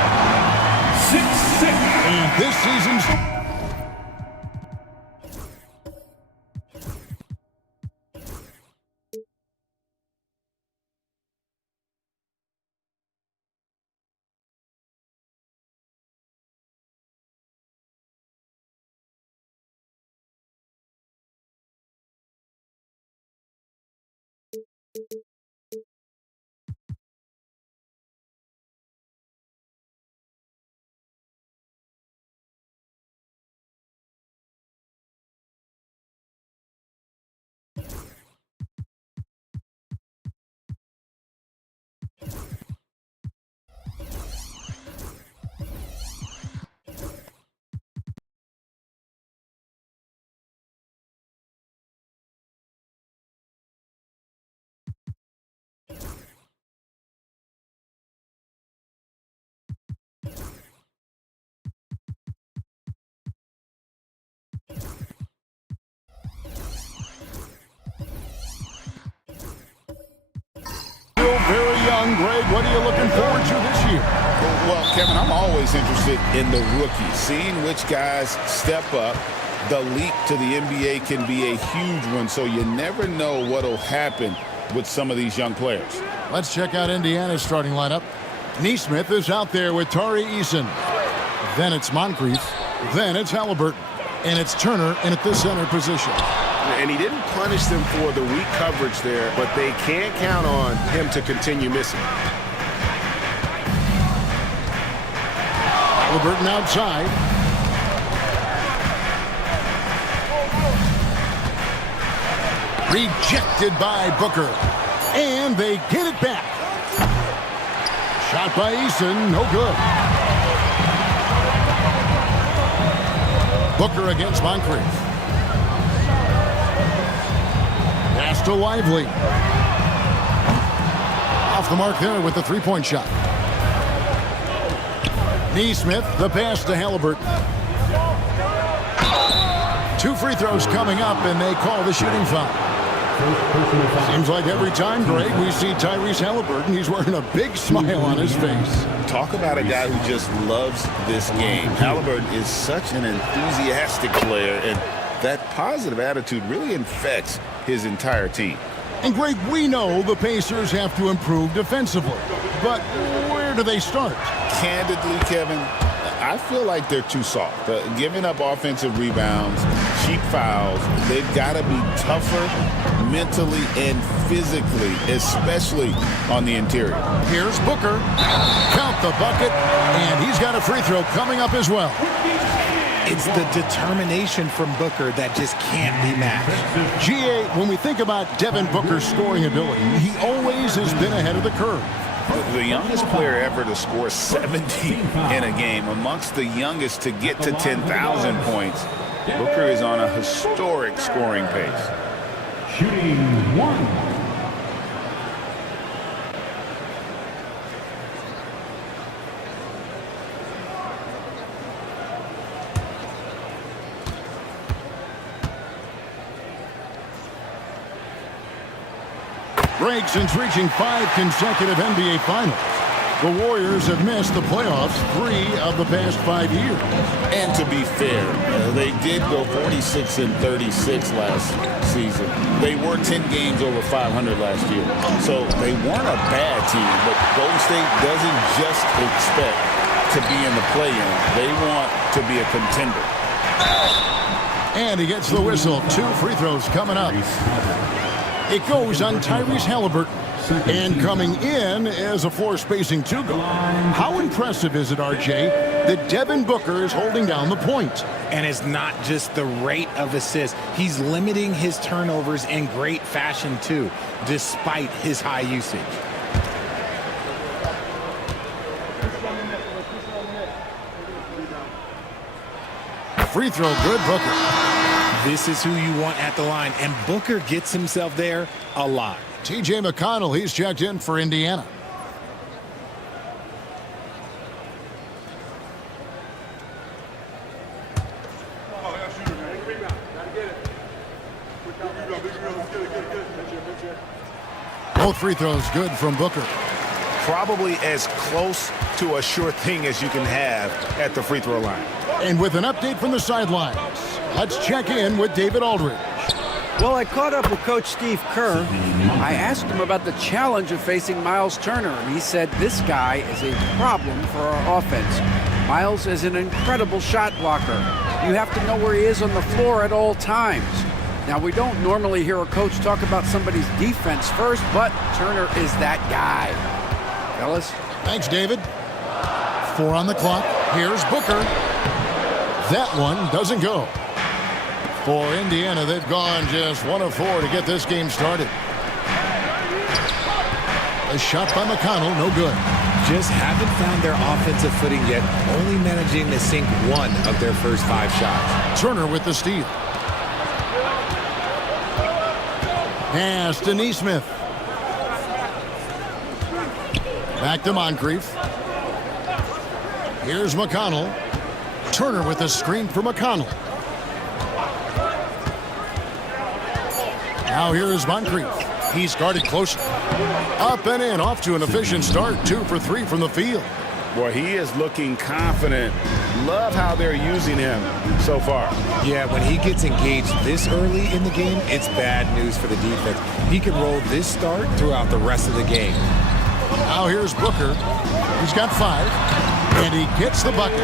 6'6". And this season's... Very young, Greg. What are you looking forward to this year? Well, Kevin, I'm always interested in the rookies, seeing which guys step up. The leap to the NBA can be a huge one, so you never know what will happen with some of these young players. Let's check out Indiana's starting lineup. Neesmith is out there with Tari Eason. Then it's Moncrief. Then it's Halliburton. And it's Turner in at the center position. And he didn't punish them for the weak coverage there, but they can't count on him to continue missing. Halliburton outside. Rejected by Booker. And they get it back. Shot by Eason, no good. Booker against Moncrief. Pass to Lively. Off the mark there with the three-point shot. Neesmith, the pass to Halliburton. 2 free throws coming up, and they call the shooting foul. Seems like every time, Greg, we see Tyrese Halliburton, he's wearing a big smile on his face. Talk about a guy who just loves this game. Halliburton is such an enthusiastic player, and that positive attitude really infects his entire team. And Greg, we know the Pacers have to improve defensively, but where do they start? Candidly, Kevin, I feel like they're too soft. Giving up offensive rebounds, cheap fouls, they've got to be tougher mentally and physically, especially on the interior. Here's Booker. Count the bucket, and he's got a free throw coming up as well. It's the determination from Booker that just can't be matched. GA, when we think about Devin Booker's scoring ability, he always has been ahead of the curve. The youngest player ever to score 70 in a game, amongst the youngest to get to 10,000 points. Booker is on a historic scoring pace. Shooting 1. break since reaching 5 consecutive NBA Finals. The Warriors have missed the playoffs 3 of the past 5 years. And to be fair, they did go 46-36 last season. They were 10 games over 500 last year. So they weren't a bad team, but Golden State doesn't just expect to be in the play-in. They want to be a contender. And he gets the whistle. 2 free throws coming up. It goes on Tyrese Halliburton. And coming in is a floor-spacing 2-goal. How impressive is it, RJ, that Devin Booker is holding down the point? And it's not just the rate of assists. He's limiting his turnovers in great fashion, too, despite his high usage. Free throw good, Booker. This is who you want at the line, and Booker gets himself there a lot. T.J. McConnell, he's checked in for Indiana. Both free throws good from Booker. Probably as close to a sure thing as you can have at the free throw line. And with an update from the sidelines, let's check in with David Aldridge. Well, I caught up with Coach Steve Kerr. I asked him about the challenge of facing Miles Turner, and he said this guy is a problem for our offense. Miles is an incredible shot blocker. You have to know where he is on the floor at all times. Now, we don't normally hear a coach talk about somebody's defense first, but Turner is that guy. Fellas? Thanks, David. 4 on the clock. Here's Booker. That one doesn't go. For Indiana, they've gone just 1 of 4 to get this game started. A shot by McConnell, no good. Just haven't found their offensive footing yet, only managing to sink 1 of their first 5 shots. Turner with the steal. Pass to Neesmith. Back to Moncrief. Here's McConnell. Turner with the screen for McConnell. Now here's Moncrief. He's guarded closely. Up and in, off to an efficient start. 2 for 3 from the field. Boy, he is looking confident. Love how they're using him so far. Yeah, when he gets engaged this early in the game, it's bad news for the defense. He can roll this start throughout the rest of the game. Now here's Booker. He's got 5, and he gets the bucket.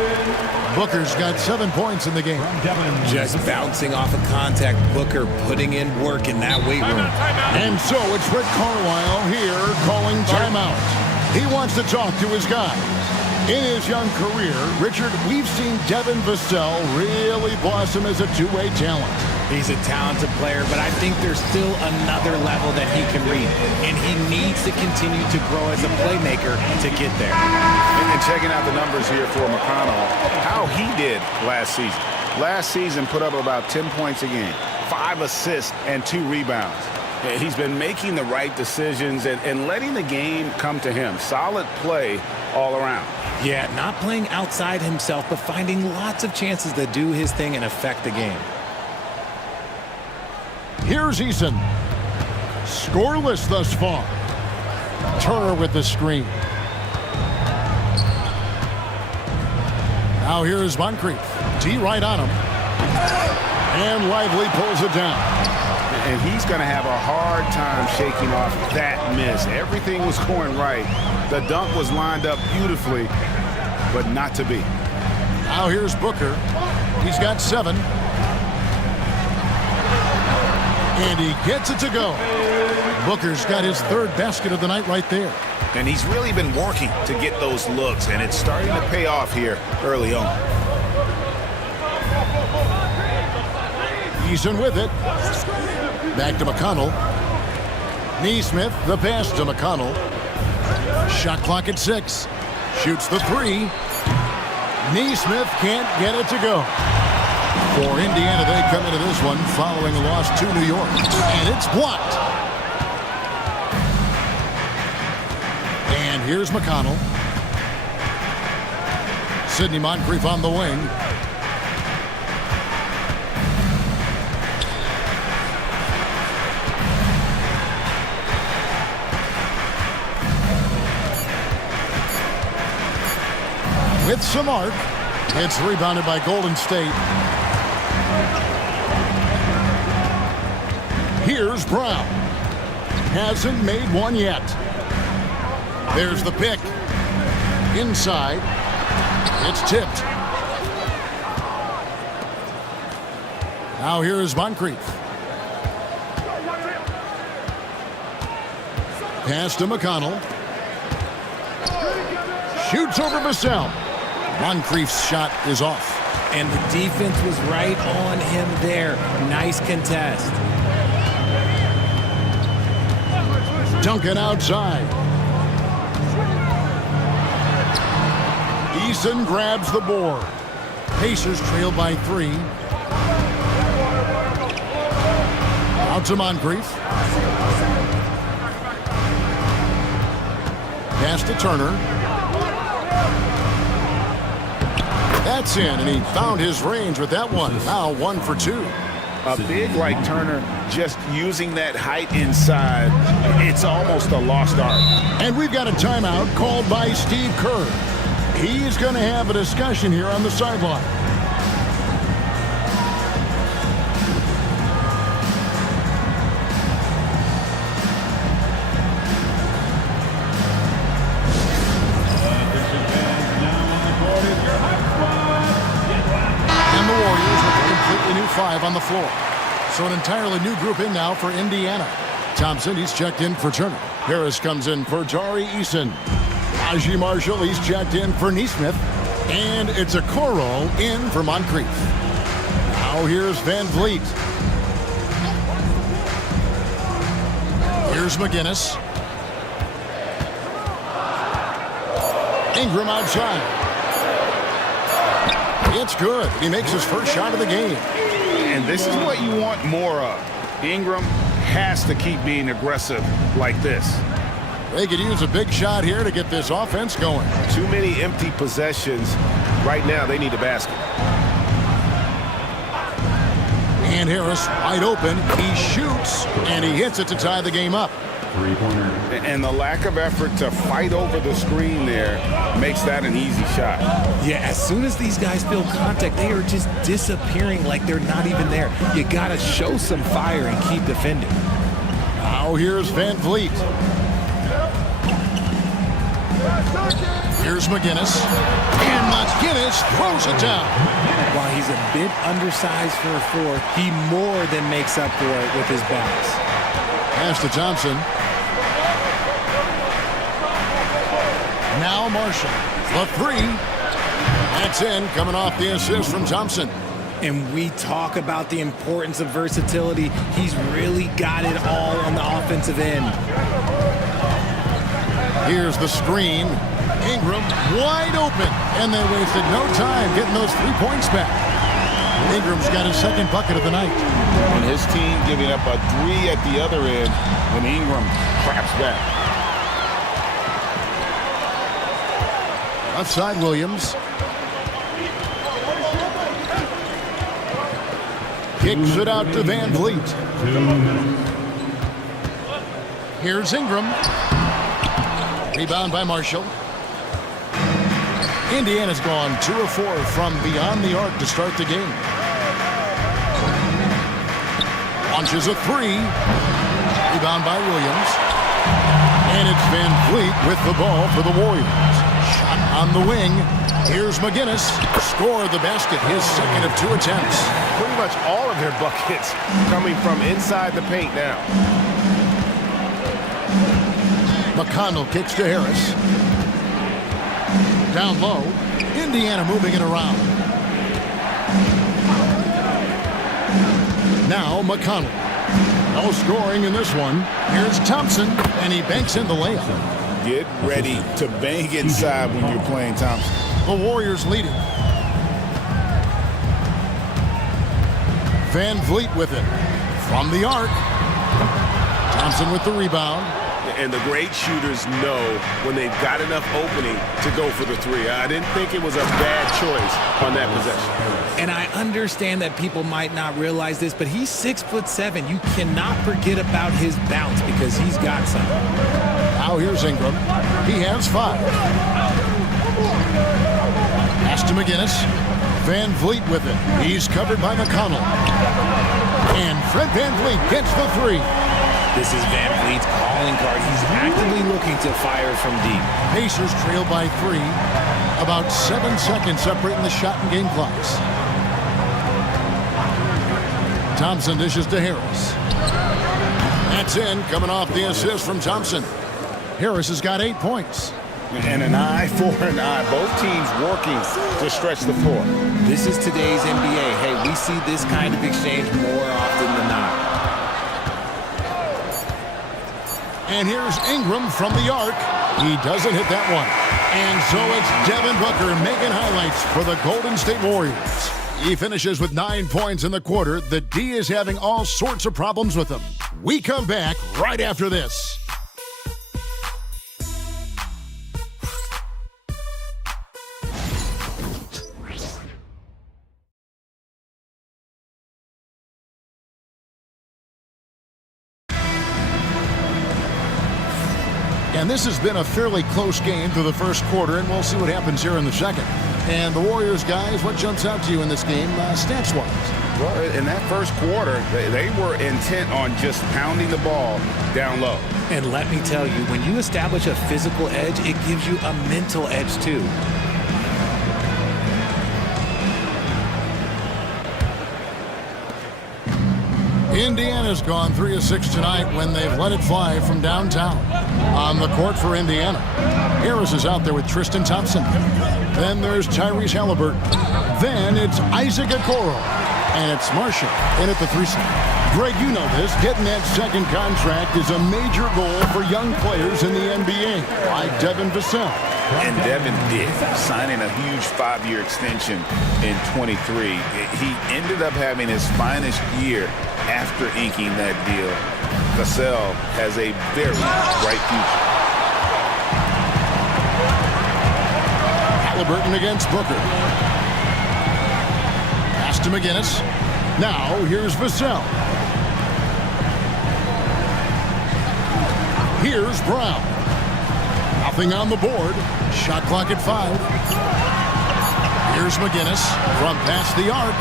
Booker's got 7 points in the game. Just bouncing off of contact, Booker putting in work in that weight room. And so it's Rick Carlisle here calling timeout. He wants to talk to his guys. In his young career, Richard, we've seen Devin Vassell really blossom as a two-way talent. He's a talented player, but I think there's still another level that he can reach, and he needs to continue to grow as a playmaker to get there. And checking out the numbers here for McConnell, how he did last season. Last season put up about 10 points a game, 5 assists, and 2 rebounds. He's been making the right decisions and letting the game come to him. Solid play all around. Yeah, not playing outside himself, but finding lots of chances to do his thing and affect the game. Here's Eason. Scoreless thus far. Turner with the screen. Now here's Moncrief. T right on him. And Lively pulls it down. And he's going to have a hard time shaking off that miss. Everything was going right. The dunk was lined up beautifully, but not to be. Now here's Booker. He's got 7. And he gets it to go. Booker's got his 3rd basket of the night right there. And he's really been working to get those looks, and it's starting to pay off here early on. Eason with it. Back to McConnell. Neesmith, the pass to McConnell. Shot clock at 6. Shoots the 3. Neesmith can't get it to go. For Indiana, they come into this one following a loss to New York. And it's blocked. And here's McConnell. Sidney Moncrief on the wing. hits the mark. It's rebounded by Golden State. Here's Brown. Hasn't made one yet. There's the pick. Inside. It's tipped. Now here is Moncrief. Pass to McConnell. Shoots over Vassell. Moncrief's shot is off. And the defense was right on him there. Nice contest. Duncan outside. Eason grabs the board. Pacers trail by 3. Out to Moncrief. Pass to Turner. That's in, and he found his range with that one. Now 1 for 2. A big like Turner, just using that height inside, it's almost a lost art. And we've got a timeout called by Steve Kerr. He's going to have a discussion here on the sideline. And the Warriors with a completely new 5 on the floor. So an entirely new group in now for Indiana. Thompson, he's checked in for Turner. Harris comes in for Tari Eason. Najee Marshall, he's checked in for Neesmith. And it's a Okoro in for Moncrief. Now here's Van Vliet. Here's McGinnis. Ingram outside. It's good. He makes his first shot of the game. And this is what you want more of. Ingram has to keep being aggressive like this. They could use a big shot here to get this offense going. Too many empty possessions. Right now, they need a basket. And Harris wide open. He shoots, and he hits it to tie the game up. Three-pointer. And the lack of effort to fight over the screen there makes that an easy shot. Yeah, as soon as these guys feel contact, they are just disappearing like they're not even there. You got to show some fire and keep defending. Now here's Van Vliet. Here's McGinnis. And McGinnis throws it down. While he's a bit undersized for a 4, he more than makes up for it with his bounce. Pass to Thompson. Now Marshall. The 3. That's in, coming off the assist from Thompson. And we talk about the importance of versatility. He's really got it all on the offensive end. Here's the screen. Ingram wide open. And they wasted no time getting those 3 points back. Ingram's got his second bucket of the night. And his team giving up a 3 at the other end when Ingram claps back. Outside Williams. Kicks it out to Van Vliet. Here's Ingram. Rebound by Marshall. Indiana's gone 2 of 4 from beyond the arc to start the game. Launches a 3. Rebound by Williams. And it's Van Vliet with the ball for the Warriors. Shot on the wing. Here's McGinnis. Scored the basket, his second of 2 attempts. Pretty much all of their buckets coming from inside the paint now. McConnell kicks to Harris. Down low. Indiana moving it around. Now McConnell. No scoring in this one. Here's Thompson, and he banks in the layup. Get ready to bang inside when you're playing Thompson. The Warriors leading. Van Vliet with it. From the arc. Thompson with the rebound. And the great shooters know when they've got enough opening to go for the 3. I didn't think it was a bad choice on that possession. And I understand that people might not realize this, but he's 6'7". You cannot forget about his bounce because he's got some. Now here's Ingram. He has 5. Pass to McGinnis. Van Vliet with it. He's covered by McConnell. And Fred Van Vliet gets the three. This is Van Vliet's calling card. He's actively looking to fire from deep. Pacers trail by 3. About 7 seconds separating the shot and game clocks. Thompson dishes to Harris. That's in, coming off the assist from Thompson. Harris has got 8 points. And an eye for an eye. Both teams working to stretch the floor. This is today's NBA. Hey, we see this kind of exchange more often than not. And here's Ingram from the arc. He doesn't hit that one. And so it's Devin Booker making highlights for the Golden State Warriors. He finishes with 9 points in the quarter. The D is having all sorts of problems with him. We come back right after this. And this has been a fairly close game through the first quarter, and we'll see what happens here in the second. And the Warriors, guys, what jumps out to you in this game, stats-wise? Well, in that first quarter, they were intent on just pounding the ball down low. And let me tell you, when you establish a physical edge, it gives you a mental edge, too. Indiana's gone 3 of 6 tonight when they've let it fly from downtown. On the court for Indiana, Harris is out there with Tristan Thompson. Then there's Tyrese Halliburton. Then it's Isaac Okoro. And it's Marshall in at the 3-side. Greg, you know this. Getting that second contract is a major goal for young players in the NBA, like Devin Vassell. And Devin did, signing a huge 5-year extension in 23. He ended up having his finest year after inking that deal. Vassell has a very bright future. Halliburton against Booker. Pass to McGinnis. Now here's Vassell. Here's Brown. Nothing on the board. Shot clock at 5. Here's McGinnis from past the arc.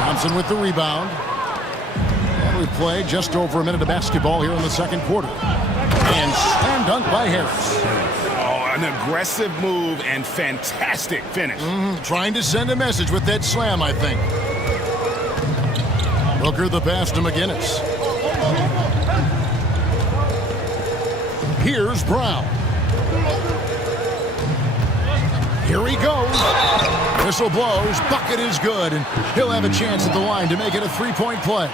Thompson with the rebound. And we play just over a minute of basketball here in the second quarter. And slam dunk by Harris. Oh, an aggressive move and fantastic finish. Trying to send a message with that slam, I think. Booker the pass to McGinnis. Here's Brown. Here he goes. Whistle blows. Bucket is good. And he'll have a chance at the line to make it a 3-point play.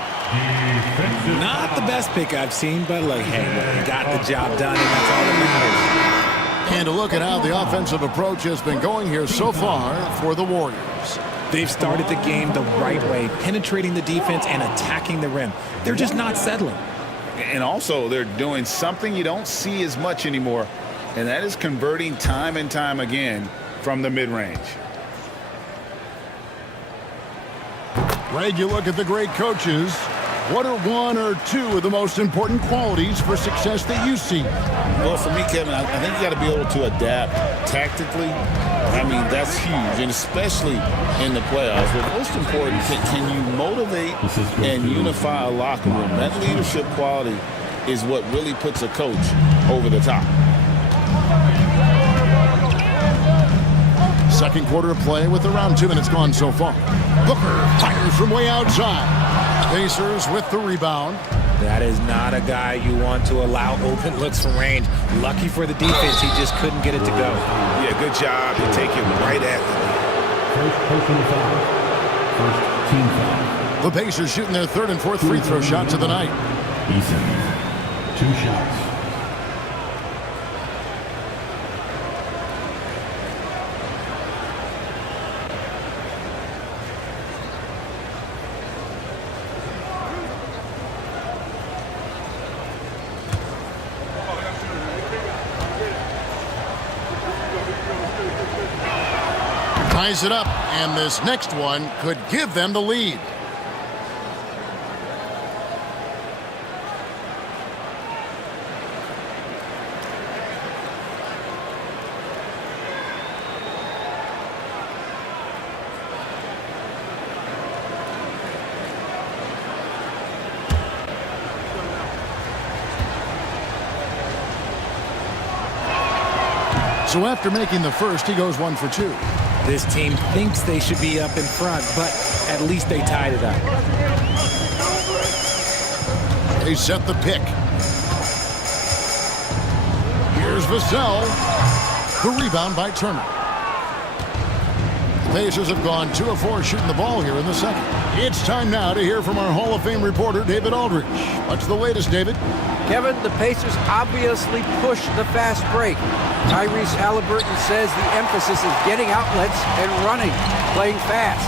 Not the best pick I've seen, but look, hey, he got the job done, and that's all that matters. And to look at how the offensive approach has been going here so far for the Warriors. They've started the game the right way, penetrating the defense and attacking the rim. They're just not settling. And also, they're doing something you don't see as much anymore, and that is converting time and time again from the mid-range. Greg, you look at the great coaches. What are 1 or 2 of the most important qualities for success that you see? Well, for me, Kevin, I think you got to be able to adapt tactically. I mean, that's huge, and especially in the playoffs. But most important, can you motivate and unify a locker room? That leadership quality is what really puts a coach over the top. Second quarter of play with around 2 minutes gone so far. Booker fires from way outside. Pacers with the rebound. That is not a guy you want to allow open looks from range. Lucky for the defense, he just couldn't get it to go. Yeah, good job to take it right at First team foul. The Pacers shooting their 3rd and 4th free throw shots of the night. Eason, 2 shots. Ties it up, and this next one could give them the lead. So after making the first, he goes 1 for 2. This team thinks they should be up in front, but at least they tied it up. They set the pick. Here's Vassell. The rebound by Turner. The Pacers have gone 2 of 4 shooting the ball here in the second. It's time now to hear from our Hall of Fame reporter, David Aldridge. What's the latest, David? Kevin, the Pacers obviously pushed the fast break. Tyrese Halliburton says the emphasis is getting outlets and running, playing fast.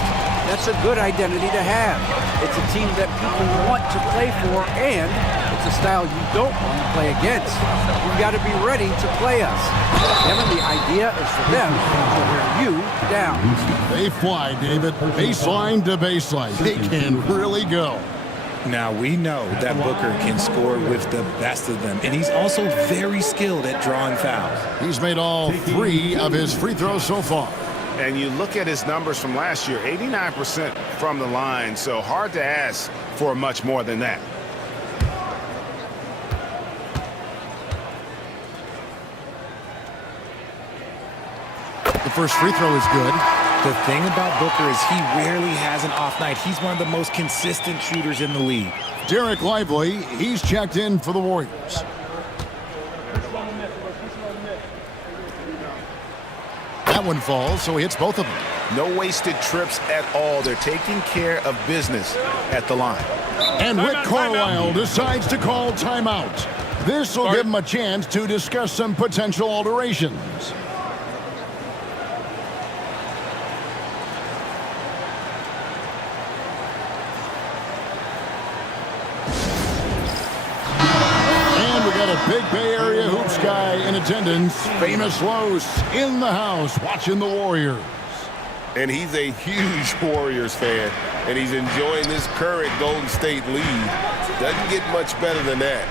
That's a good identity to have. It's a team that people want to play for, and it's a style you don't want to play against. You've got to be ready to play us. Kevin, the idea is for them to wear you down. They fly, David. Baseline to baseline. They can really go. Now, we know that Booker can score with the best of them, and he's also very skilled at drawing fouls. He's made all 3 of his free throws so far. And you look at his numbers from last year, 89% from the line, so hard to ask for much more than that. The first free throw is good. The thing about Booker is he rarely has an off night. He's one of the most consistent shooters in the league. Derek Lively, he's checked in for the Warriors. That one falls, so he hits both of them. No wasted trips at all. They're taking care of business at the line. And Rick Carlisle decides to call timeout. This will give him a chance to discuss some potential alterations. Big Bay Area hoops guy in attendance, Famous Los in the house watching the Warriors. And he's a huge Warriors fan, and he's enjoying this current Golden State lead. Doesn't get much better than that.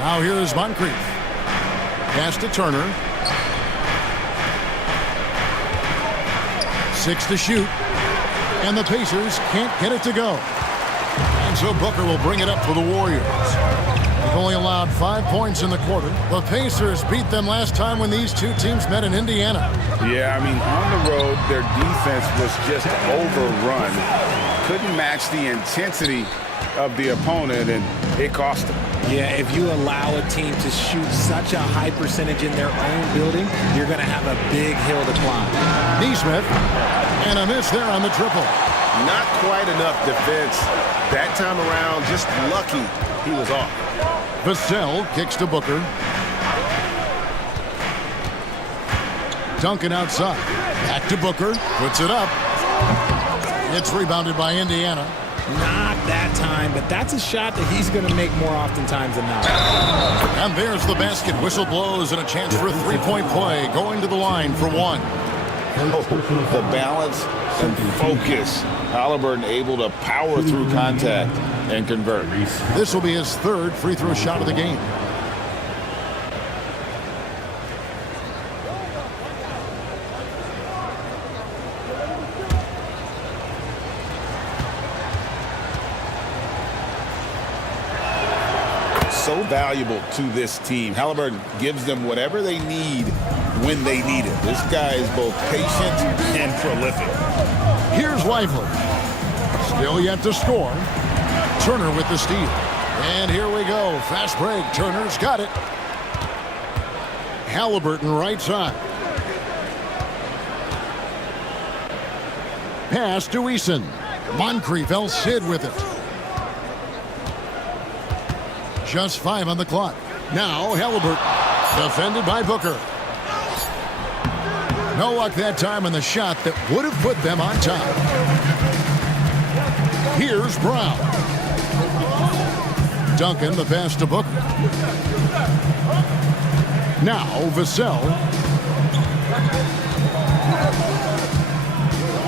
Now here's Moncrief. Pass to Turner. 6 to shoot. And the Pacers can't get it to go. And so Booker will bring it up for the Warriors. They've only allowed 5 points in the quarter. The Pacers beat them last time when these two teams met in Indiana. Yeah, I mean, on the road, their defense was just overrun. Couldn't match the intensity of the opponent, and it cost them. Yeah, if you allow a team to shoot such a high percentage in their own building, you're going to have a big hill to climb. Nesmith, and a miss there on the triple. Not quite enough defense. That time around, just lucky he was off. Vassell kicks to Booker. Duncan outside. Back to Booker. Puts it up. It's rebounded by Indiana. Not that time, but that's a shot that he's going to make more oftentimes than not. And there's the basket. Whistle blows and a chance for a three-point play. Going to the line for one. The balance and focus. Halliburton able to power through contact and convert. This will be his third free throw shot of the game. So valuable to this team. Halliburton gives them whatever they need when they need it. This guy is both patient and prolific. Here's Lively. Still yet to score. Turner with the steal. And here we go. Fast break. Turner's got it. Halliburton right side. Pass to Eason. Moncrief El Cid with it. Just 5 on the clock. Now Halliburton. Defended by Booker. No luck that time on the shot that would have put them on top. Here's Brown. Duncan, the pass to Booker. Now Vassell.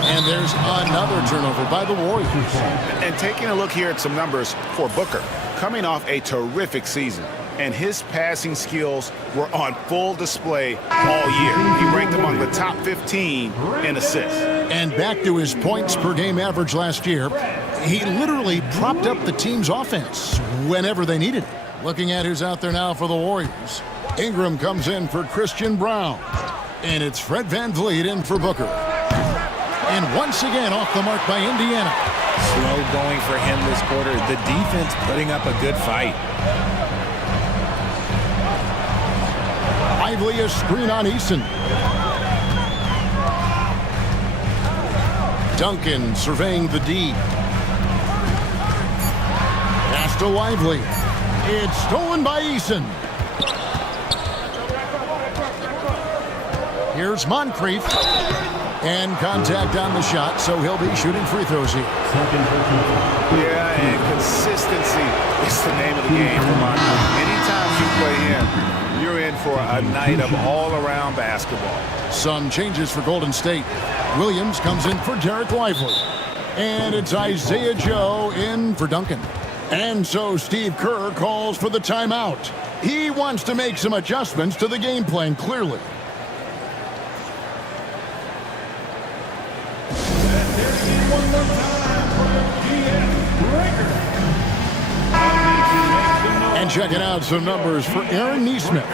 And there's another turnover by the Warriors. And taking a look here at some numbers for Booker, coming off a terrific season, and his passing skills were on full display all year. He ranked among the top 15 in assists. And back to his points per game average last year, he literally propped up the team's offense whenever they needed it. Looking at who's out there now for the Warriors. Ingram comes in for Christian Braun. And it's Fred VanVleet in for Booker. And once again off the mark by Indiana. Slow going for him this quarter. The defense putting up a good fight. Lively a screen on Eason. Duncan surveying the D. Pass to Lively. It's stolen by Eason. Here's Moncrief. And contact on the shot, so he'll be shooting free throws here. Yeah, and consistency is the name of the game for Moncrief. Anytime you play him, you're in for a night of all-around basketball. Some changes for Golden State. Williams comes in for Derek Lively. And it's Isaiah Joe in for Duncan. And so Steve Kerr calls for the timeout. He wants to make some adjustments to the game plan, clearly. And checking out some numbers for Aaron Nesmith.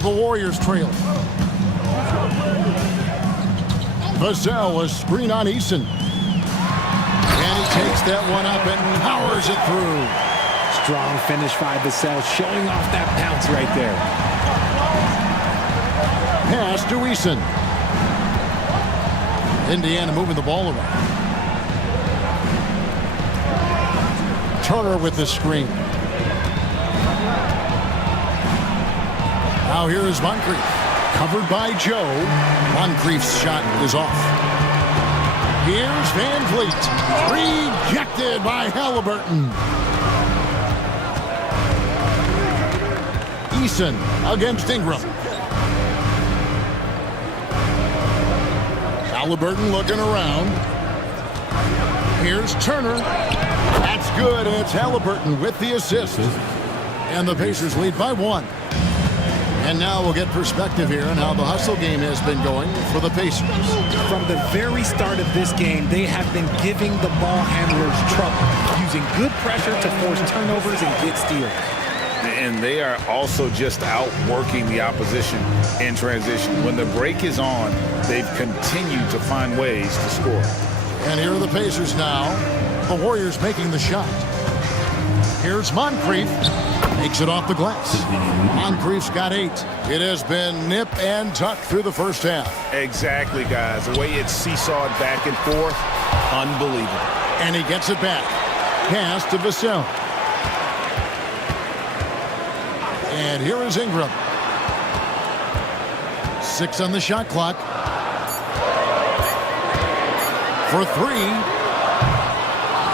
The Warriors trail. Vassell, a screen on Eason. And he takes that one up and powers it through. Strong finish by Vassell, showing off that bounce right there. Pass to Eason. Indiana moving the ball around. Turner with the screen. Now here's Moncrief. Covered by Joe. Moncrief's shot is off. Here's VanVleet. Rejected by Halliburton. Eason against Ingram. Halliburton looking around. Here's Turner. That's good. It's Halliburton with the assist. And the Pacers lead by 1. And now we'll get perspective here on how the hustle game has been going for the Pacers. From the very start of this game, they have been giving the ball handlers trouble, using good pressure to force turnovers and get steals. And they are also just outworking the opposition in transition. When the break is on, they've continued to find ways to score. And here are the Pacers now. The Warriors making the shot. Here's Moncrief. Makes it off the glass. Moncrief's got 8. It has been nip and tuck through the first half. Exactly, guys. The way it's seesawed back and forth, unbelievable. And he gets it back. Pass to Vassell. And here is Ingram. 6 on the shot clock. For 3.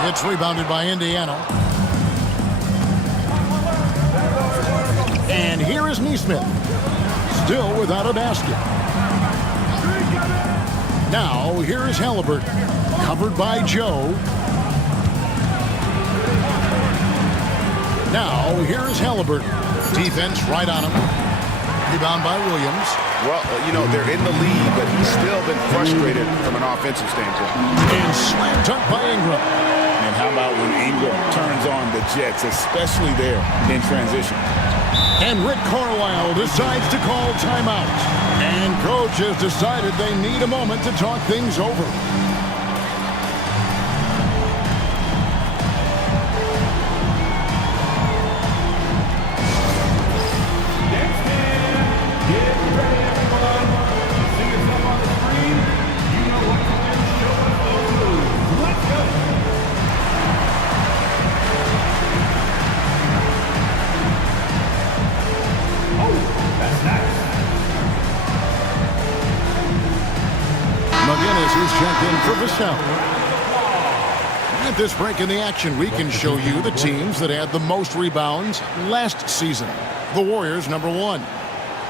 It's rebounded by Indiana. And here is Nesmith. Still without a basket. Now, here is Halliburton. Covered by Joe. Now, here is Halliburton. Defense right on him. Rebound by Williams. Well, you know, they're in the lead, but he's still been frustrated from an offensive standpoint. And slam dunk by Ingram. And how about when Ingram turns on the Jets, especially there in transition? And Rick Carlisle decides to call timeout. And coach has decided they need a moment to talk things over. McGinnis is checked in for Vassell. At this break in the action, we can show you the teams that had the most rebounds last season. The Warriors, number 1.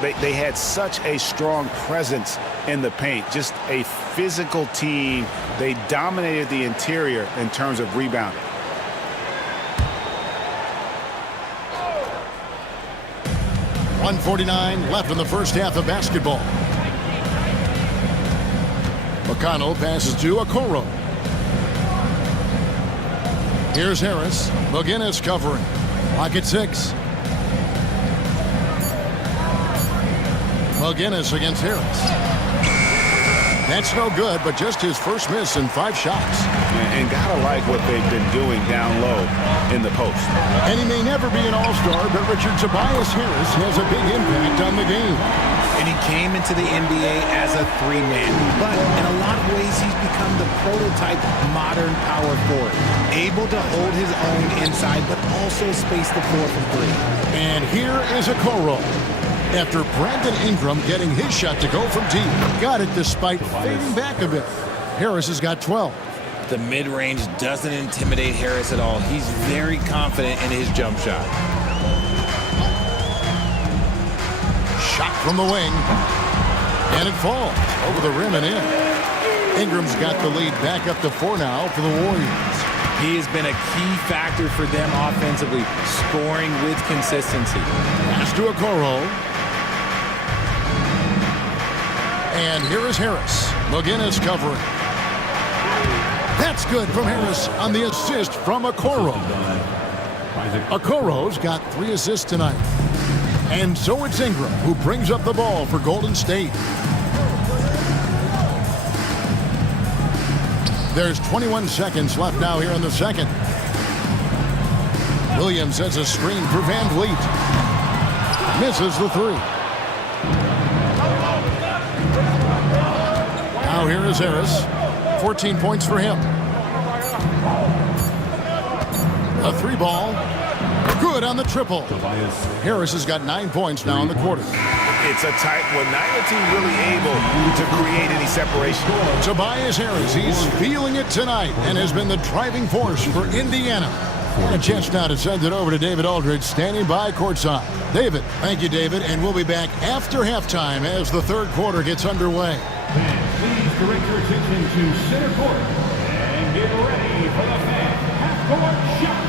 They had such a strong presence in the paint, just a physical team. They dominated the interior in terms of rebounding. 1:49 left in the first half of basketball. McConnell passes to Okoro. Here's Harris. McGinnis covering. Lock at 6. McGinnis against Harris. That's no good, but just his first miss in 5 shots. And gotta like what they've been doing down low in the post. And he may never be an all-star, but Richard, Tobias Harris has a big impact on the game. And he came into the NBA as a 3-man. But in a lot of ways, he's become the prototype modern power forward. Able to hold his own inside, but also space the floor from 3. And here is Okoro. After Brandon Ingram getting his shot to go from deep. Got it despite fading back a bit. Harris has got 12. The mid-range doesn't intimidate Harris at all. He's very confident in his jump shot. Shot from the wing. And it falls over the rim and in. Ingram's got the lead back up to 4 now for the Warriors. He has been a key factor for them offensively, scoring with consistency. Pass to Okoro. And here is Harris. McGinnis covering. That's good from Harris on the assist from Okoro. Okoro's got 3 assists tonight. And so it's Ingram who brings up the ball for Golden State. There's 21 seconds left now here in the second. Williams has a screen for Van Vliet. Misses the 3. Now here is Harris. 14 points for him. A 3 ball. Good on the triple. Harris has got 9 points now in the quarter. It's a tight one. Neither team really able to create any separation. Tobias Harris, he's feeling it tonight and has been the driving force for Indiana. A chance now to send it over to David Aldridge, standing by courtside. David. Thank you, David, and we'll be back after halftime as the third quarter gets underway. Please direct your attention to center court and get ready for the half-court shot.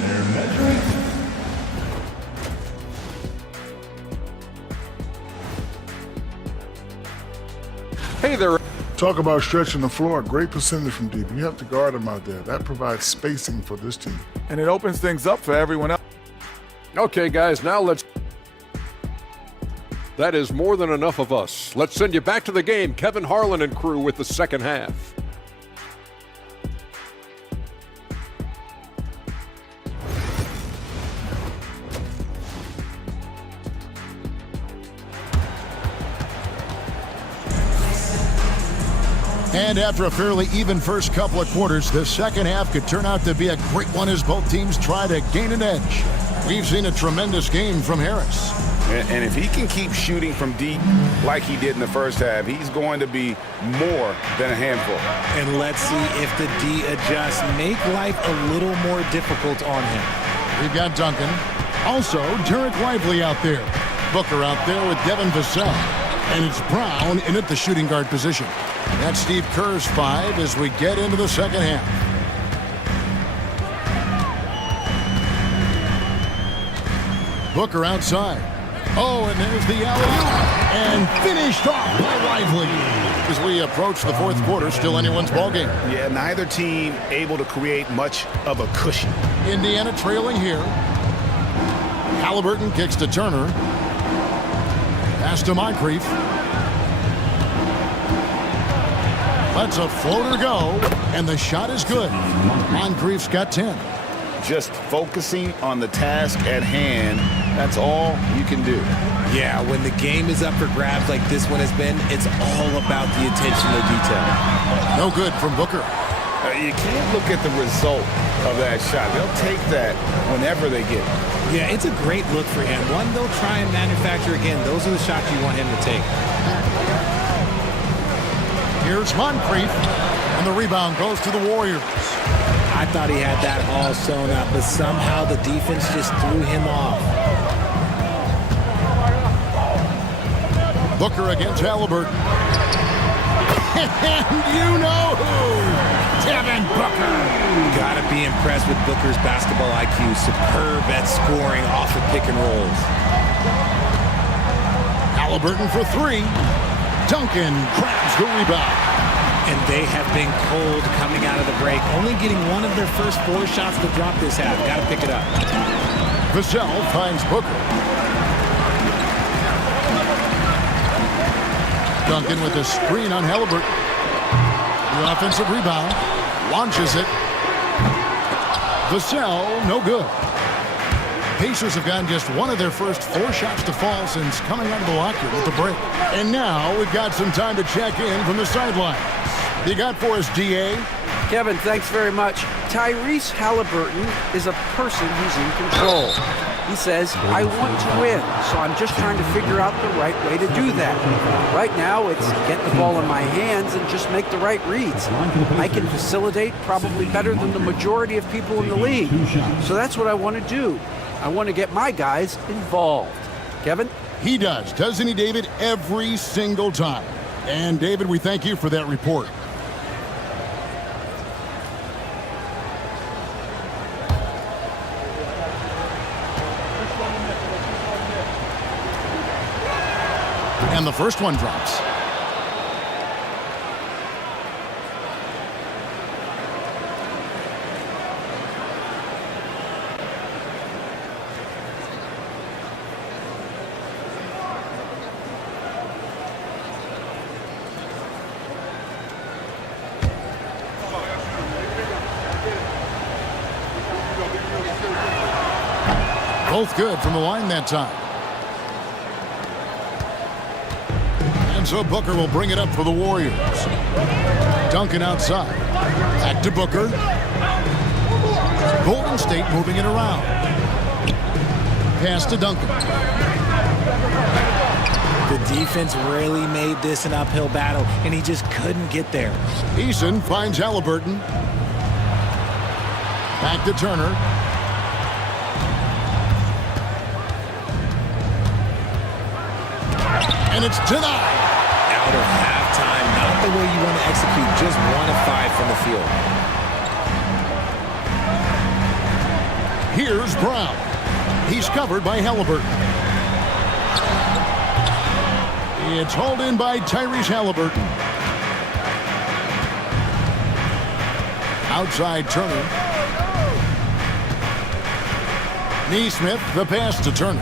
They're measuring. Hey there. Talk about stretching the floor. Great percentage from deep. You have to guard them out there. That provides spacing for this team. And it opens things up for everyone else. Okay, guys, now let's... That is more than enough of us. Let's send you back to the game. Kevin Harlan and crew with the second half. And after a fairly even first couple of quarters, the second half could turn out to be a great one as both teams try to gain an edge. We've seen a tremendous game from Harris. And if he can keep shooting from deep like he did in the first half, he's going to be more than a handful. And let's see if the D adjusts, make life a little more difficult on him. We've got Duncan. Also, Derek Lively out there. Booker out there with Devin Vassell. And it's Brown in at the shooting guard position. That's Steve Kerr's 5 as we get into the second half. Booker outside. Oh, and there's the alley-oop. And finished off by Lively. As we approach the fourth quarter, still anyone's ballgame. Yeah, neither team able to create much of a cushion. Indiana trailing here. Halliburton kicks to Turner. Pass to Moncrief. Lets a floater go, and the shot is good. Moncrief's got 10. Just focusing on the task at hand, that's all you can do. Yeah, when the game is up for grabs like this one has been, it's all about the attention to detail. No good from Booker. You can't look at the result of that shot. They'll take that whenever they get it. Yeah, it's a great look for him. One they'll try and manufacture again. Those are the shots you want him to take. Here's Moncrief, and the rebound goes to the Warriors. I thought he had that all sewn up, but somehow the defense just threw him off. Booker against Halliburton. And you know who? Devin Booker. Gotta be impressed with Booker's basketball IQ. Superb at scoring off of pick and rolls. Halliburton for three. Duncan grabs the rebound. And they have been cold coming out of the break. Only getting one of their first 4 shots to drop this half. Gotta pick it up. Vassell finds Booker. Duncan with a screen on Halliburton. The offensive rebound. Launches it. Vassell, no good. Pacers have gotten just one of their first 4 shots to fall since coming out of the locker with the break. And now we've got some time to check in from the sideline. You got for us, DA? Kevin, thanks very much. Tyrese Halliburton is a person who's in control. He says, I want to win, so I'm just trying to figure out the right way to do that. Right now, it's get the ball in my hands and just make the right reads. I can facilitate probably better than the majority of people in the league. So that's what I want to do. I want to get my guys involved. Kevin? He does, doesn't he, David? Every single time. And, David, we thank you for that report. And the first one drops. Both good from the line that time. And so Booker will bring it up for the Warriors. Duncan outside. Back to Booker. Golden State moving it around. Pass to Duncan. The defense really made this an uphill battle, and he just couldn't get there. Eason finds Halliburton. Back to Turner. And it's denied. Out of halftime, not the way you want to execute, just 1 of 5 from the field. Here's Brown. He's covered by Halliburton. It's hauled in by Tyrese Halliburton. Outside Turner. Neesmith, the pass to Turner.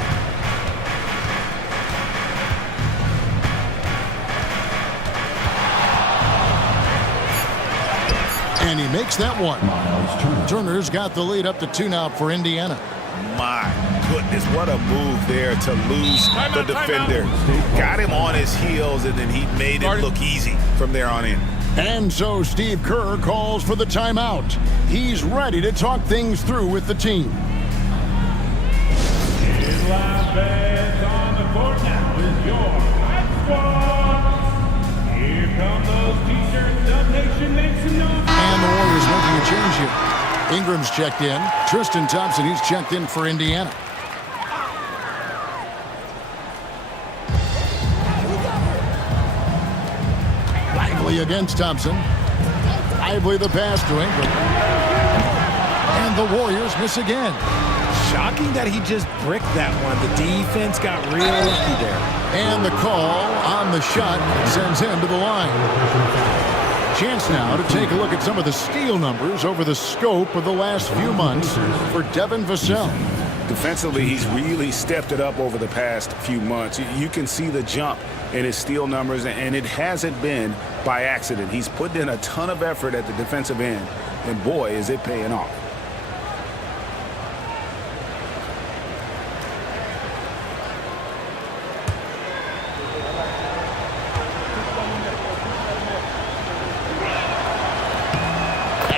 And he makes that one. Turner's got the lead up to 2 now for Indiana. My goodness, what a move there to lose the defender. Got him on his heels, and then he made it look easy from there on in. And so Steve Kerr calls for the timeout. He's ready to talk things through with the team. His last bets on the court now is your Hype Squad. Here come those t-shirts. Dub Nation makes some noise. And the Warriors making a change here. Ingram's checked in. Tristan Thompson, he's checked in for Indiana. Lively against Thompson. Lively the pass to Ingram. And the Warriors miss again. Shocking that he just bricked that one. The defense got real lucky there. And the call on the shot sends him to the line. Chance now to take a look at some of the steal numbers over the scope of the last few months for Devin Vassell. Defensively, he's really stepped it up over the past few months. You can see the jump in his steal numbers, and it hasn't been by accident. He's put in a ton of effort at the defensive end, and boy, is it paying off.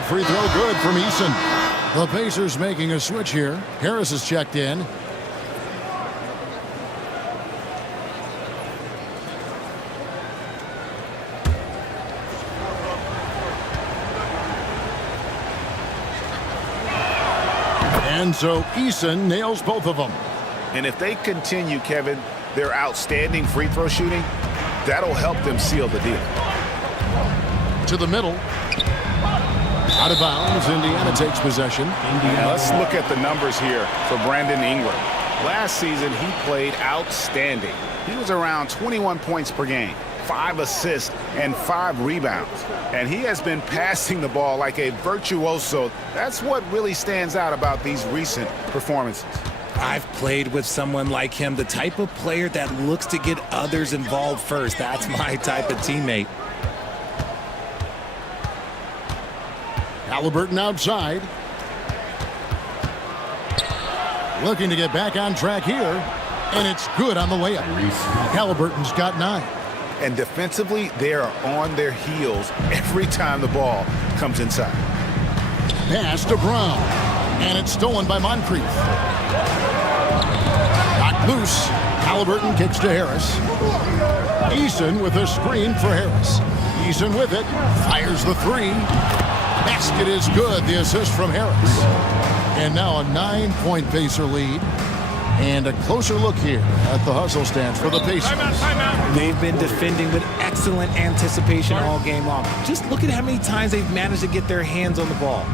Free throw good from Eason. The Pacers making a switch here. Harris is checked in. And so Eason nails both of them. And if they continue, Kevin, their outstanding free throw shooting, that'll help them seal the deal. to the middle. Out of bounds. Indiana takes possession. Let's look at the numbers here for Brandon Ingram. Last season, he played outstanding. He was around 21 points per game, 5 assists, and 5 rebounds. And he has been passing the ball like a virtuoso. That's what really stands out about these recent performances. I've played with someone like him, the type of player that looks to get others involved first. That's my type of teammate. Halliburton outside. Looking to get back on track here. And it's good on the layup. Halliburton's got 9. And defensively, they are on their heels every time the ball comes inside. Pass to Brown. And it's stolen by Moncrief. Knocked loose. Halliburton kicks to Harris. Eason with a screen for Harris. Eason with it. Fires the 3. Basket is good. The assist from Harris. And now a 9-point Pacer lead. And a closer look here at the hustle stance for the Pacers. They've been defending with excellent anticipation all game long. Just look at how many times they've managed to get their hands on the ball.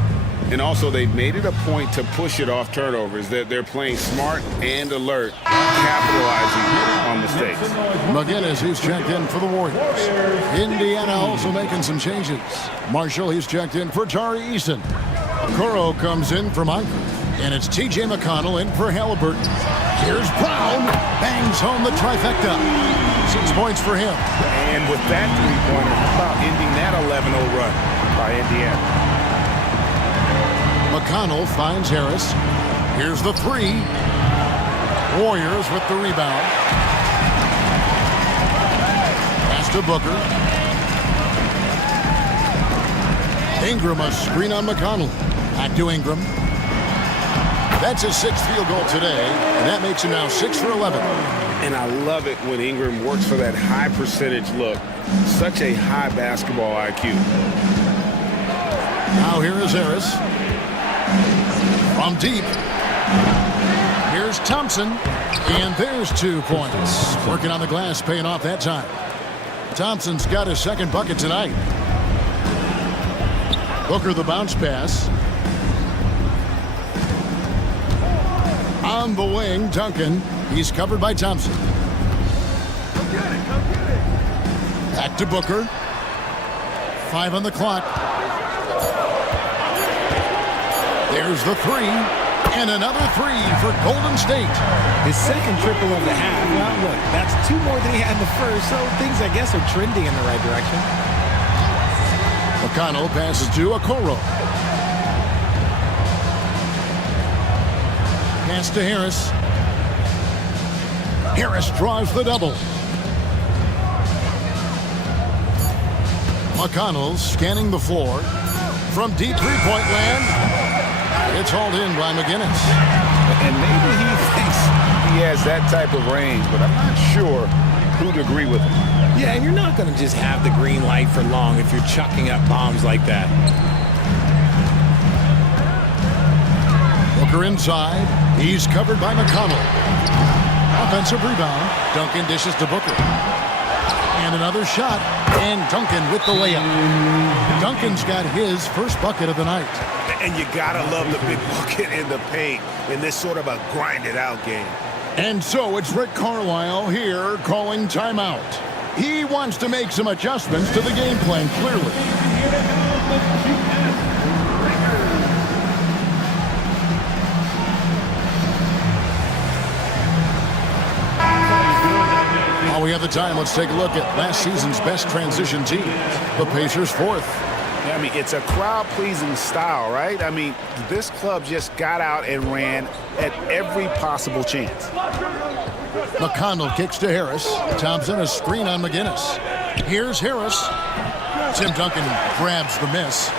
And also, they've made it a point to push it off turnovers. That they're playing smart and alert, capitalizing on mistakes. McGinnis, he's checked in for the Warriors. Indiana also making some changes. Marshall, he's checked in for Tari Eason. Okoro comes in for Moncrief. And it's T.J. McConnell in for Halliburton. Here's Brown. Bangs home the trifecta. 6 points for him. And with that three-pointer, how about ending that 11-0 run by Indiana? McConnell finds Harris. Here's the 3. Warriors with the rebound. Pass to Booker. Ingram, a screen on McConnell. Back to Ingram. That's his 6th field goal today, and that makes him now 6 for 11. And I love it when Ingram works for that high percentage look. Such a high basketball IQ. Now here is Harris. From deep. Here's Thompson, and there's 2 points. Working on the glass, paying off that time. Thompson's got his 2nd bucket tonight. Booker the bounce pass. On the wing, Duncan. He's covered by Thompson. Back to Booker. 5 on the clock. There's the 3. And another 3 for Golden State. His 2nd triple of the half. Well, look, that's 2 more than he had in the first, so things, I guess, are trending in the right direction. McConnell passes to Okoro. Pass to Harris. Harris draws the double. McConnell scanning the floor. From deep three-point land. It's hauled in by McGinnis. And maybe he thinks he has that type of range, but I'm not sure who'd agree with him. Yeah, and you're not going to just have the green light for long if you're chucking up bombs like that. Booker inside. He's covered by McConnell. Offensive rebound. Duncan dishes to Booker. And another shot. And Duncan with the layup. Duncan's got his first bucket of the night. And you gotta love the big bucket in the paint in this sort of a grinded-out game. And so it's Rick Carlisle here calling timeout. He wants to make some adjustments to the game plan, clearly. While we have the time, let's take a look at last season's best transition team. The Pacers 4th. I mean, it's a crowd-pleasing style, right? I mean, this club just got out and ran at every possible chance. McConnell kicks to Harris. Thompson, a screen on McGinnis. Here's Harris. Tim Duncan grabs the miss.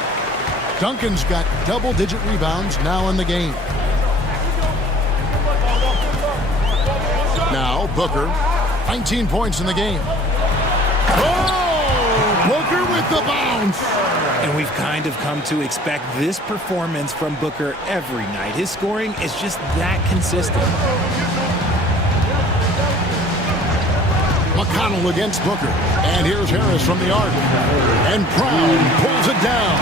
Duncan's got double-digit rebounds now in the game. Now Booker, 19 points in the game. Oh! Booker with the bounce. And we've kind of come to expect this performance from Booker every night. His scoring is just that consistent. McConnell against Booker. And here's Harris from the arc. And Brown pulls it down.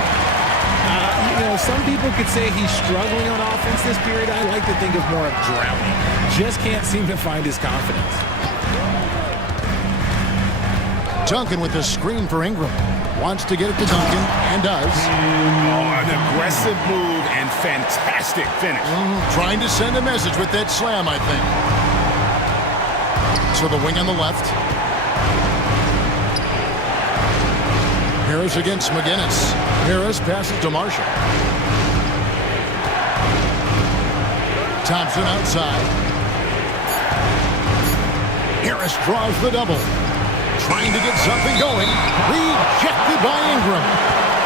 Some people could say he's struggling on offense this period. I like to think of more of drowning. Just can't seem to find his confidence. Duncan with a screen for Ingram. Wants to get it to Duncan, and does. An aggressive move and fantastic finish. Trying to send a message with that slam, I think. So the wing on the left. Harris against McGinnis. Harris passes to Marshall. Thompson outside. Harris draws the double. Trying to get something going. Rejected by Ingram.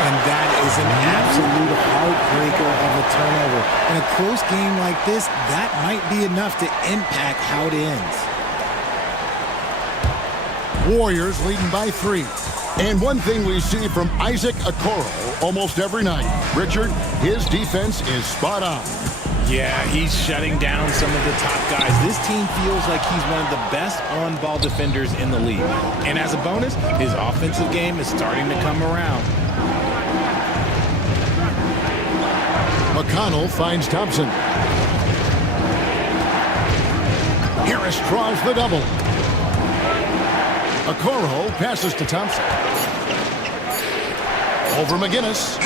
And that is an absolute heartbreaker of a turnover. In a close game like this, that might be enough to impact how it ends. Warriors leading by 3. And one thing we see from Isaac Okoro almost every night, Richard, his defense is spot on. Yeah, he's shutting down some of the top guys. This team feels like he's one of the best on-ball defenders in the league. And as a bonus, his offensive game is starting to come around. McConnell finds Thompson. Harris draws the double. Okoro passes to Thompson. Over McGinnis.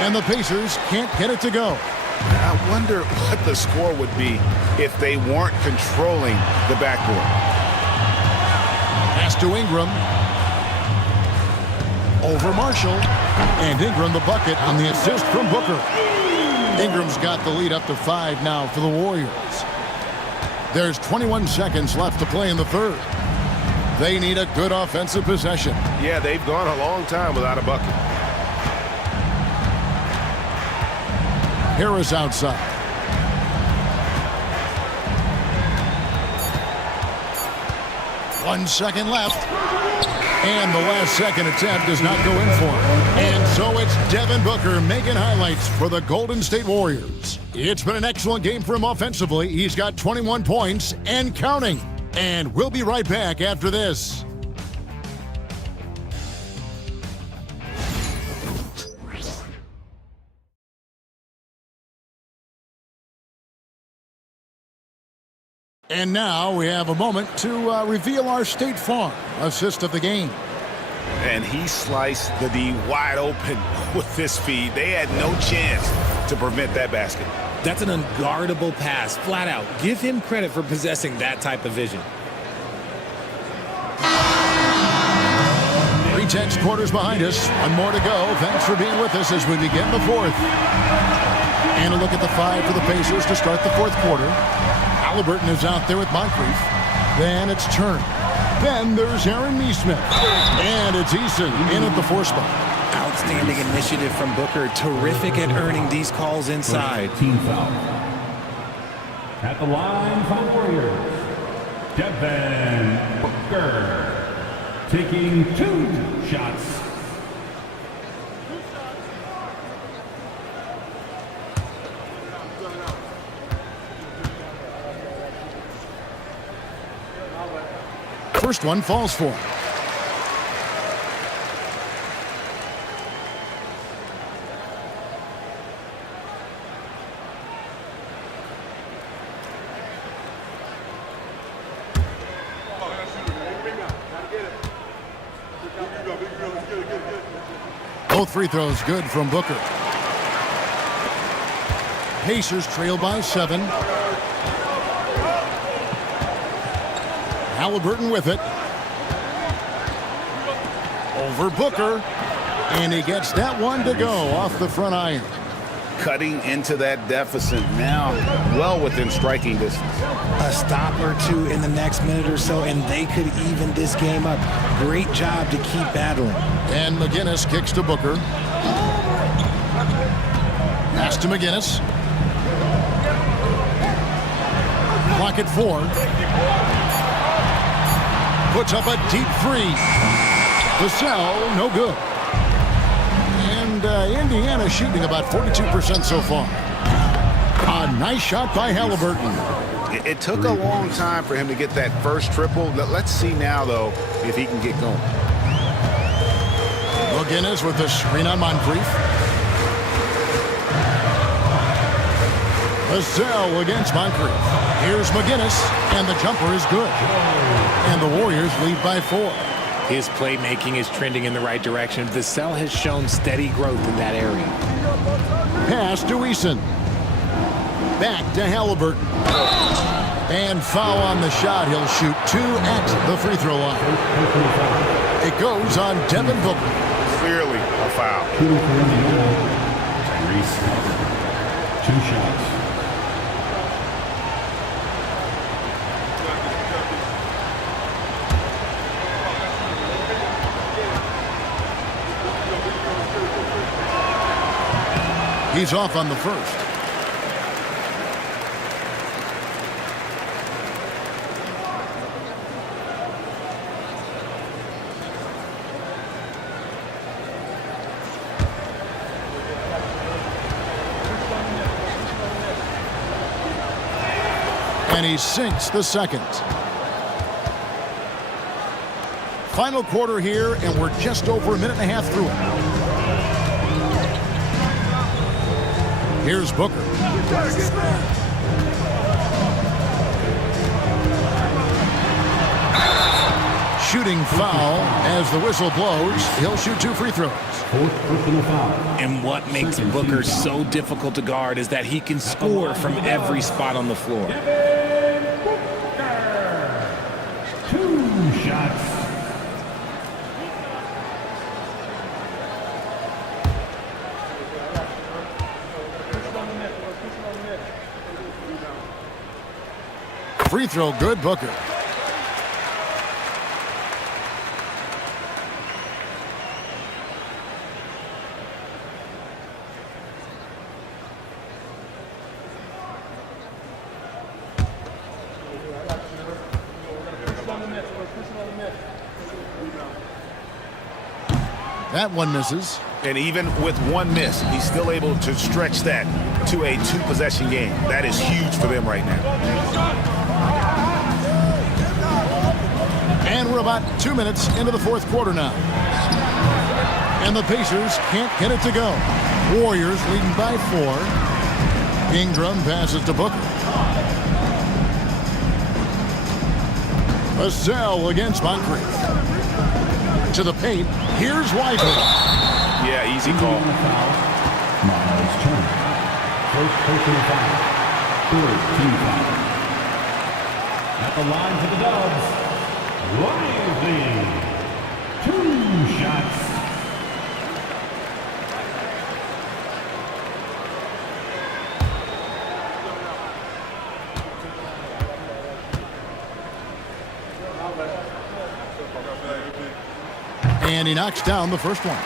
And the Pacers can't get it to go. I wonder what the score would be if they weren't controlling the backboard. Pass to Ingram. Over Marshall. And Ingram the bucket on the assist from Booker. Ingram's got the lead up to 5 now for the Warriors. There's 21 seconds left to play in the third. They need a good offensive possession. Yeah, they've gone a long time without a bucket. Harris outside. One second left. And the last second attempt does not go in for him. And so it's Devin Booker making highlights for the Golden State Warriors. It's been an excellent game for him offensively. He's got 21 points and counting. And we'll be right back after this. And now we have a moment to reveal our State Farm assist of the game. And he sliced the D wide open with this feed. They had no chance to prevent that basket. That's an unguardable pass, flat out. Give him credit for possessing that type of vision. 3-10 quarters behind us. One more to go. Thanks for being with us as we begin the fourth. And a look at the 5 for the Pacers to start the fourth quarter. Halliburton is out there with Moncrief. Then it's Turner. Then there's Aaron Nesmith. And it's Eason in at the 4 spot. Outstanding initiative from Booker. Terrific at earning these calls inside. Team foul. At the line for the Warriors, Devin Booker. Taking 2 shots. First one falls for him. Both free throws good from Booker. Pacers trail by 7. Halliburton with it. Over Booker. And he gets that one to go off the front iron. Cutting into that deficit now, well within striking distance. A stop or two in the next minute or so, and they could even this game up. Great job to keep battling. And McGinnis kicks to Booker. Pass to McGinnis. Clock at 4. Puts up a deep 3. Vassell, no good. And Indiana shooting about 42% so far. A nice shot by Halliburton. It took a long time for him to get that first triple. Let's see now, though, if he can get going. McGinnis with the screen on Moncrief. Vassell against Moncrief. Here's McGinnis, and the jumper is good. And the Warriors lead by 4. His playmaking is trending in the right direction. Vassell has shown steady growth in that area. Pass to Eason. Back to Halliburton. And foul on the shot. He'll shoot 2 at the free throw line. It goes on Devin Booker. Clearly a foul. Tyrese Halliburton. 2 shots. He's off on the first. And he sinks the second. Final quarter here, and we're just over a minute and a half through it. Here's Booker. Shooting foul as the whistle blows. He'll shoot 2 free throws. And what makes Booker so difficult to guard is that he can score from every spot on the floor. 2 shots. Free throw good, Booker. That one misses. And even with 1 miss, he's still able to stretch that to a 2-possession game. That is huge for them right now. And we're about 2 minutes into the 4th quarter now. And the Pacers can't get it to go. Warriors leading by 4. Ingram passes to Booker. Vassell against Moncrief. To the paint. Here's Whiteley. Yeah, easy call. Miles Turner. First personal foul. 3rd team foul. At the line for the Dubs. Lively. 2 shots. And he knocks down the first one.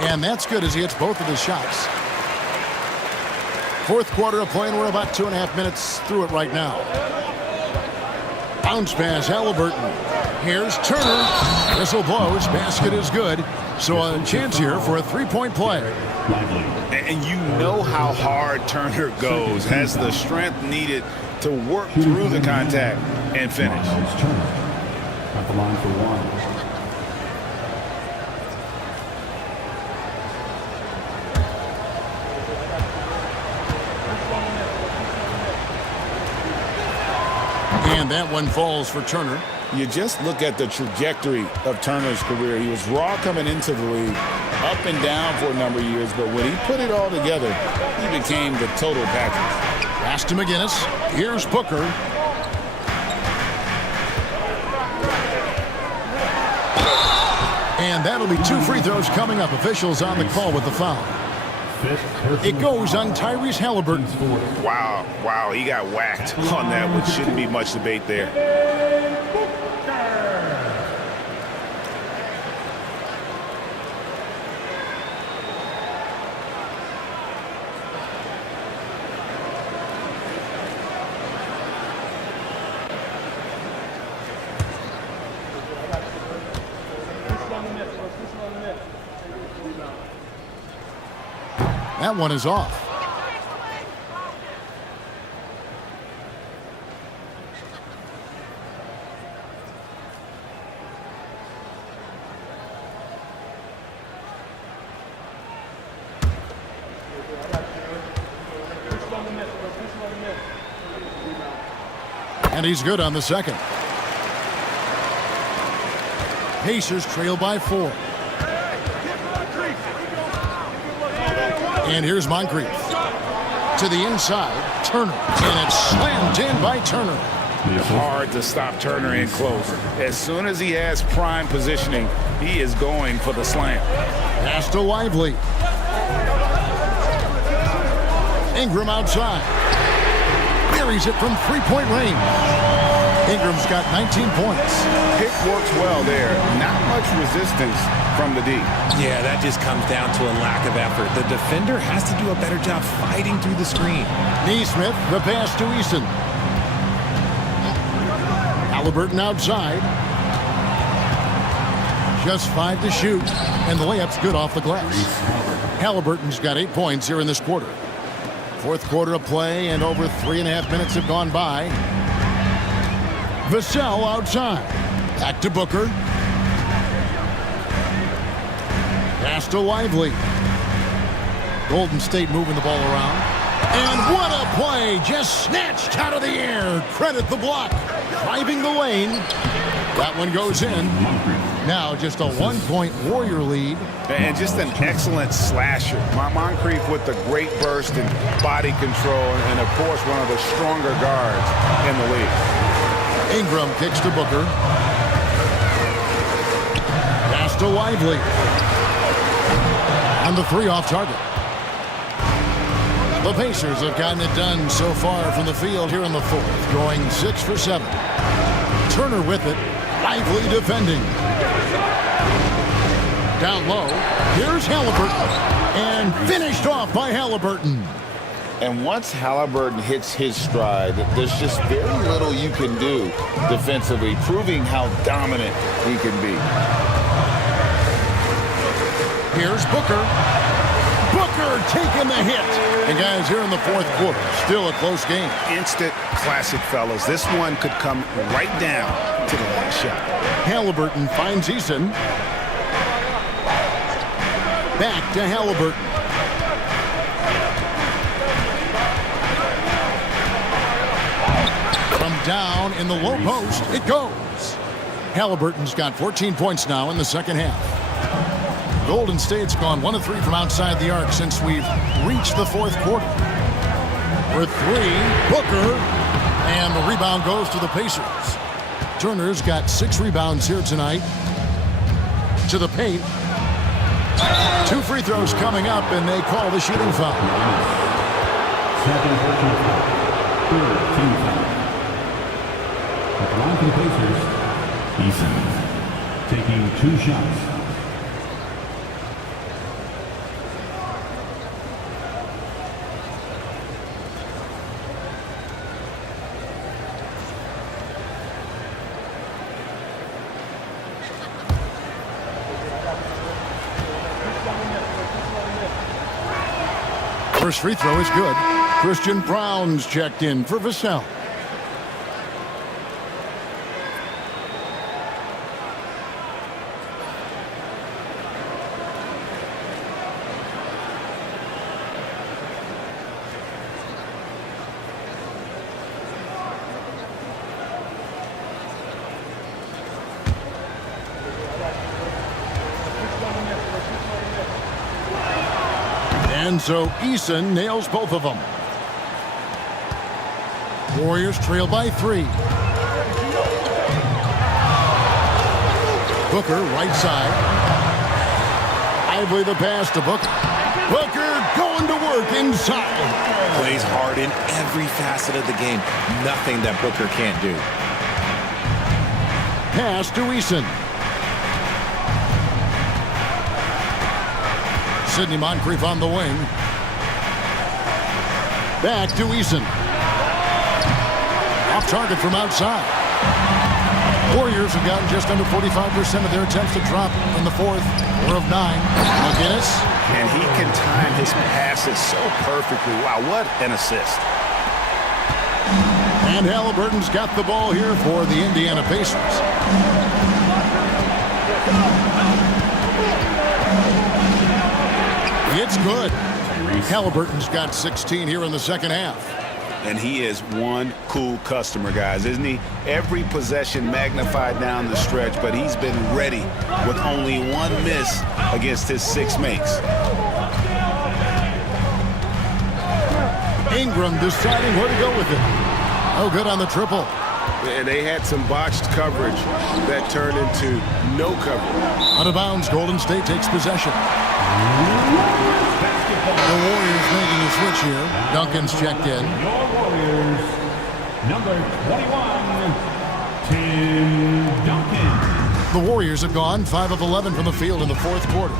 And that's good as he hits both of his shots. 4th quarter of play, and we're about 2.5 minutes through it right now. Bounce pass, Halliburton. Here's Turner. Whistle blows. Basket is good. So a chance here for a 3-point play. And you know how hard Turner goes. Has the strength needed to work through the contact and finish. Turner at the line for 1. And that one falls for Turner. You just look at the trajectory of Turner's career. He was raw coming into the league, up and down for a number of years, but when he put it all together, he became the total package. Pass to McGinnis. Here's Booker. And that'll be 2 free throws coming up. Officials on the call with the foul. It goes on Tyrese Halliburton. Wow, he got whacked on that, which shouldn't be much debate there. That one is off. And he's good on the second. Pacers trail by 4. And here's Moncrief. To the inside, Turner. And it's slammed in by Turner. Hard to stop Turner in close. As soon as he has prime positioning, he is going for the slam. Pass to Lively. Ingram outside. Buries it from three-point range. Ingram's got 19 points. Pick works well there. Not much resistance from the D. Yeah, that just comes down to a lack of effort. The defender has to do a better job fighting through the screen. Neesmith, the pass to Eason. Halliburton outside. Just 5 to shoot, and the layup's good off the glass. Halliburton's got 8 points here in this quarter. Fourth quarter of play, and over 3.5 minutes have gone by. Vassell outside. Back to Booker. Pass to Lively. Golden State moving the ball around. And what a play! Just snatched out of the air. Credit the block. Driving the lane. That one goes in. Now just a 1-point Warrior lead. And just an excellent slasher. Moncrief with the great burst and body control, and of course one of the stronger guards in the league. Ingram kicks to Booker. Pass to Lively. And the 3 off target. The Pacers have gotten it done so far from the field here in the fourth, going 6 for 7. Turner with it. Lively defending. Down low. Here's Halliburton. And finished off by Halliburton. And once Halliburton hits his stride, there's just very little you can do defensively, proving how dominant he can be. Here's Booker. Booker taking the hit. And guys, here in the fourth quarter, still a close game. Instant classic, fellas. This one could come right down to the last shot. Halliburton finds Eason. Back to Halliburton. Down in the low post, it goes. Halliburton's got 14 points now in the second half. Golden State's gone 1 of 3 from outside the arc since we've reached the fourth quarter. For 3, Booker, and the rebound goes to the Pacers. Turner's got 6 rebounds here tonight. To the paint. 2 free throws coming up, and they call the shooting foul. Second personal foul. Third team foul. The Toronto Pacers, Eason, taking 2 shots. First free throw is good. Christian Brown's checked in for Vassell. And so Eason nails both of them. Warriors trail by 3. Booker right side. Lively the pass to Booker. Booker going to work inside. Plays hard in every facet of the game. Nothing that Booker can't do. Pass to Eason. Sidney Moncrief on the wing. Back to Eason. Off target from outside. Warriors Warriors have gotten just under 45% of their attempts to drop in the fourth. 4 of 9. McGinnis. And he can time his passes so perfectly. Wow, what an assist. And Halliburton's got the ball here for the Indiana Pacers. It's good. Halliburton's got 16 here in the second half. And he is one cool customer, guys, isn't he? Every possession magnified down the stretch, but he's been ready with only one miss against his 6 makes. Ingram deciding where to go with it. Oh, good on the triple. And they had some botched coverage that turned into no coverage. Out of bounds, Golden State takes possession. The Warriors making a switch here. Duncan's checked in. Your Warriors, number 21, Tim Duncan. The Warriors have gone 5 of 11 from the field in the fourth quarter.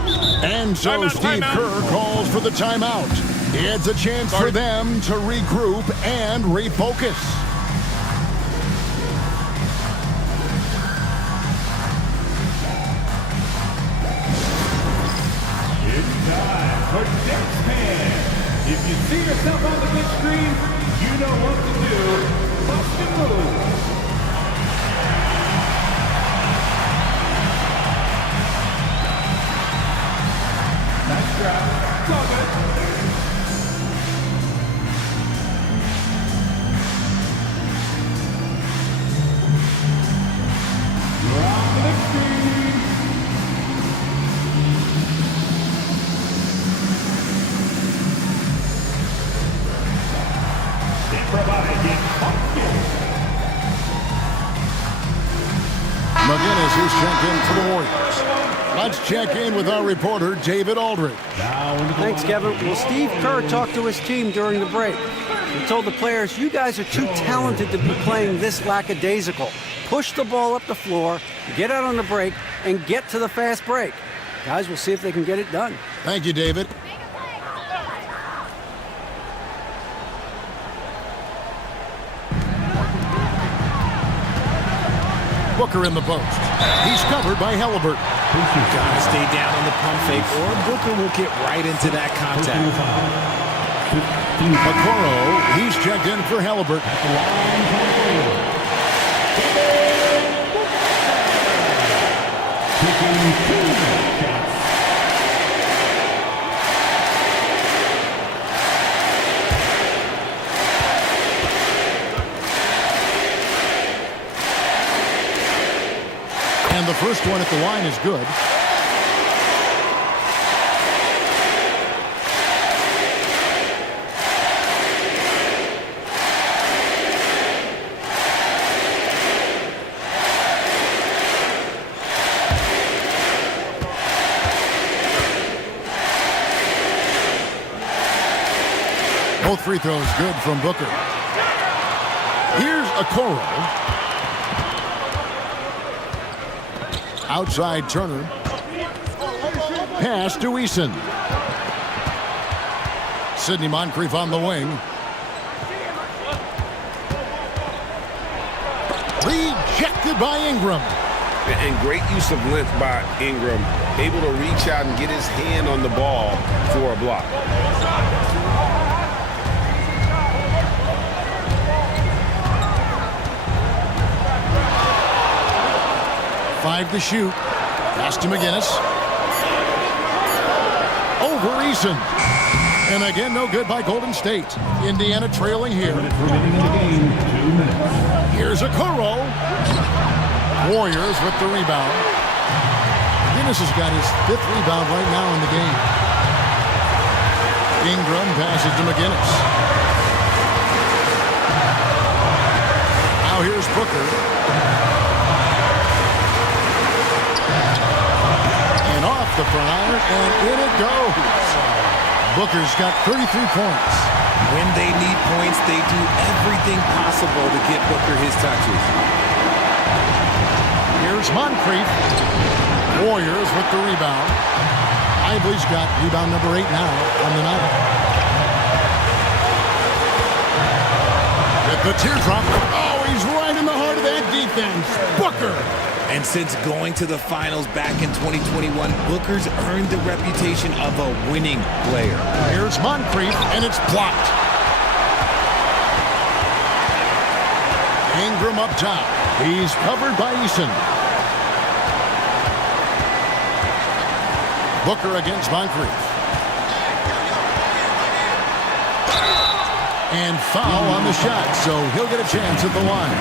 And so Steve Kerr calls for the timeout. It's a chance for them to regroup and refocus. If you see yourself on the big screen, you know what to do. Bust and move. Nice drop. It's all good. You're on the big screen. McGinnis is checked in for the Warriors. Let's check in with our reporter, David Aldridge. Thanks, Kevin. Well, Steve Kerr talked to his team during the break. He told the players, you guys are too talented to be playing this lackadaisical. Push the ball up the floor, get out on the break, and get to the fast break. Guys, we'll see if they can get it done. Thank you, David. Booker in the post. He's covered by Halliburton. Gotta stay down on the pump fake, or Booker will get right into that contact. Okoro, he's checked in for Halliburton. And the first one at the line is good. Both free throws good from Booker. Here's Okoro. Outside Turner. Pass to Eason. Sidney Moncrief on the wing. Rejected by Ingram. And great use of length by Ingram. Able to reach out and get his hand on the ball for a block. Five to shoot. Pass to McGinnis. Over Eason. And again, no good by Golden State. Indiana trailing here. Here's Okoro. Warriors with the rebound. McGinnis has got his 5th rebound right now in the game. Ingram passes to McGinnis. Now here's Booker. The front iron, and in it goes. Booker's got 33 points. When they need points, they do everything possible to get Booker his touches. Here's Moncrief. Warriors with the rebound. Ivory's got rebound number 8 now on the night. With the teardrop. Oh, he's right in the heart of that defense. Booker. And since going to the finals back in 2021, Booker's earned the reputation of a winning player. Here's Moncrief, and it's blocked. Ingram up top. He's covered by Eason. Booker against Moncrief. And foul on the shot, so he'll get a chance at the line.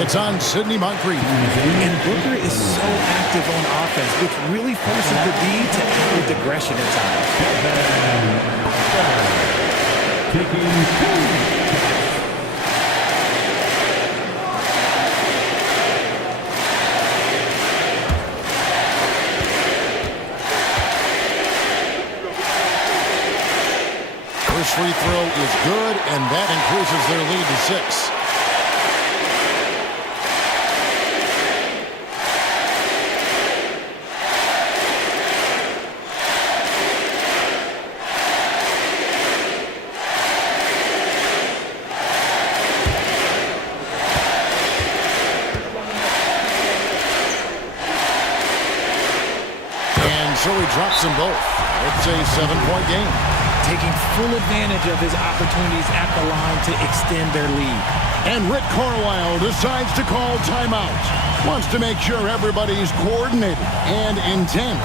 It's on Sidney Moncrief. And Booker is so active on offense, which really forces the D to act with aggression at times. First free throw is good, and that increases their lead to 6. So he drops them both. It's a 7-point game. Taking full advantage of his opportunities at the line to extend their lead. And Rick Carlisle decides to call timeout. Wants to make sure everybody's coordinated and intent.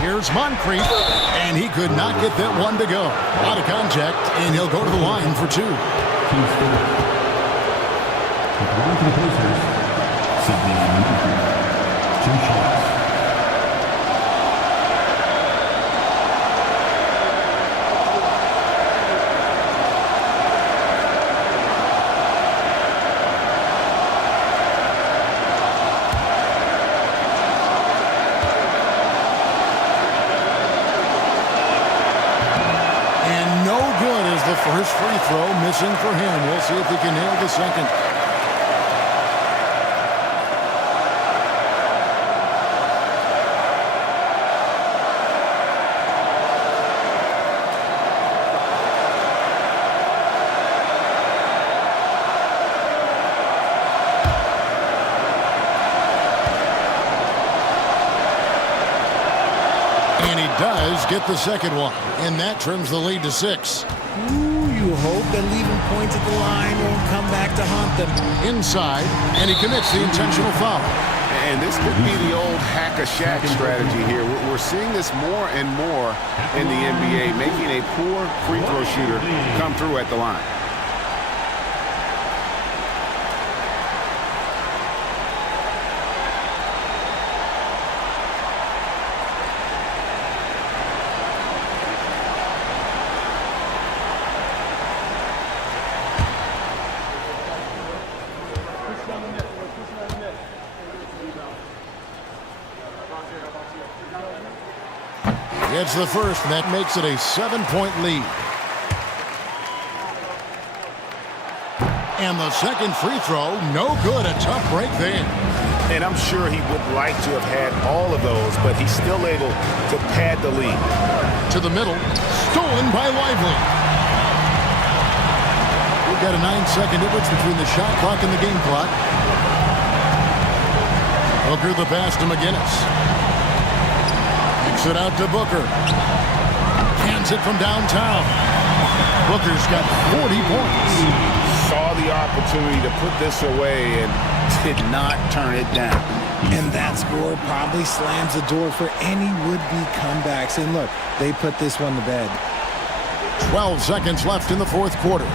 Here's Moncrief, and he could not get that one to go. Out of contact, and he'll go to the line for 2. Two shots. First free throw missing for him. We'll see if he can nail the second. And he does get the second one, and that trims the lead to 6. You hope that leaving points at the line won't come back to haunt them. Inside, and he commits the intentional foul. And this could be the old hack-a-shack strategy here. We're seeing this more and more in the NBA, making a poor free throw shooter come through at the line. Gets the first, and that makes it a 7-point lead. And the second free throw, no good. A tough break there. And I'm sure he would like to have had all of those, but he's still able to pad the lead. To the middle, stolen by Lively. We've got a 9-second difference between the shot clock and the game clock. Booker the pass to McGinnis. Kicks it out to Booker. Hands it from downtown. Booker's got 40 points. Saw the opportunity to put this away and did not turn it down. And that score probably slams the door for any would-be comebacks. And look, they put this one to bed. 12 seconds left in the fourth quarter.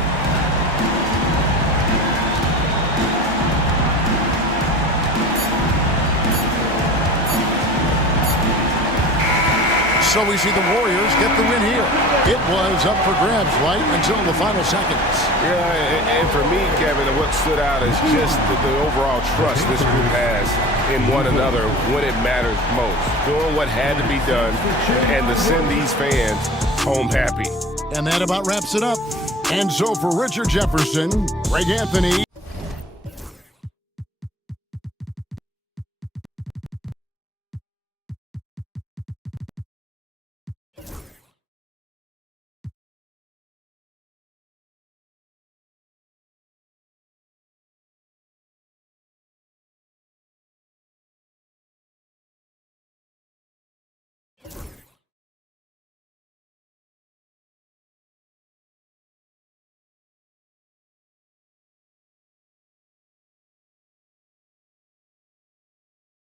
So we see the Warriors get the win here. It was up for grabs right until the final seconds. Yeah, and for me, Kevin, what stood out is just the overall trust this group has in one another when it matters most. Doing what had to be done and to send these fans home happy. And that about wraps it up. And so for Richard Jefferson, Greg Anthony.